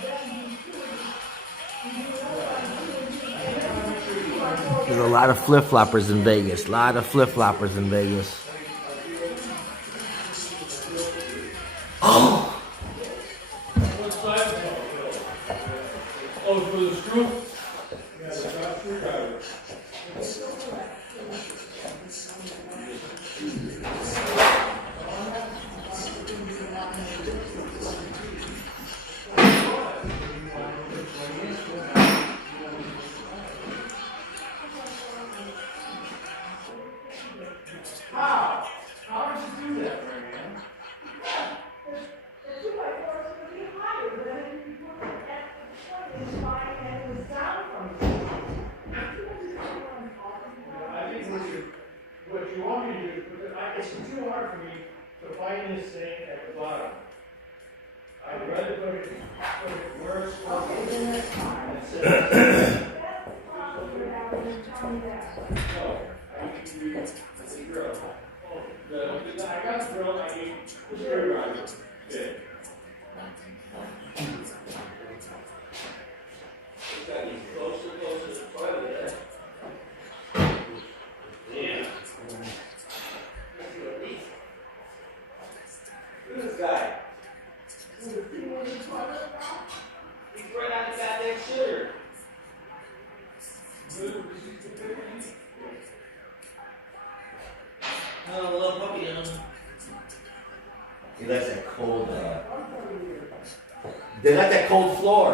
There's a lot of flip-floppers in Vegas. A lot of flip-floppers in Vegas. Oh, for the screw? Yeah, the top screwdriver. How did you do that, man? I think what you want me to do is it's too hard for me to find this thing at the bottom. I'd rather put it where it's supposed to be. I got the drill, I need the screwdriver. Good. Closer to the toilet there. Yeah. Look at this guy. He's right on the goddamn shitter. Oh, little puppy on him. He likes that cold, they like that cold floor.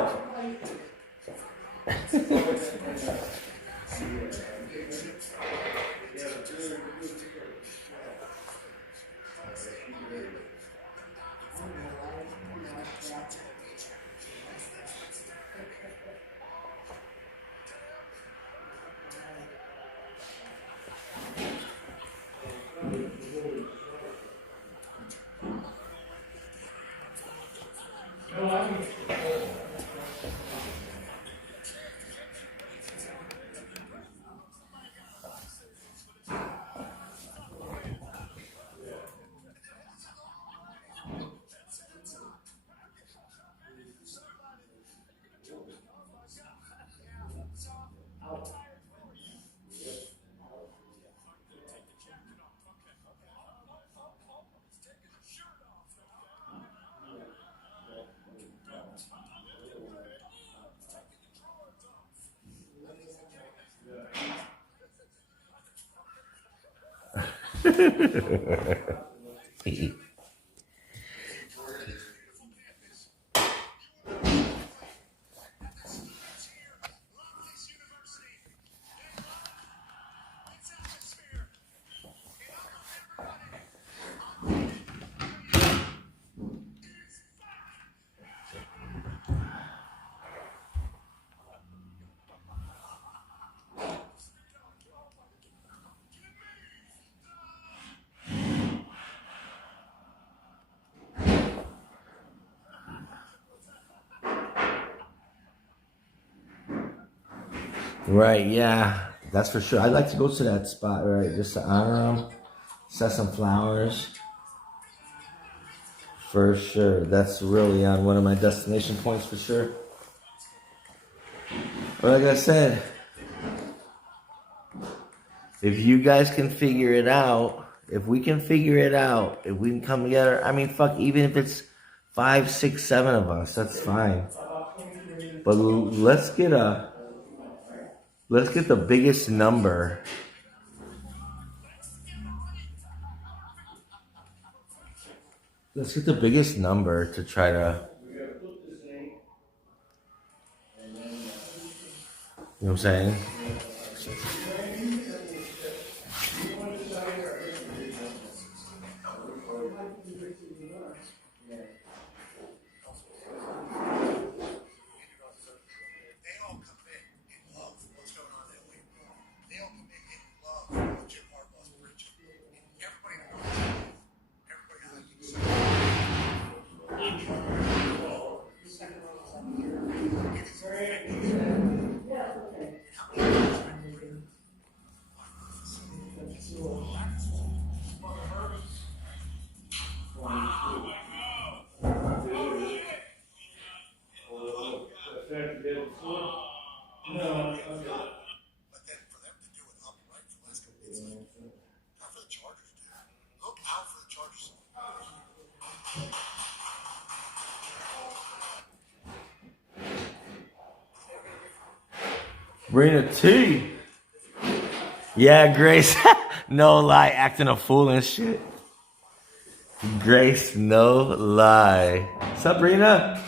Right, yeah, that's for sure. I'd like to go to that spot, right, just to honor him, set some flowers. For sure, that's really on one of my destination points for sure. But like I said, if you guys can figure it out, if we can figure it out, if we can come together, I mean, fuck, even if it's 5, 6, 7 of us, that's fine. But let's get the biggest number. Let's get the biggest number to try to, you know what I'm saying? Brina T. Yeah, Grace. No lie, acting a fool and shit. Grace, no lie. What's up, Brina?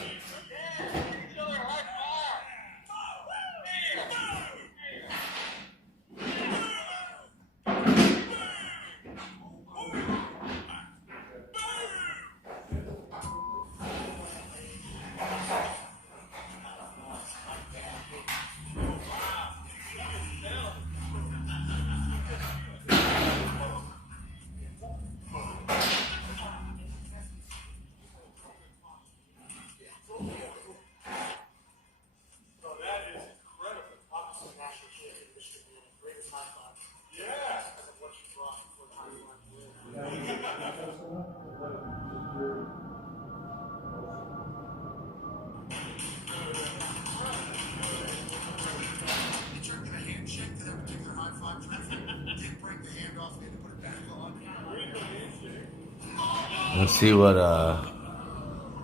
Let's see what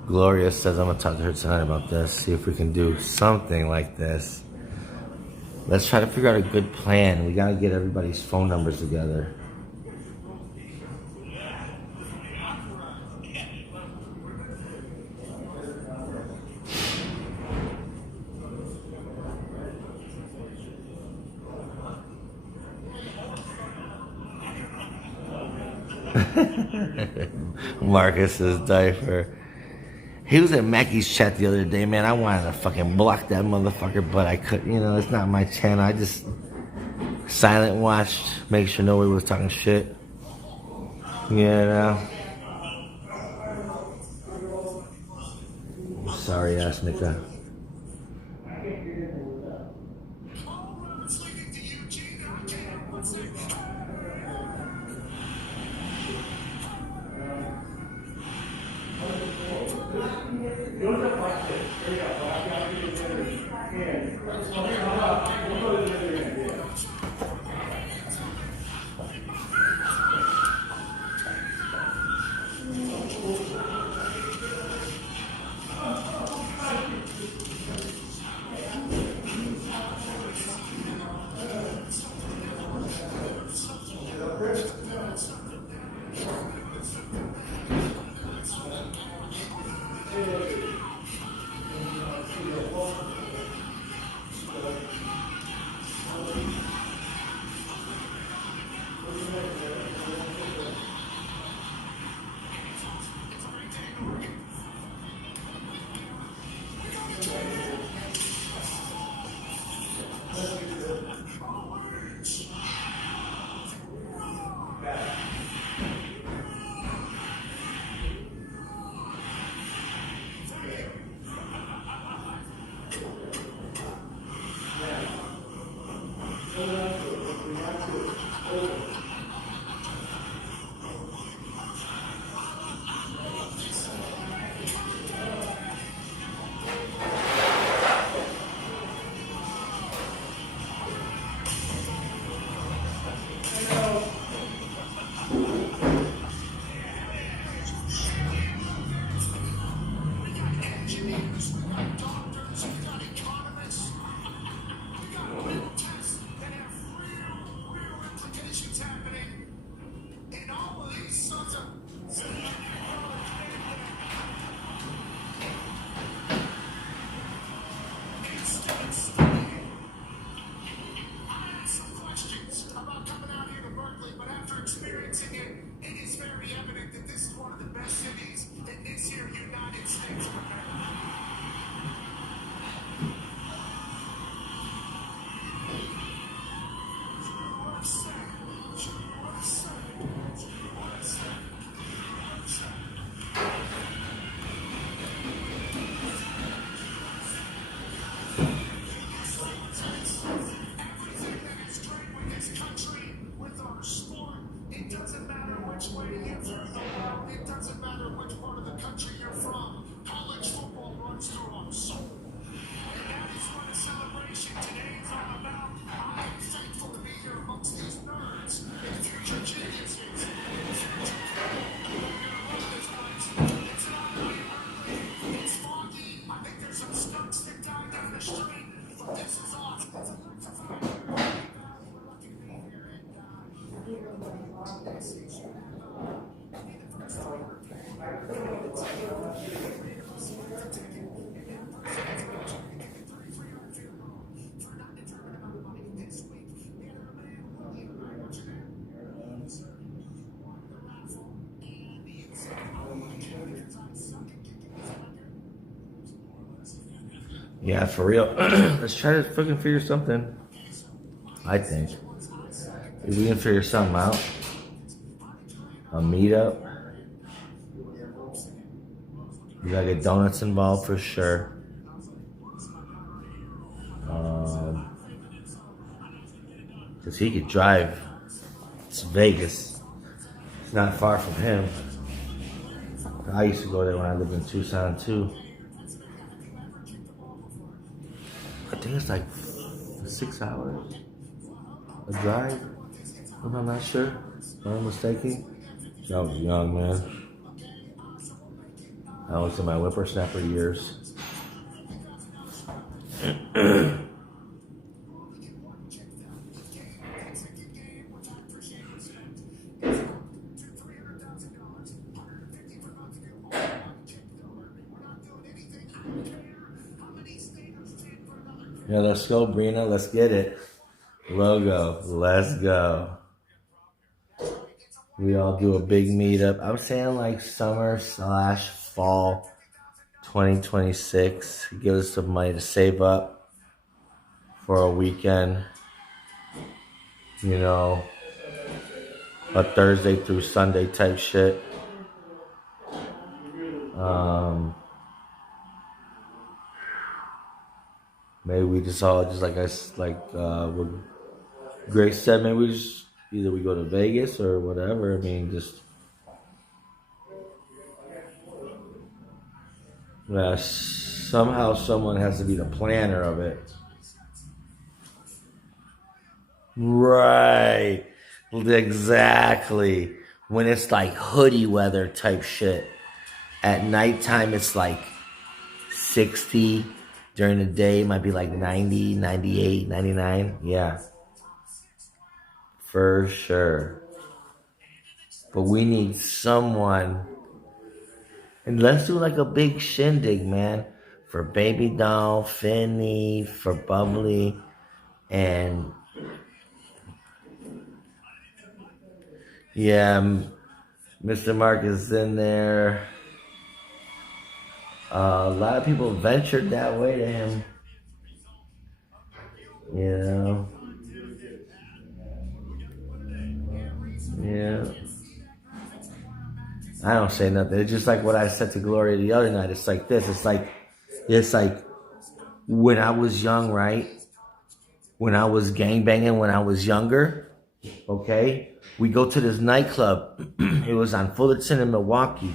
Gloria says. I'm gonna talk to her tonight about this. See if we can do something like this. Let's try to figure out a good plan. We gotta get everybody's phone numbers together. Marcus's diaper. He was at Mackey's chat the other day, man. I wanted to fucking block that motherfucker, but I couldn't. You know, it's not my channel. I just silent watched, make sure nobody was talking shit. You know. Sorry ass nigga. Yeah, for real. Let's try to fucking figure something. I think. If we can figure something out. A meetup. We gotta get donuts involved for sure. Cause he could drive. It's Vegas. It's not far from him. I used to go there when I lived in Tucson too. I think it's like 6 hours a drive, if I'm not sure, if I'm mistaken. I was young, man. I was in my whippersnapper years. Yeah, let's go, Brina. Let's get it. Logo. Let's go. We all do a big meetup. I'm saying like summer/fall 2026. Give us some money to save up for a weekend. You know, a Thursday through Sunday type shit. Maybe we just all what Grace said. Maybe we just either we go to Vegas or whatever. I mean, just somehow someone has to be the planner of it. Right. Exactly. When it's like hoodie weather type shit. At nighttime, it's like 60. During the day, it might be like 90, 98, 99. Yeah. For sure. But we need someone. And let's do like a big shindig, man. For Baby Doll, Finny, for Bubbly, and yeah, Mr. Mark is in there. A lot of people ventured that way to him. You know? Yeah. I don't say nothing. It's just like what I said to Gloria the other night. It's like this. It's like when I was young, right? When I was gangbanging, when I was younger, okay? We go to this nightclub. It was on Fullerton in Milwaukee.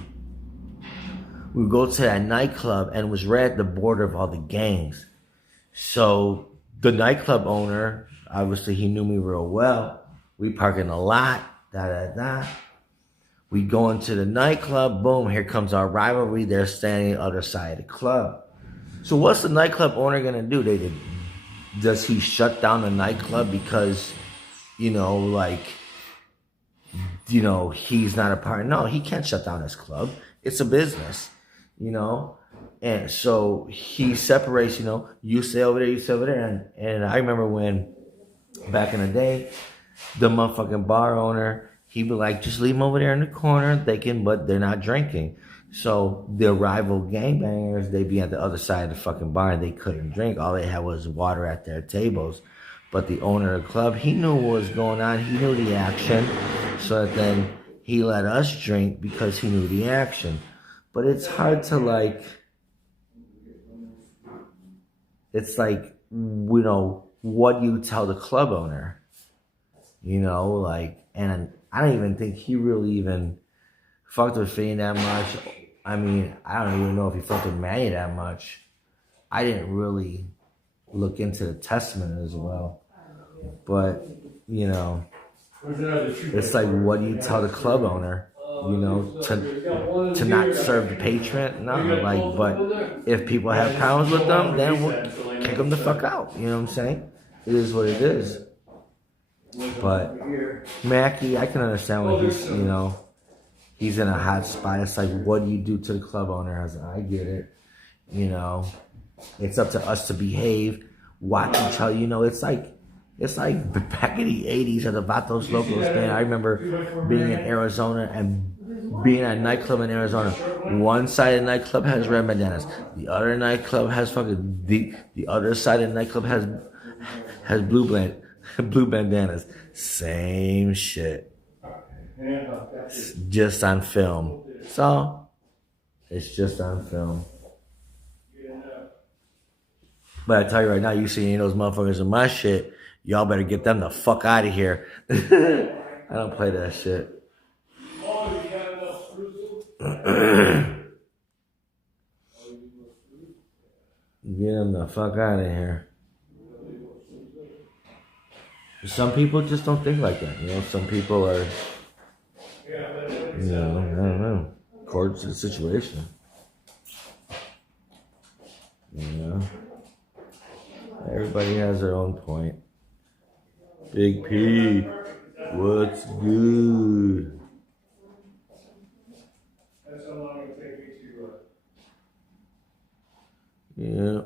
We go to that nightclub and it was right at the border of all the gangs. So the nightclub owner, obviously he knew me real well. We park in the lot, We go into the nightclub, boom, here comes our rivalry. They're standing on the other side of the club. So what's the nightclub owner gonna do? Does he shut down the nightclub because, he's not a part? No, he can't shut down his club. It's a business. And so he separates, you stay over there, you stay over there. And I remember when, back in the day, the motherfucking bar owner, he'd be like, just leave them over there in the corner. But they're not drinking. So the rival gangbangers, they'd be at the other side of the fucking bar and they couldn't drink. All they had was water at their tables. But the owner of the club, he knew what was going on. He knew the action. So that then he let us drink because he knew the action. But it's hard to it's like, what you tell the club owner, and I don't even think he really even fucked with Finny that much. I mean, I don't even know if he fucked with Manny that much. I didn't really look into the testament as well. But, it's like, what do you tell the club owner? To not serve the patron? No, but if people have problems with them, then we'll kick them the fuck out. You know what I'm saying? It is what it is. But Mackie, I can understand what he's, you know, he's in a hot spot. It's like, what do you do to the club owner? I get it. You know, it's up to us to behave, watch each other. You know, it's like back in the 80s at the Vatos Locos, man. I remember being in Arizona and being at a nightclub in Arizona. One side of the nightclub has red bandanas. The other nightclub has fucking, the other side of the nightclub has blue bandanas. Same shit. Just on film. So, it's just on film. But I tell you right now, you see any of those motherfuckers in my shit, y'all better get them the fuck out of here. I don't play that shit. Get them the fuck out of here. Some people just don't think like that. You know, some people are, you know, I don't know, according to the situation. You know, everybody has their own point. Big P, what's good? That's how long it take me to, Yeah.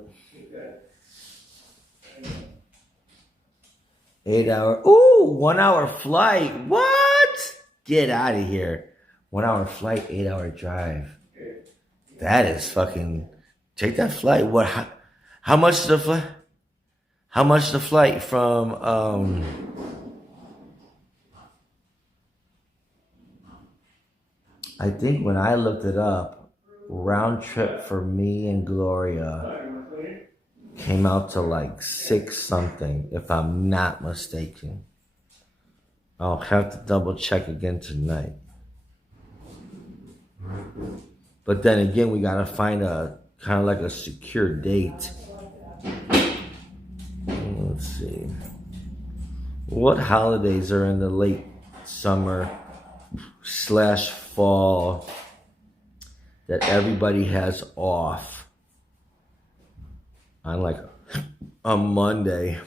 8 hour. Ooh, 1 hour flight. What? Get out of here. 1 hour flight, 8 hour drive. That is fucking. Take that flight. What? How much is the flight? How much the flight from? I think when I looked it up, round trip for me and Gloria came out to like 6 something, if I'm not mistaken. I'll have to double check again tonight. But then again, we gotta find a kind of like a secure date. Let's see. What holidays are in the late summer / fall that everybody has off on like a Monday?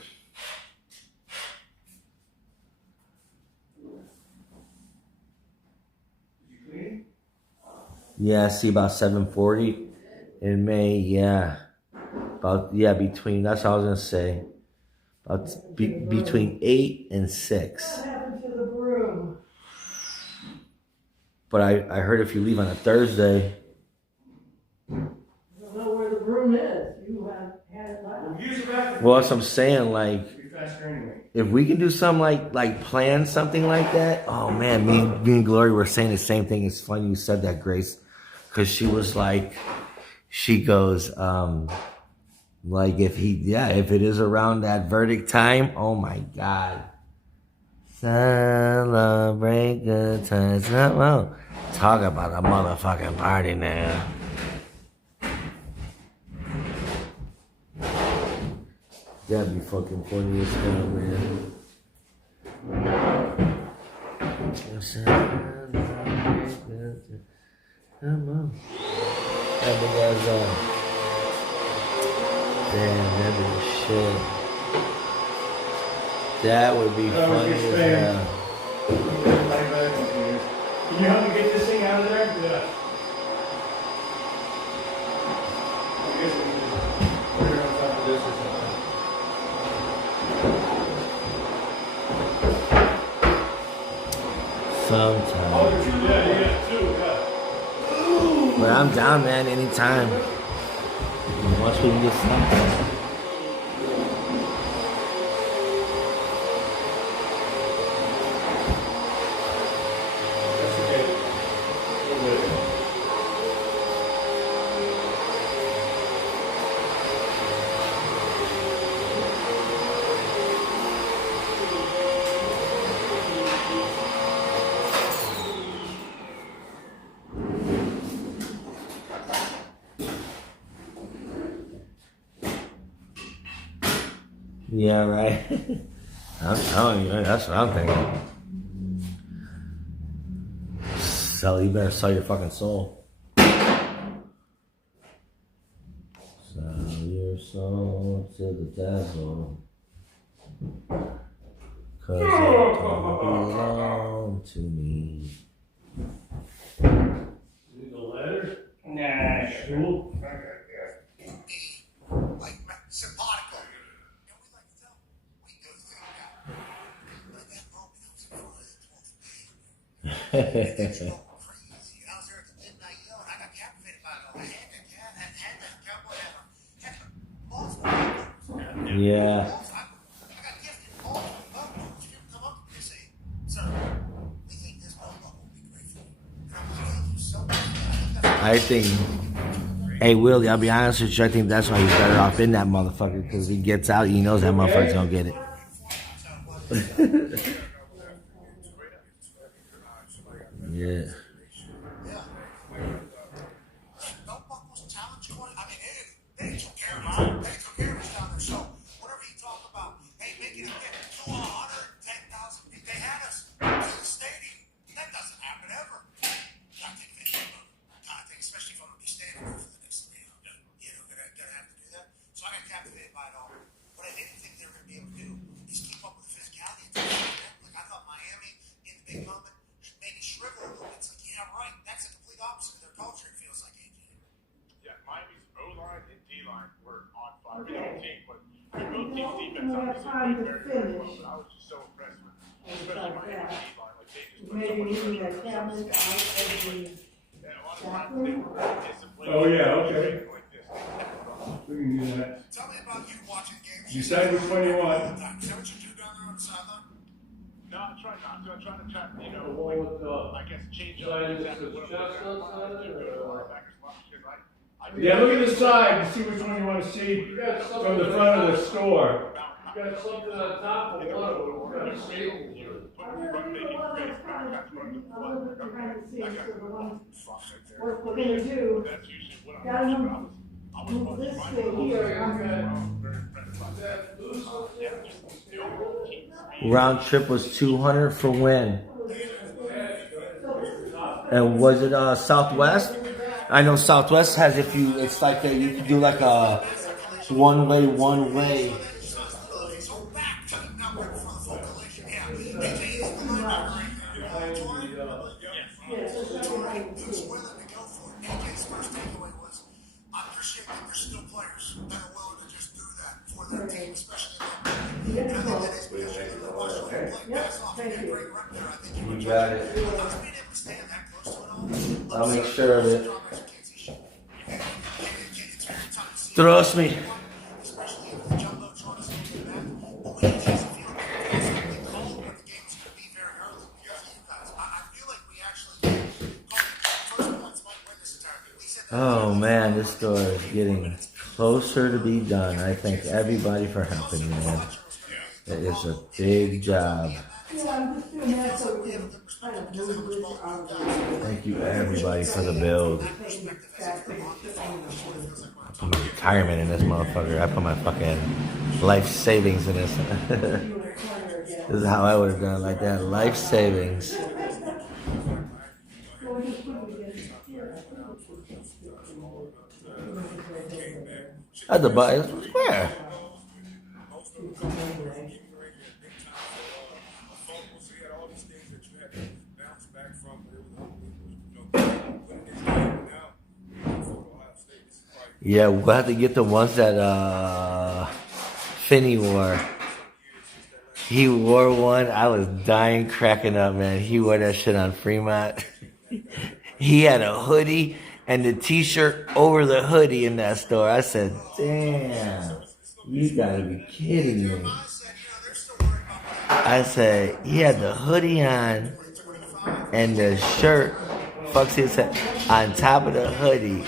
Yeah, see about 7:40 in May. Yeah, between, that's what I was gonna say. About between 8 and 6. What happened to the broom? But I heard if you leave on a Thursday. I don't know where the broom is. You have had it last. Well, that's what I'm saying. Like, if we can do something like plan something like that. Oh man, me and Glory were saying the same thing. It's funny you said that, Grace, because she was like, she goes, like if it is around that verdict time. Oh my God. Celebrate good times. Well, talk about a motherfucking party now. That'd be fucking funny as hell, man. Come on. That big ass damn, that'd be shit. That would be funny as hell. Can you help me get this thing out of there? Yeah. I guess we can just put it on top of this or something. Sometime. Oh, yeah, too, yeah. But I'm down, man, anytime. Once we can get something. Yeah, right. I'm telling you, that's what I'm thinking. You better sell your fucking soul. Sell your soul to the devil. 'cause it don't belong to me. Need a ladder? Nah, Stool? Like simpatico. You know, we like to tell. We go through that. But that moment I was in front of the 12th man. And then you go crazy. I was there at the midnight yell, and I got captivated by it all. I had that cowboy hammer. Had multiple bumpers. Yeah. I got gifted multiple bumpers. People come up to me and say, "Sir, we think this bump will be great for you." And I'm like, "Thank you so much." I think, hey Willie, I'll be honest with you, I think that's why he's better off in that motherfucker, because he gets out, he knows that motherfucker's gonna get it. Yeah. Belt buckles, talent joint. I mean, they took care of mine. They took care of us down there. So whatever you talk about, hey, making it get to 110,000 people, they had us to the stadium. That doesn't happen ever. I think they do. I think, especially if I'm gonna be standing there for the next 3 hours. You know, gonna have to do that. So I got captivated by it all. What I didn't think they were gonna be able to do is keep up with the physicality. Like I thought Miami in the big moment maybe shrivel a little bit. It's like, yeah, right. That's the complete opposite of their culture. It feels like, AJ. Yeah, Miami's O-line and D-line were on fire. The whole team, but both teams' defense obviously played very, very well. But I was just so impressed with, especially Miami's D-line. Like they just put so Maybe much moving pressure that on cabinet out of the Yeah, a lot of times they were very disciplined. Oh, yeah, okay. Like this. We can do that. Tell me about you watching games. Decide which one you want. Is that what you do down there on the sideline? No, I try not to. I try to chat, you The know, one with, I guess change up side exactly with what the I'm looking chestnuts on at. it, Go to or? linebackers much because I do Yeah, look at the side and see which one you want to see You got something from the front of the store. You got something on top of one of them, it's got a staple to it. the one that's kind of a little bit behind the scenes, so the one That's we're gonna do, usually what I'm gotta move this thing here, I'm gonna, Round trip was 200 for win. And was it Southwest? I know Southwest has, if you, it's like you can do like a one way. I appreciate that there's still players that are willing to just do that for their team, especially in the and I think that is because you're watching them play. That's off. You got a great rep there. I think you You got it. being able to stand that close to it all. I'll make sure of it. Trust me. Especially if the jumbo trying to get back. But we just feel something cold when the game's going to be very early. You guys, I feel like we actually called the first points might win this entire game. We said that. Oh man, this store is getting closer to be done. I thank everybody for helping me, man. It is a big job. yeah, I'm just doing that so we can kind of move this out of the. Thank you everybody for the build. Taking back to the I put my retirement in this motherfucker. I put my fucking life savings in this. This is how I would have done it like that. Life savings. At the button. Where? Yeah, we'll have to get the ones that Finney wore. He wore one. I was dying cracking up, man. He wore that shit on Fremont. He had a hoodie and the t-shirt over the hoodie in that store. I said, damn, you gotta be kidding me. I said, he had the hoodie on and the shirt, Foxy said, on top of the hoodie.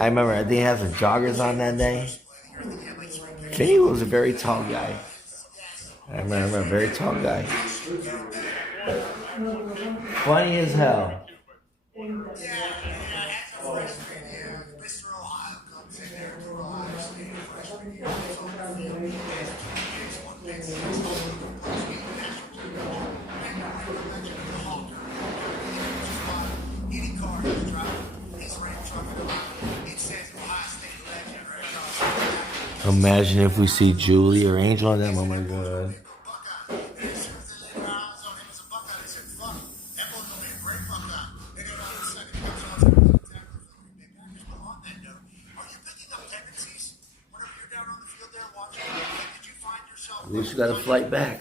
I remember, I think he had some joggers on that day. Finney was a very tall guy. I remember, a very tall guy. Funny as hell. Imagine if we see Julie or Angel on them. Oh my god. At least we got a flight back.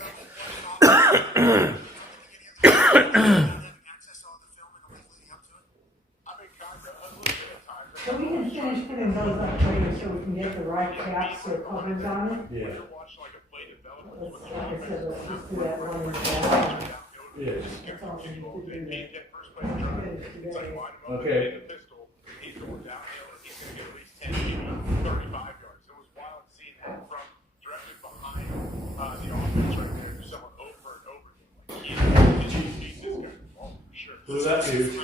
So we can finish putting those up later so we can get the right caps or covers on it. Yeah. Let's, like I said, let's just do that one and that. Yes. That's all we need to do there. Finish today. Okay. He's going downhill, and he's going to get at least 10, maybe 35 yards. So it was wild seeing that from directly behind the offense right there. There's someone over and over again. Like, he beat this guy. Oh, for sure. Who's that dude?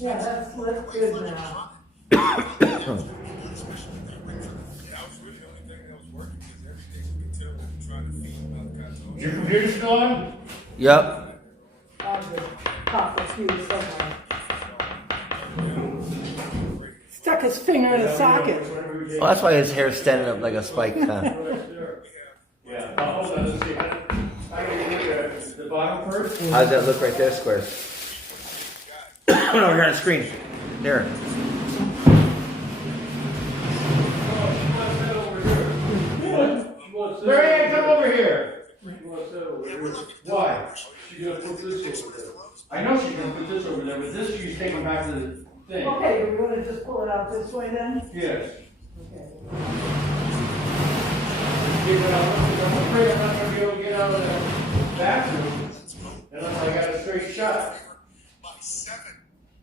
Yeah, that's good now. Yeah, I was really the only thing that was working because everything you could tell was trying to feed Malachi. Is your computer still on? Yep. I'll just pop a few somewhere. Stuck his finger in a socket. Well, that's why his hair's standing up like a spike, huh? Yeah. Hold on, let's see. I can look at the bottom first. How does that look right there, Squares? No, we're on the screen. There. Marianne, come over here. Why? She's gonna put this over there. I know she's gonna put this over there, but this she's taking back to the thing. Okay, you want to just pull it out this way then? Yes. Okay. I'm afraid I'm not gonna be able to get out of the bathroom unless I got a straight shot.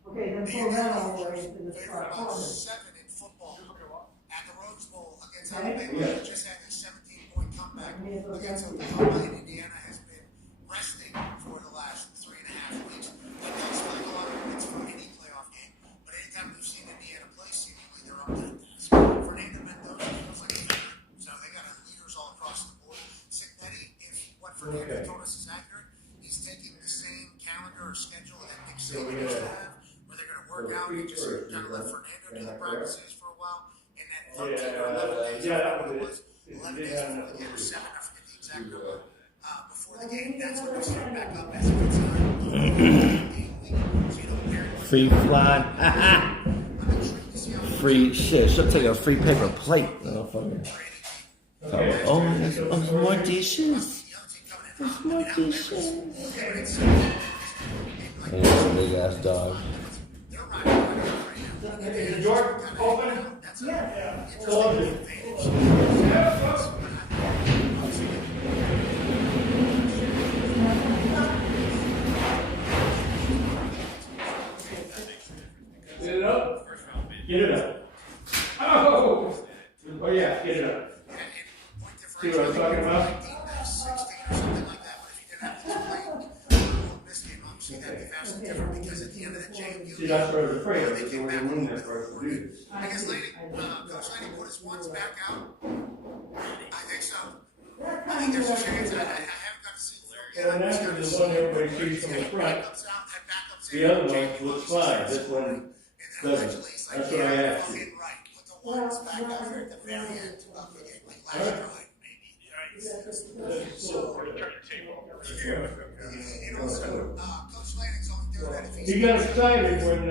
Okay, then pull that all the way into the front corner. 7 in football at the Rose Bowl against Alabama. Just had a 17-point comeback against Oklahoma, and Indiana has been resting for the last 3.5 weeks. That looks like a lot of points for any playoff game, but anytime we've seen Indiana play, seemingly they're on that task. Fernando Mendoza feels like a veteran, so they got leaders all across the board. Cignetti, if what Fernando told us is accurate, he's taking the same calendar or schedule that Nick Saban used to have. Work out, you just kind of let Fernando do the practices for a while, and then 13 or 11 days before it was, 11 days before the game, or 7, I forget the exact number, before the game, that's when they start back up as a good time. Free flying. Free shit. She'll take a free paper plate. Oh, there's more dishes. There's more dishes. Oh, big ass dog. Is the door open? Yeah. Close it. Get it up. Get it up. Oh! Oh yeah, get it up. See what I'm talking about? See, that's what I was afraid of. They were room there for us to do this. I guess Coach Lady put his ones back out. I think so. I think there's a chance. I haven't got to see the Well, that's the one everybody sees from the front. The other one looks fine. This one doesn't. That's what I asked you. Put the ones back out here at the very end. Like last year, and also, Coach Lanning's only doing that if he's. He got excited when,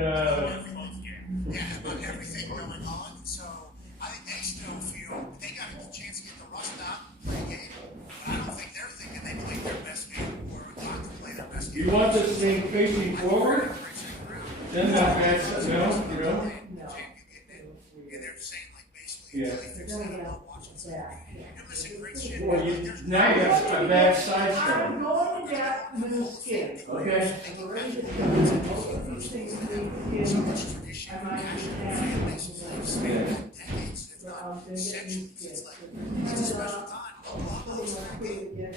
Yeah, about everything going on. So I think they still feel they got a chance to get the rust out and play a game. But I don't think they're thinking they played their best game or not to play their best game. you want this thing facing forward? Then that man's, no, you know? And they're saying, like, basically, Yeah. if they're saying, "Oh, watch it." You're missing great shit. Well, now you have a bad side I'm strap. going to get new skin. Okay? So much tradition, passion, families, decades, if not centuries. It's like, it's a special time. Oklahoma's that game.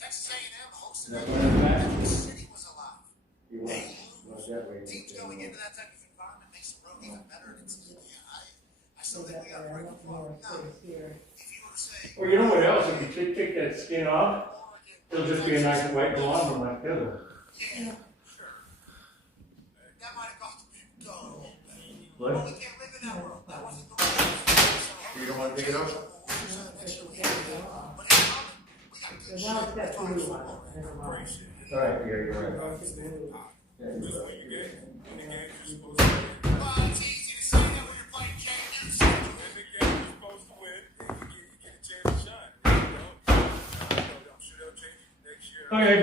Texas A&M hosted that game. The city was alive. They lose. Teams going into that type of environment makes the road even better. And it's, I still think we got a very good problem. Now, if you were to say, Well, you know what else? If you take that skin off, it'll just be a nice white glob like the other. yeah, sure. That might have got to go. What? But we can't live in that world. That wasn't the way. You don't want to take it off? So now it's got blue on it. Never mind. Alright, yeah, you're right. Well, it's easy to say that when you're playing Kansas. In the game you're supposed to win, and you get a chance to shine. I'm sure they'll change it next year. Okay.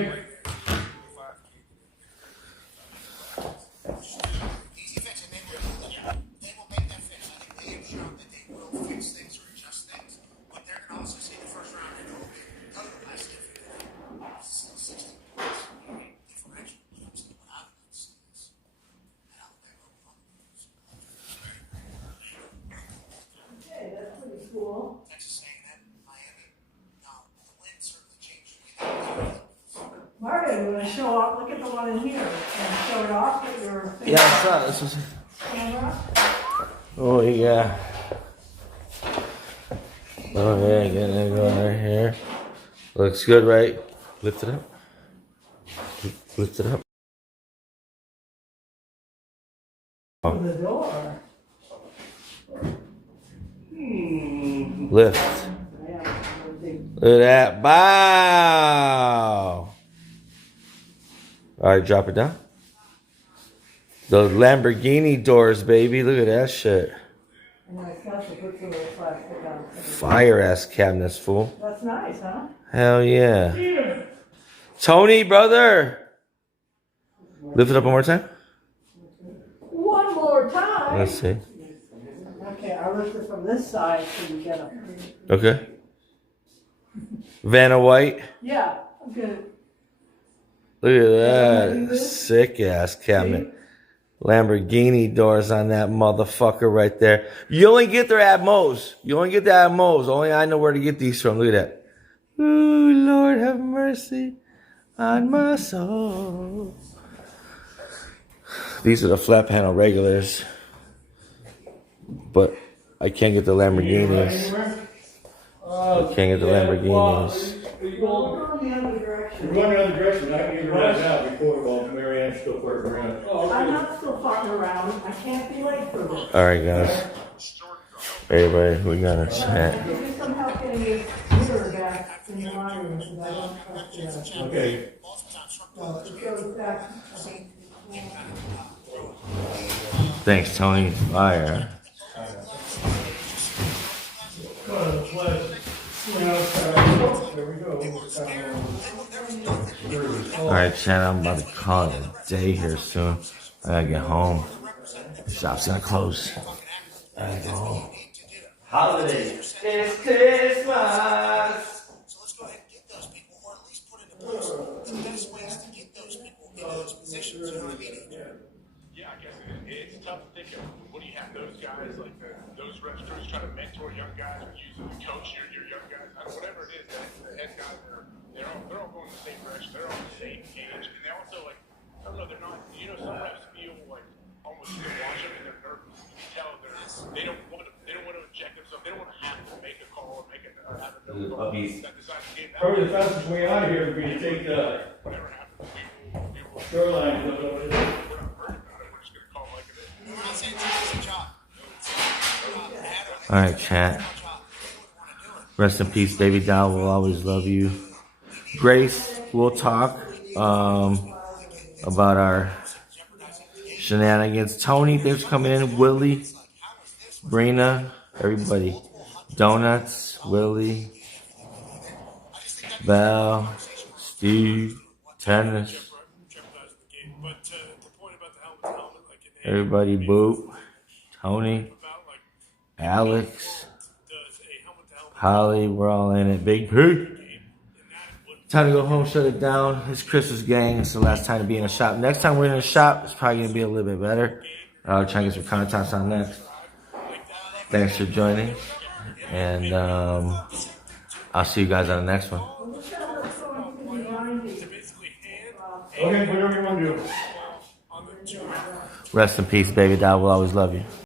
Easy fix, and they will make that fix. I think they have shown that they will fix things or adjust things. But they're going to also see the first round and tell you the last year, 60 points differential. I'm saying what happens is Alabama won. Okay, that's pretty cool. Texas A&M, Miami. Now, the win certainly changed. Marty, you want to show off? Look at the one in here and show it off with your Yeah, what's up? This is. camera. Oh yeah. Oh yeah, getting it going right here. Looks good, right? Lift it up. Lift it up. For the door. Lift. Yeah, big. Look at that. Bow. Alright, drop it down. Those Lamborghini doors, baby. Look at that shit. And my cousin puts a little plastic on. Fire ass cabinets, fool. That's nice, huh? Hell yeah. Tony, brother. Lift it up one more time. One more time. Let's see. Okay, I'll lift it from this side so you get it. Okay. Vanna White. Yeah, I'm good. Look at that. Sick ass cabinet. Lamborghini doors on that motherfucker right there. You only get there at Moe's. You only get that at Moe's. Only I know where to get these from. Look at that. Ooh, Lord have mercy on my soul. These are the flat panel regulars. But I can't get the Lamborghinis. I can't get the Lamborghinis. We'll go in the other direction. We're going the other direction, I can either right now before, well, Mary Ann's still farting around. I'm not still farting around. I can't be late for this. Alright, guys. Everybody, we got a chat. Give me some help getting this mirror back in the line because I don't trust you. Okay. Well, it goes back. Thanks, Tony. Fire. There we go. Alright, chat, I'm about to call it a day here soon. I gotta get home. Shop's gonna close. I gotta go home. Holiday. It's Christmas. So let's go ahead and get those people, or at least put into place the best ways to get those people into those positions. You know what I mean? Yeah, I guess it's tough to think of. What do you have those guys, like those reps crews trying to mentor young guys or using to coach your young guys? I don't know, whatever it is, the head guys they're all going in the same direction. They're all on the same page, and they also like I don't know, they're not. You know, some reps feel like almost you watch them and they're nervous. You can tell they don't want to inject themselves. They don't want to have to make a call or make a have a no call that decides the game. Probably the fastest way out of here would be to take Whatever happens, we will. shoreline. We're not worried about it. We're just gonna call it like it is. We're not saying it's an easy job. Alright, chat. Rest in peace, baby doll. We'll always love you. Grace, we'll talk about our shenanigans. Tony, thanks for coming in. Willie, Brina, everybody. Donuts, Willie, Val, Steve, Tennis, everybody, Boop, Tony, Alex, Holly, we're all in it. Big P. Time to go home, shut it down. It's Christmas, gang. It's the last time to be in a shop. Next time we're in a shop, it's probably going to be a little bit better. I'll try and get some contacts on next. Thanks for joining. And I'll see you guys on the next one. Okay, whatever you want to do. Rest in peace, baby doll. We'll always love you.